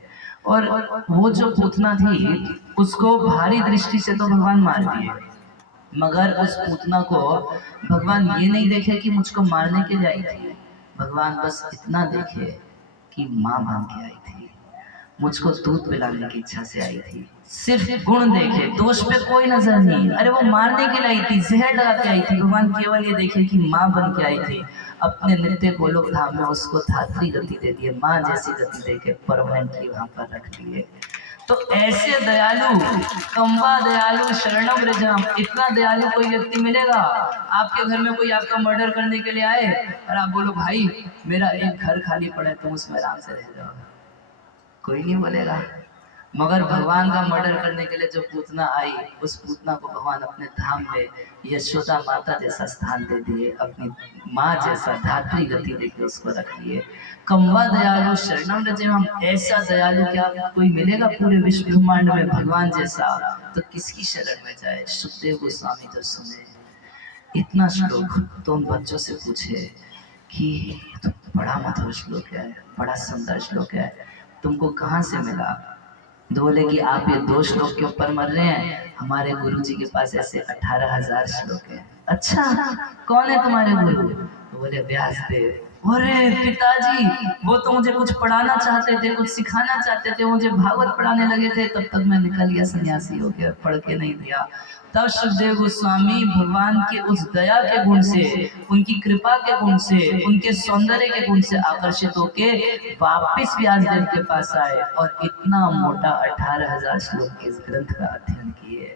और वो जो पूतना थी उसको भारी दृष्टि से तो भगवान मार दिए, मगर उस पूतना को भगवान ये नहीं देखे कि मुझको मारने के लिए आई थी, भगवान बस इतना देखे कि माँ बन के आई थी, मुझको दूध पिलाने की इच्छा से आई थी। सिर्फ गुण देखे, दोष पे कोई नजर नहीं। अरे वो मारने के लिए आई थी, जहर लगा के आई थी, भगवान केवल ये देखे कि माँ बन के आई थी। अपने नित्य गोलोक धाम में उसको धात्री गति दे दिए, माँ जैसी गति देके परमानेंटली वहां पर रख दिए। तो ऐसे दयालु, कम्बा दयालु शरणम रजाम, इतना दयालु कोई व्यक्ति मिलेगा? आपके घर में कोई आपका मर्डर करने के लिए आए और आप बोलो भाई मेरा एक घर खाली पड़ा है, तुम उसमें आराम से रह जाओ, कोई नहीं बोलेगा। मगर भगवान का मर्डर करने के लिए जो पूतना आई, उस पूतना को भगवान अपने धाम में यशोदा माता जैसा स्थान दे दिए, अपनी माँ जैसा धात्री गति देके उसको रख लिए। कम्बा दयालु शरणम रजम, हम ऐसा दयालु क्या कोई मिलेगा पूरे विश्व ब्रह्मांड में भगवान जैसा? तो किसकी शरण में जाए? सुखदेव गोस्वामी जब सुने इतना श्लोक तो उन बच्चों से पूछे कि तो बड़ा मधुर श्लोक है, बड़ा सुंदर श्लोक है, तुमको कहाँ से मिला? तो बोले कि आप ये 2 श्लोक के ऊपर मर रहे हैं, हमारे गुरु जी के पास ऐसे 18,000 श्लोक है। अच्छा, कौन है तुम्हारे गुरु? तो बोले व्यास देव। अरे पिताजी, वो तो मुझे कुछ पढ़ाना चाहते थे, कुछ सिखाना चाहते थे, मुझे भागवत पढ़ाने लगे थे, तब तक मैं निकल गया, सन्यासी हो गया, पढ़ के नहीं दिया। तब सुखदेव गोस्वामी भगवान के उस दया के गुण से, उनकी कृपा के गुण से, उनके सौंदर्य के गुण से आकर्षित होके वापिस व्यासदेव के पास आए और इतना मोटा 18,000 श्लोक के इस ग्रंथ का अध्ययन किए।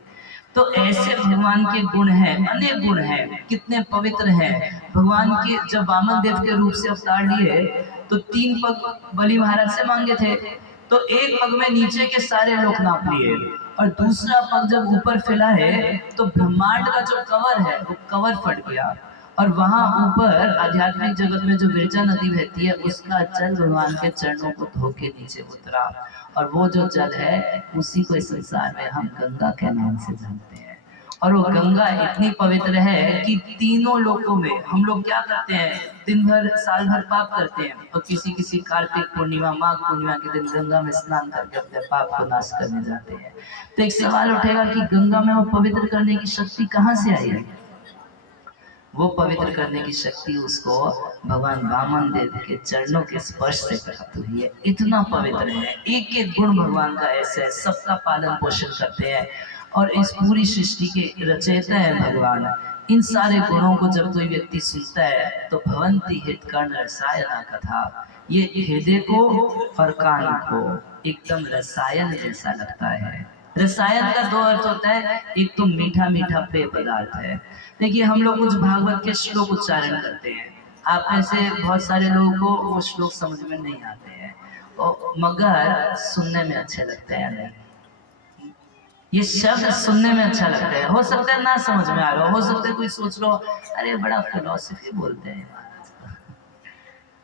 तो ऐसे भगवान के गुण हैं, अनेक गुण हैं, कितने पवित्र हैं। भगवान के जब वामन देव के रूप से अवतार लिए तो 3 पग बलि महाराज से मांगे थे, तो एक पग में नीचे के सारे लोग नाप लिए और दूसरा पग जब ऊपर फैला है तो ब्रह्मांड का जो कवर है वो कवर फट गया और वहां ऊपर आध्यात्मिक जगत में जो विरजा नदी बहती है उसका जल भगवान के चरणों को धो के नीचे उतरा और वो जो जल है उसी को इस संसार में हम गंगा के नाम से जानते हैं। और वो गंगा इतनी पवित्र है कि तीनों लोकों में हम लोग क्या करते हैं, दिन भर साल भर पाप करते हैं और किसी कार्तिक पूर्णिमा, माघ पूर्णिमा के दिन गंगा में स्नान करके अपने पाप को नाश करने जाते हैं। तो एक सवाल उठेगा कि गंगा में वो पवित्र करने की शक्ति कहाँ से आई है? वो पवित्र करने की शक्ति उसको भगवान वामन देव के चरणों के स्पर्श से प्राप्त हुई है। इतना पवित्र है, एक एक गुण भगवान का ऐसा है, सबका पालन पोषण करते हैं और इस पूरी सृष्टि के रचयिता है भगवान। इन सारे गुणों को जब कोई व्यक्ति सुनता है तो भवंती हितकर्ण रसायना कथा, ये हृदय को और कान को एकदम रसायन जैसा लगता है। रसायन का 2 अर्थ होता है, एक तो मीठा मीठा पेय पदार्थ है। देखिए हम लोग कुछ भागवत के श्लोक उच्चारण करते हैं, आप में से बहुत सारे लोगों को वो श्लोक समझ में नहीं आते हैं मगर सुनने में अच्छे लगते हैं। नहीं, ये शब्द सुनने में अच्छा लगता है, हो सकता है ना समझ में आ रहा हो सकता है कोई सोच लो अरे बड़ा फिलॉसफी बोलते हैं,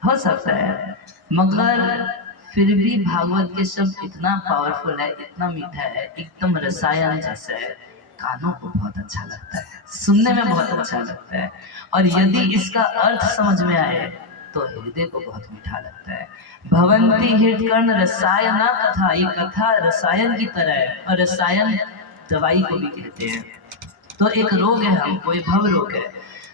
हो सकता है, मगर फिर भी भागवत के शब्द इतना पावरफुल है, इतना मीठा है, एकदम रसायन जैसा है, कानों को बहुत अच्छा लगता है, सुनने में बहुत अच्छा लगता है। और यदि इसका अर्थ समझ में आए तो हृदय को बहुत मीठा लगता है। भवंती हृदकर्ण रसायन कथा, ये कथा रसायन की तरह है, और रसायन दवाई को भी कहते हैं। तो एक रोग है हमको, ये भव रोग है,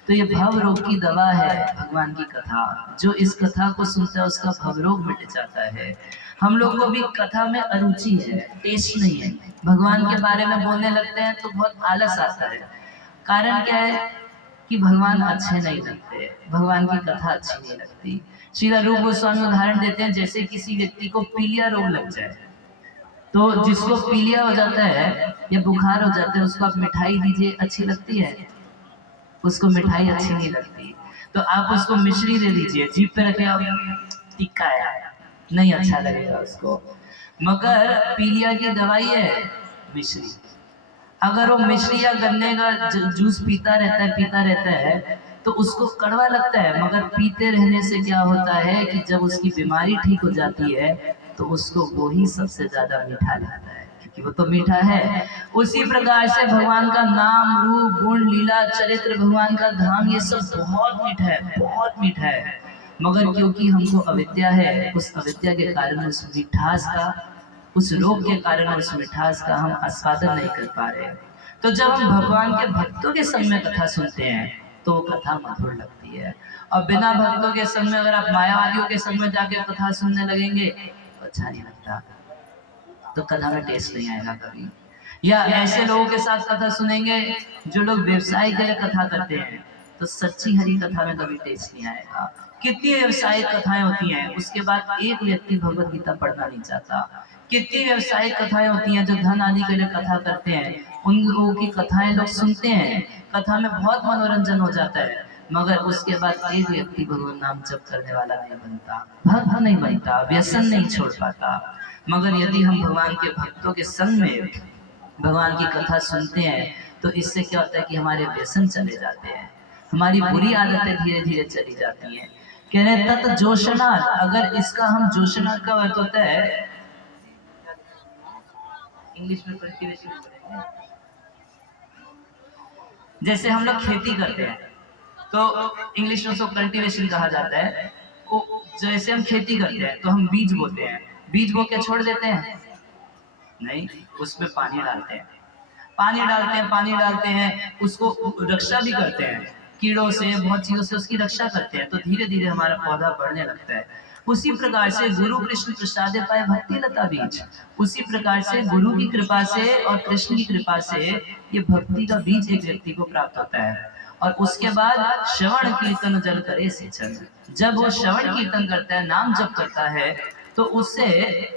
तो ये भव रोग की दवा है भगवान की कथा। जो इस कथा को सुनता है उसका भव रोग मिट जाता है। हम लोग को भी कथा में अरुचि है, टेस्ट नहीं है। भगवान के बारे में बोलने लगते हैं तो बहुत आलस आता है। कारण क्या है कि भगवान अच्छे नहीं लगते, भगवान की कथा अच्छी नहीं लगती। श्रील रूप गोस्वामी उदाहरण देते हैं, जैसे किसी व्यक्ति को पीलिया रोग लग जाए, तो जिसको पीलिया हो जाता है या बुखार हो जाता है, उसको आप मिठाई दीजिए, अच्छी लगती है? उसको मिठाई अच्छी नहीं लगती। तो आप उसको मिश्री दे दीजिए, जीभ पे रखे आप टिक्का है, नहीं अच्छा लगेगा उसको। मगर पीलिया की दवाई है मिश्री। अगर वो मिश्री या गन्ने का जूस पीता रहता है तो उसको कड़वा लगता है, मगर पीते रहने से क्या होता है कि जब उसकी बीमारी ठीक हो जाती है तो उसको वो ही सबसे ज्यादा मीठा लगता है, क्योंकि वो तो मीठा है। उसी प्रकार से भगवान का नाम, रूप, गुण, लीला, चरित्र, भगवान का धाम, ये सब बहुत मीठा है, बहुत मीठा है। मगर क्योंकि हमको अविद्या है, उस अविद्या के कारण उस मिठास का, उस रोग के कारण उस मिठास का हम आस्वादन नहीं कर पा रहे। तो जब हम भगवान के भक्तों के संग में कथा सुनते हैं तो वो कथा मधुर लगती है। और बिना भक्तों के संग में अगर आप मायावादियों के संग में जाके कथा सुनने लगेंगे तो अच्छा नहीं लगता, तो कथा में टेस्ट नहीं आएगा कभी। या ऐसे लोगों के साथ कथा सुनेंगे जो लोग व्यवसाय के लिए कथा करते हैं, तो सच्ची हरी कथा में कभी टेस्ट नहीं आएगा। कितनी व्यवसायिक कथाएं होती हैं, उसके बाद एक व्यक्ति भगवत गीता पढ़ना नहीं चाहता। कितनी व्यवसायिक कथाएं होती हैं जो धन आदि के लिए कथा करते हैं, उन लोगों की कथाएं लोग सुनते हैं, कथा में बहुत मनोरंजन हो जाता है, मगर उसके बाद एक व्यक्ति भगवान नाम जप करने वाला नहीं बनता, भक्त नहीं बनता, व्यसन नहीं छोड़ पाता। मगर यदि हम भगवान के भक्तों के संग में भगवान की कथा सुनते हैं तो इससे क्या होता है कि हमारे व्यसन चले जाते हैं, हमारी बुरी आदतें धीरे धीरे चली जाती हैं। कह रहे तत् जोशनाथ, अगर इसका हम जोशनाथ का अर्थ होता है इंग्लिश में कल्टीवेशन, जैसे हम लोग खेती करते हैं तो इंग्लिश में उसको कल्टीवेशन कहा जाता है। जैसे हम खेती करते हैं तो हम बीज बोते हैं, बीज बो के छोड़ देते हैं नहीं, उसमें पानी डालते हैं, पानी डालते हैं, उसको रक्षा भी करते हैं, कीड़ों से, बहुत चीजों से उसकी रक्षा करते हैं, तो धीरे धीरे हमारा पौधा बढ़ने लगता है। उसी प्रकार से गुरु कृष्ण प्रसादे पाए भक्ति लता बीज, उसी प्रकार से गुरु की कृपा से और कृष्ण की कृपा से ये भक्ति का बीज एक व्यक्ति को प्राप्त होता है। और उसके बाद श्रवण कीर्तन जल करे सिंचन, जब वो श्रवण कीर्तन करता है, नाम जप करता है, तो उससे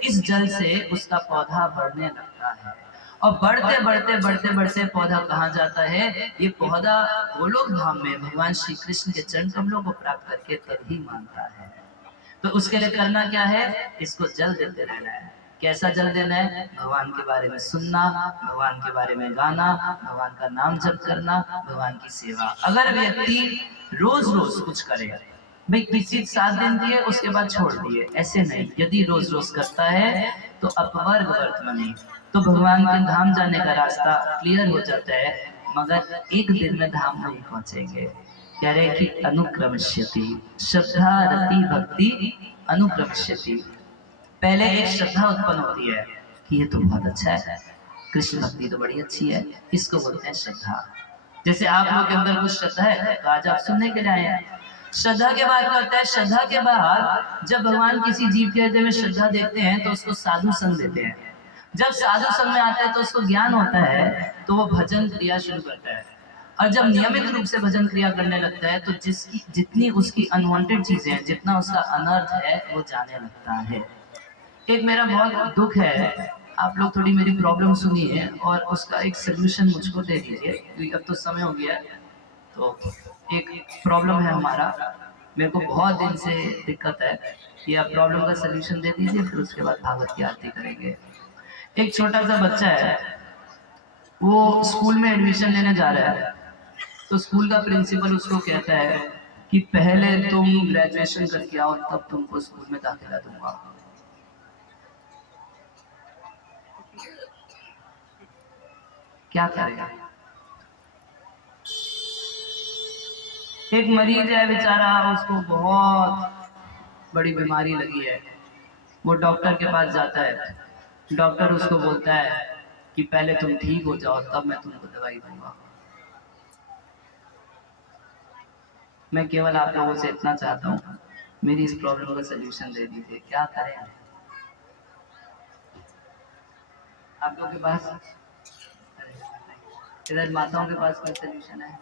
इस जल से उसका पौधा बढ़ने लगता है। और बढ़ते बढ़ते बढ़ते बढ़ते पौधा कहाँ जाता है? ये पौधा गोलोक धाम में भगवान श्री कृष्ण के चरण कमलों को प्राप्त करके तभी मानता है। तो उसके लिए करना क्या है? इसको जल देते रहना है। कैसा जल देना है? भगवान के बारे में सुनना, भगवान के बारे में गाना, भगवान का नाम जप करना, भगवान की सेवा। अगर व्यक्ति रोज रोज कुछ करेगा, भाई किसी 7 दिन दिए उसके बाद छोड़ दिए, ऐसे नहीं। यदि रोज रोज करता है तो अपवर्ग वर्तमनी, तो भगवान के धाम जाने का रास्ता क्लियर हो जाता है, मगर एक दिन में धाम नहीं पहुंचेंगे। कह रहे कि अनुक्रमश्यति, श्रद्धा रति भक्ति अनुक्रमश्यति। पहले एक श्रद्धा उत्पन्न होती है कि ये तो बहुत अच्छा है, कृष्ण भक्ति तो बड़ी अच्छी है, इसको बोलते हैं श्रद्धा। जैसे आप लोग के अंदर कुछ श्रद्धा है तो आज आप सुनने के लिए आए हैं। श्रद्धा के बाद क्या होता है? श्रद्धा के बाद जब भगवान किसी जीव के हृदय में श्रद्धा देखते हैं तो उसको साधु संग देते हैं। जब साधु संग में आता है तो उसको ज्ञान होता है, तो वो भजन क्रिया शुरू करता है। और जब नियमित रूप से भजन क्रिया करने लगता है तो जिसकी जितनी उसकी अनवांटेड चीजें हैं, जितना उसका अनर्थ है, वो जाने लगता है। एक मेरा बहुत दुख है, आप लोग थोड़ी मेरी प्रॉब्लम सुनिए और उसका एक सोल्यूशन मुझको दे दीजिए, क्योंकि अब तो समय हो गया है। तो एक प्रॉब्लम है हमारा, मेरे को बहुत दिन से दिक्कत है, कि आप प्रॉब्लम का सोल्यूशन दे दीजिए, फिर उसके बाद भागवत की आरती करेंगे। एक छोटा सा बच्चा है, वो स्कूल में एडमिशन लेने जा रहा है, तो स्कूल का प्रिंसिपल उसको कहता है कि पहले तुम ग्रेजुएशन करके आओ तब तुमको स्कूल में दाखिला दूंगा। क्या करेगा? एक मरीज है बेचारा, उसको बहुत बड़ी बीमारी लगी है। वो डॉक्टर के पास जाता है, डॉक्टर उसको बोलता है कि पहले तुम ठीक हो जाओ तब मैं तुमको दवाई दूंगा। मैं केवल आप लोगों से इतना चाहता हूँ, मेरी इस प्रॉब्लम का सलूशन दे दीजिए। क्या करें आप लोगों के पास? इधर माताओं के पास कोई सलूशन है?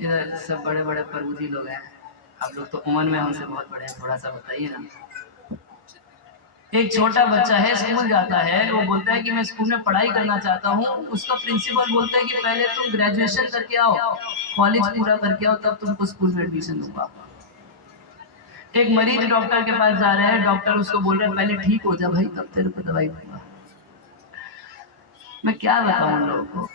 इधर सब बड़े बड़े प्रबुद्धि लोग हैं, आप लोग तो उम्र में हमसे बहुत बड़े हैं, थोड़ा सा बताइए ना। एक छोटा बच्चा है, स्कूल जाता है, वो बोलता है कि मैं स्कूल में पढ़ाई करना चाहता हूँ। उसका प्रिंसिपल बोलता है कि पहले तुम ग्रेजुएशन करके आओ, कॉलेज पूरा करके आओ, तब तुमको स्कूल में एडमिशन दूंगा। एक मरीज डॉक्टर के पास जा रहे हैं, डॉक्टर उसको बोल रहे हैं पहले ठीक हो जा भाई तब तेरे को दवाई दूंगा। मैं क्या बताऊं उन लोगों को?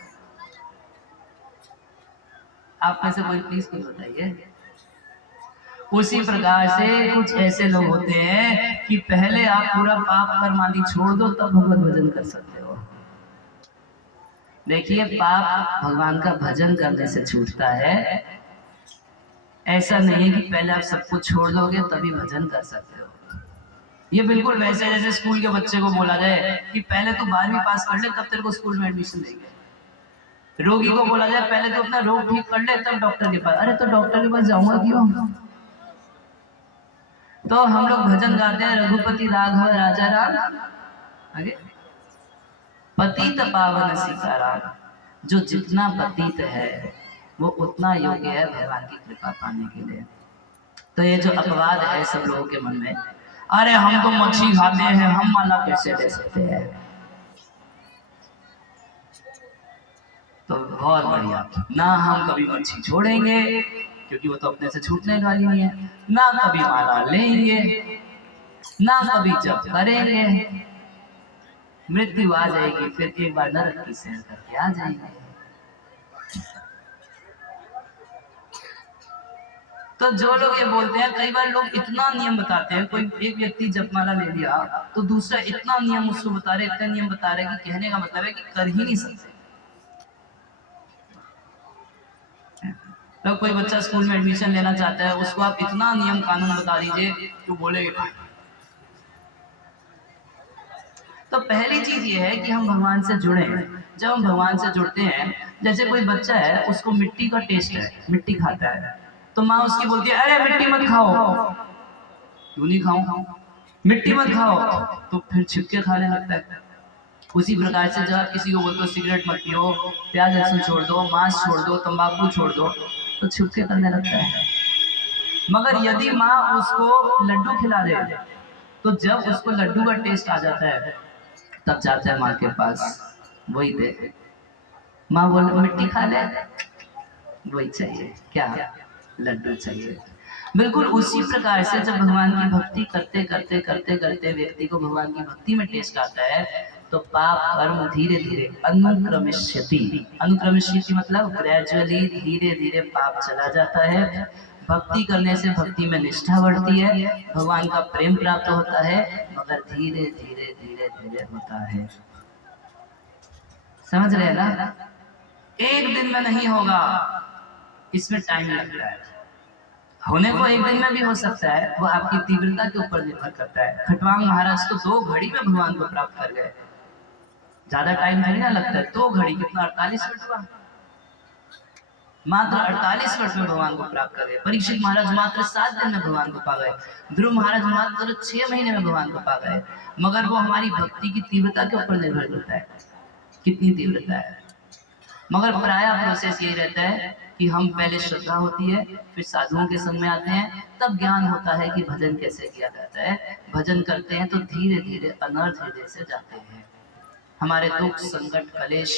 आप में से कोई प्लीज कुछ बताइए। उसी प्रकार से कुछ ऐसे लोग होते हैं कि पहले आप पूरा पाप कर्म आदि छोड़ दो तब भगवत भजन कर सकते हो। देखिए, पाप भगवान का भजन करने से छूटता है। ऐसा नहीं है कि पहले आप सब कुछ छोड़ दोगे तभी भजन कर सकते हो। ये बिल्कुल वैसे जैसे स्कूल के बच्चे को बोला जाए कि पहले तो 12वीं पास कर ले तब तेरे को स्कूल में एडमिशन देंगे। रोगी को बोला जाए पहले तो अपना रोग ठीक कर ले तब डॉक्टर के पास। अरे तो डॉक्टर के पास जाऊंगा क्यों? तो हम लोग भजन गाते हैं, रघुपति राघव राजा राम, आगे पतित पावन सीताराम। जो जितना पतित है वो उतना योग्य है भगवान की कृपा पाने के लिए। तो ये जो अपवाद है सब लोगों के मन में, अरे हम तो मच्छी खाते हैं, हम माला कैसे ले सकते हैं? तो बहुत बढ़िया, ना हम कभी मच्छी छोड़ेंगे क्योंकि वो तो अपने से छूटने वाली नहीं है, ना कभी माला लेंगे, ना कभी जप करेंगे। मृत्यु आ जाएगी, फिर एक बार नरक की सैर करके आ जाएंगे। तो जो लोग ये बोलते हैं, कई बार लोग इतना नियम बताते हैं, कोई एक व्यक्ति जपमाला ले लिया तो दूसरा इतना नियम उसको बता रहे, इतना नियम बता रहे कि कहने का मतलब है कि कर ही नहीं सकते। तो कोई बच्चा स्कूल में एडमिशन लेना चाहता है, उसको आप इतना नियम कानून बता दीजिए तो बोलेगा। तो पहली चीज ये है कि हम भगवान से जुड़े। जब हम भगवान से जुड़ते हैं, जैसे कोई बच्चा है उसको मिट्टी का टेस्ट है, मिट्टी खाता है, तो माँ उसकी बोलती है अरे मिट्टी मत खाओ। क्यों नहीं खाऊं? मिट्टी मत खाओ, तो फिर छिपके खाने लगता है। उसी प्रकार से जब आप किसी को बोलते हो सिगरेट मत पियो, प्याज लहसुन छोड़ दो, मांस छोड़ दो, तंबाकू छोड़ दो, तो छिपके करने लगता है। मगर यदि माँ उसको लड्डू खिला दे, तो जब उसको लड्डू का टेस्ट आ जाता है तब जाता है माँ के पास, वही दे। माँ बोले मिट्टी खा ले, वही चाहिए, क्या? लड्डू चाहिए। बिल्कुल उसी प्रकार से जब भगवान की भक्ति करते करते करते करते व्यक्ति को भगवान की भक्ति में टेस्ट आता है, तो पाप कर्म धीरे धीरे अनुक्रमिष्यति। अनुक्रमिष्यति मतलब ग्रेजुअली धीरे धीरे पाप चला जाता है। भक्ति करने से भक्ति में निष्ठा बढ़ती है, भगवान का प्रेम प्राप्त होता है, मगर धीरे धीरे धीरे धीरे होता है। समझ रहे हैं ना? एक दिन में नहीं होगा, इसमें टाइम लगता है। होने को एक दिन में भी हो सकता है, वो आपकी तीव्रता के ऊपर निर्भर करता है। खटवांग महाराज तो 2 घड़ी में भगवान को प्राप्त कर गए, ज्यादा टाइम नहीं ना लगता है। 2 घड़ी कितना, 48 मिनट हुआ, मात्र 48 मिनट में भगवान को प्राप्त कर गए। परीक्षित महाराज मात्र 7 दिन में भगवान को पा गए। ध्रुव महाराज मात्र 6 महीने में भगवान को पा गए। मगर वो हमारी भक्ति की तीव्रता के ऊपर निर्भर करता है, कितनी तीव्रता है। मगर प्रायः प्रोसेस यही रहता है कि हम पहले श्रद्धा होती है, फिर साधुओं के संग में आते हैं, तब ज्ञान होता है कि भजन कैसे किया जाता है। भजन करते हैं तो धीरे धीरे अनर्थ हृदय से जाते हैं। हमारे दुख, संकट, कलेश,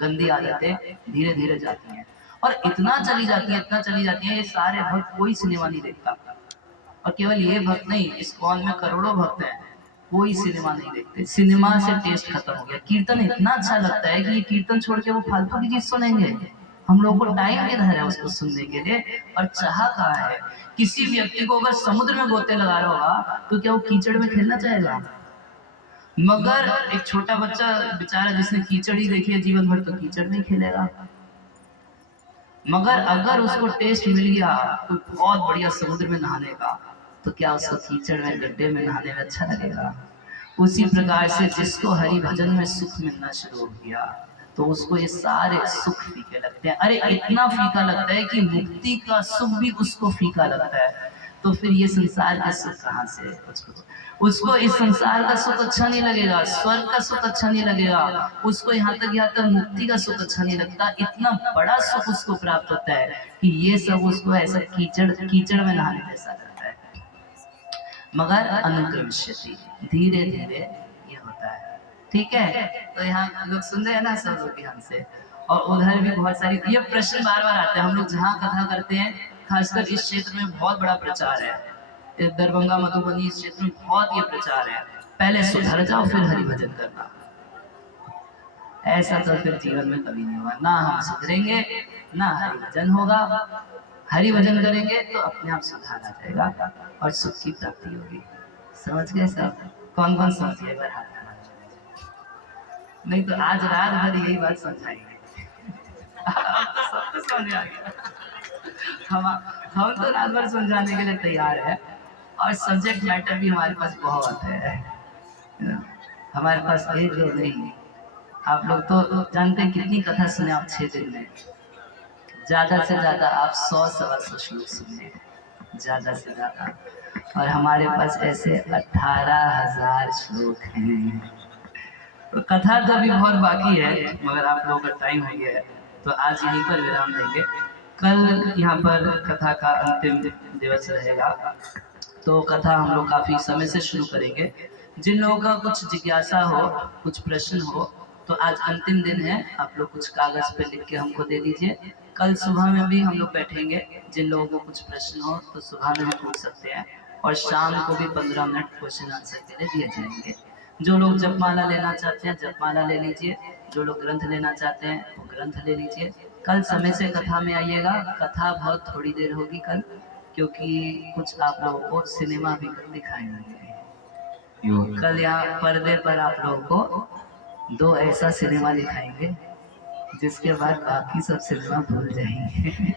गंदी आदतें धीरे धीरे जाती हैं, और इतना चली जाती है, इतना चली जाती है, ये सारे भक्त कोई सिनेमा नहीं देखता। और केवल ये भक्त नहीं, इस कौन में करोड़ों भक्त हैं, कोई सिनेमा नहीं देखते। सिनेमा से टेस्ट खत्म हो गया। कीर्तन इतना अच्छा लगता है कि ये कीर्तन छोड़ के वो फालतू की चीज सुनेंगे। हम लोगों को टाइम किधर है उसको सुनने के लिए, और चाह कहाँ है। किसी व्यक्ति को अगर समुद्र में गोते लगा रहा होगा तो क्या वो कीचड़ में खेलना चाहेगा? मगर एक छोटा बच्चा बेचारा जिसने कीचड़ ही देखी है जीवन भर, तो कीचड़ में ही खेलेगा। मगर अगर उसको टेस्ट मिल गया कोई बहुत बढ़िया समुद्र में नहाने का, तो क्या उसको कीचड़ में गड्ढे में नहाने में अच्छा लगेगा? उसी प्रकार से जिसको हरि भजन में सुख मिलना शुरू हो गया तो उसको ये सारे सुख फीके लगते हैं। अरे इतना फीका लगता है कि मुक्ति का सुख भी उसको फीका लगता है। तो फिर ये संसार का सुख कहाँ से? उसको इस संसार का सुख अच्छा नहीं लगेगा, स्वर्ग का सुख अच्छा नहीं लगेगा, उसको यहाँ तक मुक्ति का सुख अच्छा नहीं लगता। इतना बड़ा सुख उसको प्राप्त होता है कि ये सब उसको ऐसा कीचड़ में नहाने जैसा लगता है। मगर अनुक्रमश्यति, धीरे धीरे ये होता है। ठीक है, तो यहाँ लोग सुन रहे हैं ना सब लोग ध्यान से। और उधर भी बहुत सारी ये प्रश्न बार बार आते हैं। हम लोग जहाँ कथा करते हैं, खासकर इस क्षेत्र में बहुत बड़ा प्रचार है। दरभंगा मधुबनी इस क्षेत्र में बहुत ये प्रचार है, पहले सुधर जाओ फिर हरि भजन करना। ऐसा तो फिर जीवन में कभी नहीं होगा। ना हम सुधरेंगे ना हरि भजन होगा। हरि भजन करेंगे तो अपने आप सुधार आ जाएगा और सुख की प्राप्ति होगी। समझ गए सब? कौन कौन समझ गए? एक बार हाथ उठाना। नहीं तो आज रात भर यही बात समझाएंगे। सब तो समझ आ गया। हम तो रात भर समझाने के लिए तैयार है, और सब्जेक्ट मैटर भी हमारे पास बहुत है। हमारे पास एक दो नहीं, आप लोग तो जानते हैं कितनी कथा सुने आप 6 दिन में। ज्यादा से ज्यादा आप 100-125 श्लोक सुने, ज्यादा से ज्यादा। और हमारे पास ऐसे 18,000 श्लोक हैं। तो कथा तो अभी बहुत बाकी है, मगर आप लोगों का टाइम हो गया है तो आज यहीं पर विराम देंगे। कल यहाँ पर कथा का अंतिम दिवस रहेगा, तो कथा हम लोग काफ़ी समय से शुरू करेंगे। जिन लोगों का कुछ जिज्ञासा हो, कुछ प्रश्न हो, तो आज अंतिम दिन है, आप लोग कुछ कागज़ पे लिख के हमको दे दीजिए। कल सुबह में भी हम लोग बैठेंगे, जिन लोगों को कुछ प्रश्न हो तो सुबह में हम पूछ सकते हैं, और शाम को भी 15 मिनट क्वेश्चन आंसर के लिए दिए जाएंगे। जो लोग जपमाला लेना चाहते हैं जपमाला ले लीजिए, जो लोग ग्रंथ लेना चाहते हैं वो ग्रंथ ले लीजिए। कल समय से कथा में आइएगा। कथा बहुत थोड़ी देर होगी कल, क्योंकि कुछ आप लोगों को सिनेमा भी दिखाएंगे। कल यहाँ पर्दे पर आप लोगों को 2 ऐसा सिनेमा दिखाएंगे जिसके बाद बाकी सब सिनेमा भूल जाएंगे।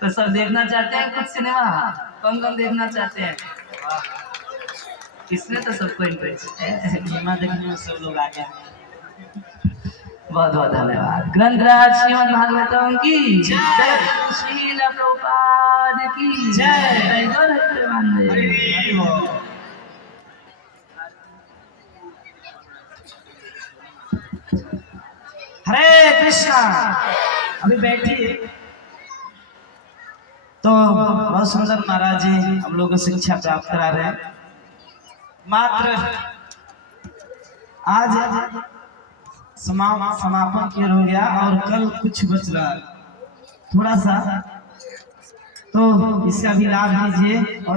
तो सब देखना चाहते हैं कुछ सिनेमा? कौन कौन देखना चाहते हैं? इसमें तो सबको इंटरेस्ट है, सिनेमा देखने में सब लोग आ गए। बहुत बहुत धन्यवाद। ग्रंथराज श्रीमद् भागवतम की जय, श्रील प्रभुपाद की जय। हरे कृष्णा। अभी बैठिए। तो बहुत सुंदर महाराज जी हम लोगों को शिक्षा प्राप्त करा रहे हैं। मात्र आज समापन क्लियर हो गया, और कल कुछ बच रहा थोड़ा सा, तो इसका भी लाभ लीजिए।